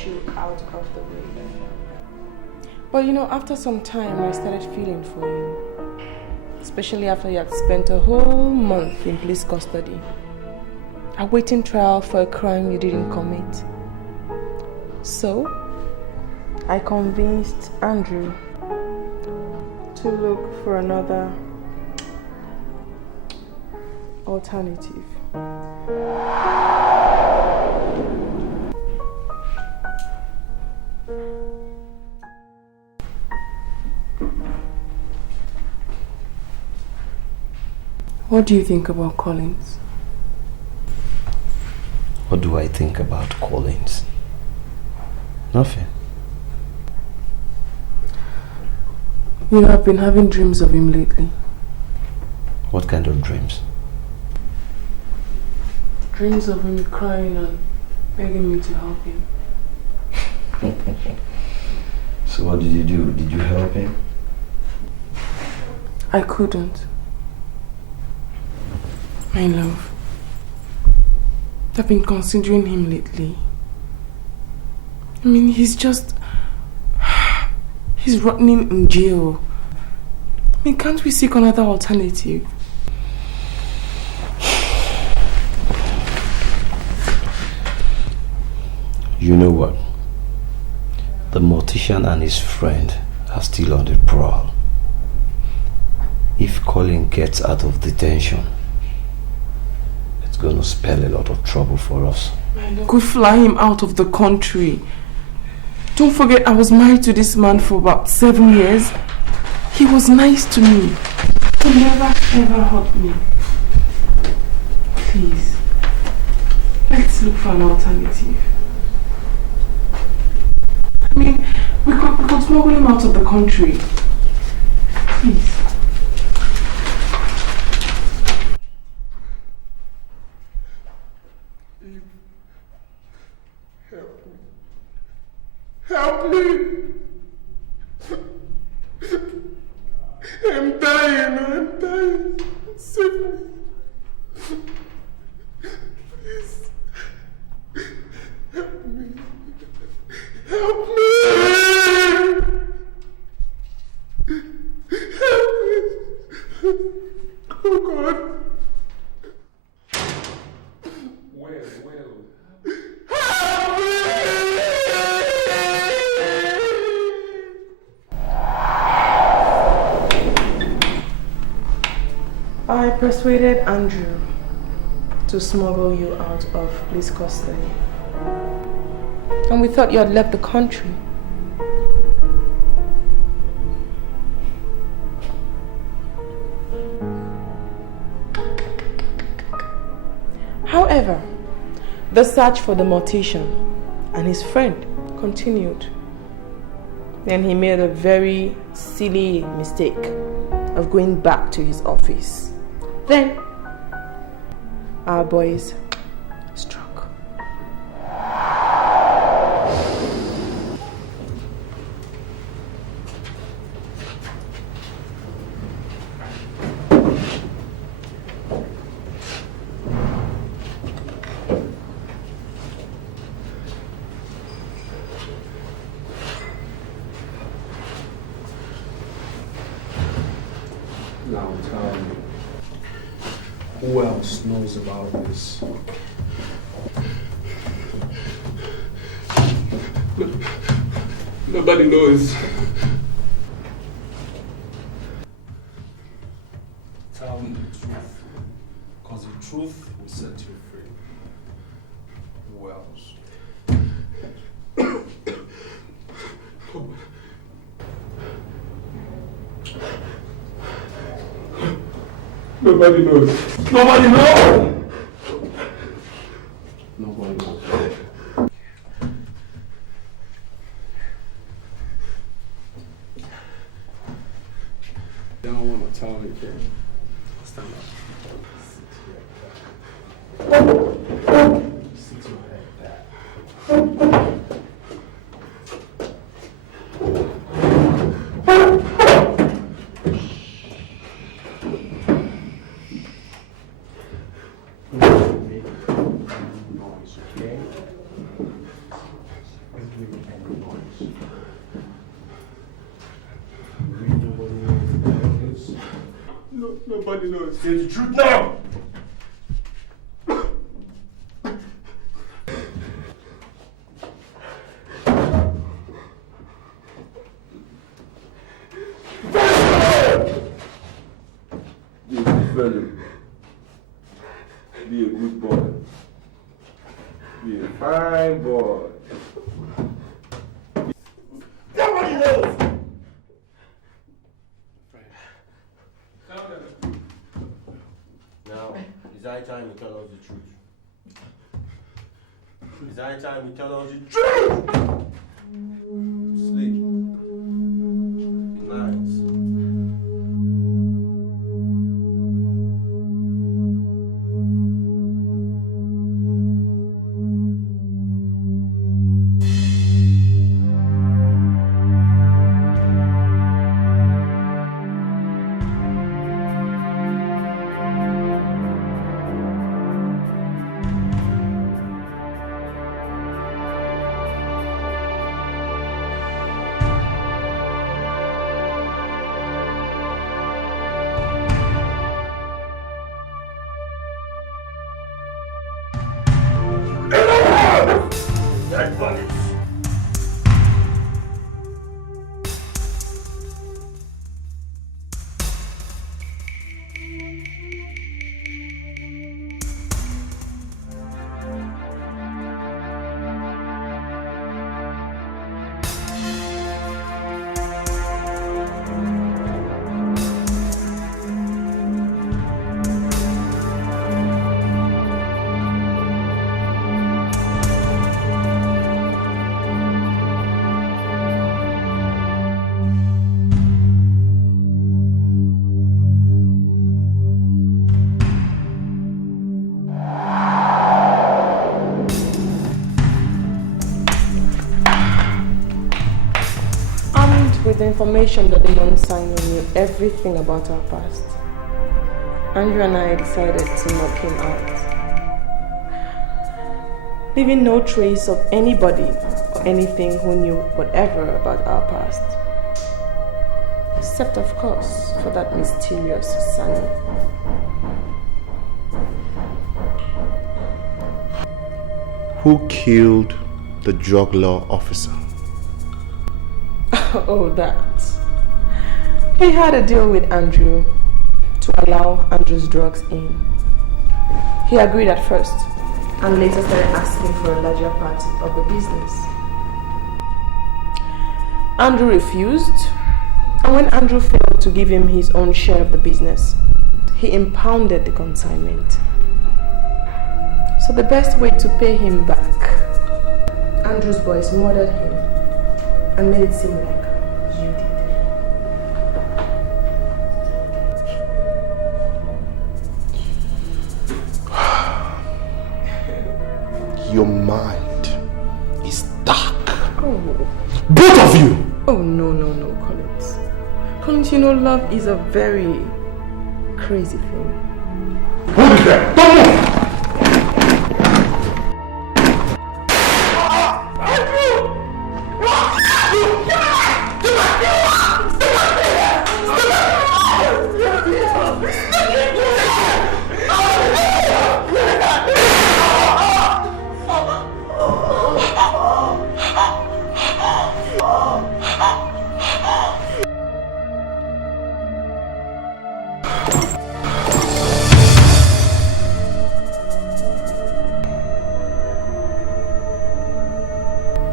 You out of the way. But you know, after some time I started feeling for you, especially after you had spent a whole month in police custody, awaiting trial for a crime you didn't commit. So I convinced Andrew to look for another alternative. What do you think about Collins? What do I think about Collins? Nothing. You know, I've been having dreams of him lately. What kind of dreams? Dreams of him crying and begging me to help him. So what did you do? Did you help him? I couldn't. My love, I've been considering him lately. I mean, he's rotting in jail. I mean, can't we seek another alternative? You know what? The mortician and his friend are still on the prowl. If Colin gets out of detention, it's going to spell a lot of trouble for us. Could fly him out of the country. Don't forget, I was married to this man for about 7 years. He was nice to me. He never ever hurt me. Please, let's look for an alternative. I mean, we could smuggle him out of the country. Please. Help me! I'm dying. Save me. Please. Help me. Help me! Help me! Oh God. Well. Help me! I persuaded Andrew to smuggle you out of police custody. And we thought you had left the country. However, the search for the mortician and his friend continued. Then he made a very silly mistake of going back to his office. Then, our boys struck. Now tell me, who else knows about this? Nobody knows. Tell me the truth, because the truth will set you free. Who else? Nobody knows. Nobody knows! Nobody knows. You don't want to tell me, okay? Stand up. Sit your head back. Nobody knows. Say the truth now! Be a good fellow. Be a good boy. Be a fine boy. Nobody knows! Now, it's high time you tell us the truth. It's high time you tell us the truth! Sleep. Good night. the information that the non-signer knew everything about our past. Andrew and I decided to knock him out, leaving no trace of anybody or anything who knew whatever about our past. Except, of course, for that mysterious Sunny. Who killed the drug law officer? Oh, that. He had a deal with Andrew to allow Andrew's drugs in. He agreed at first and later started asking for a larger part of the business. Andrew refused, and when Andrew failed to give him his own share of the business, he impounded the consignment. So the best way to pay him back, Andrew's boys murdered him and made it seem like you did. Your mind is dark. Oh. Both of you! Oh, no, Collins. Collins, you know love is a very crazy thing. Hold it there! Don't move!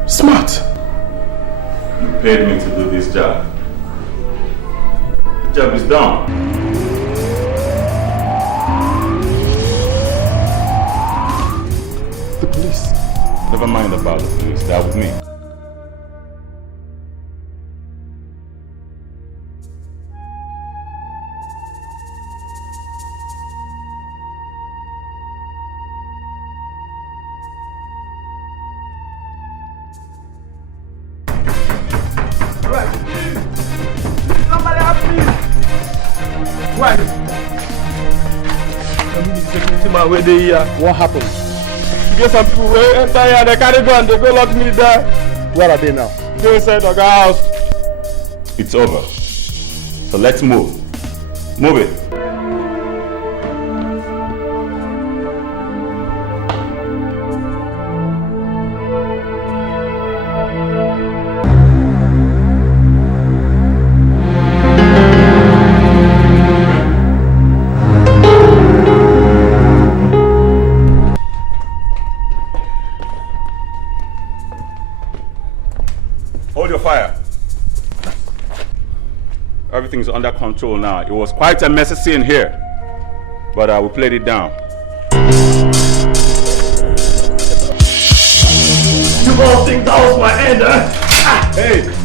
Smart. You paid me to do this job. The job is done. The police. Never mind about the police. They're with me. What happened? You get some people who enter here, they carry gun, they go lock me there. Where are they now? Go inside the house. It's over. So let's move. Move it. Everything's under control now. It was quite a messy scene here, but we played it down. You all think that was my end, huh? Ah, hey!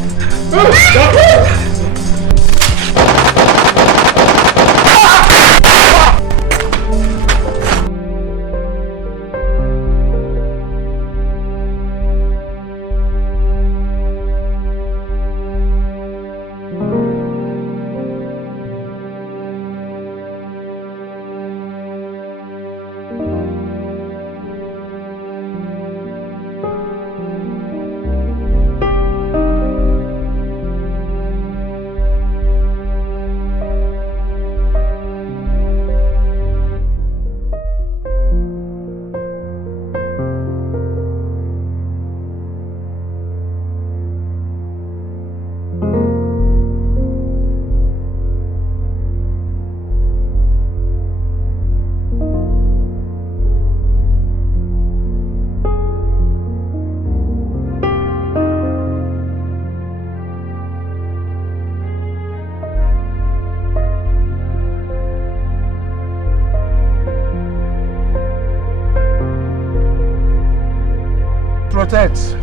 Protect.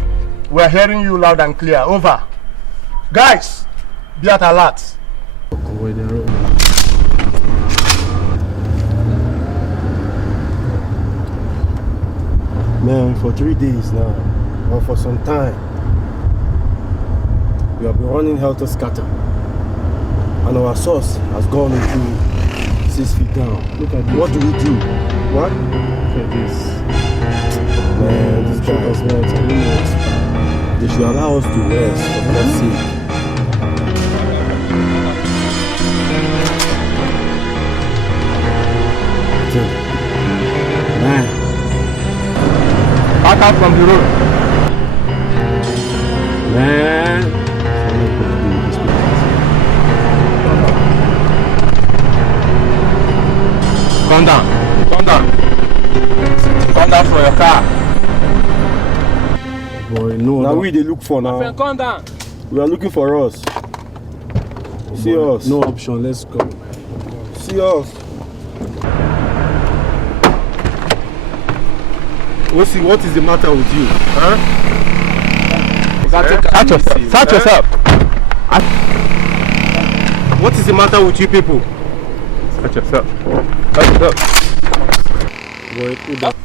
We're hearing you loud and clear. Over. Guys, be at alert. Man, for 3 days now, or for some time, We have been running helter-skelter. And our source has gone into 6 feet down. Look at this. What do we do? What? Look at this. Man, this guy. They should allow us to rest, for God's sake. Man. Back out from the road. Man. Come down. Come down. Come down from your car. Boy, no. Now we they look for now. Friend, come down. We are looking for us. See us. No option. Let's go. See us. Osi, what is the matter with you? Huh? Search yourself. What is the matter with you people? Search yourself. Search yourself. Boy, put that.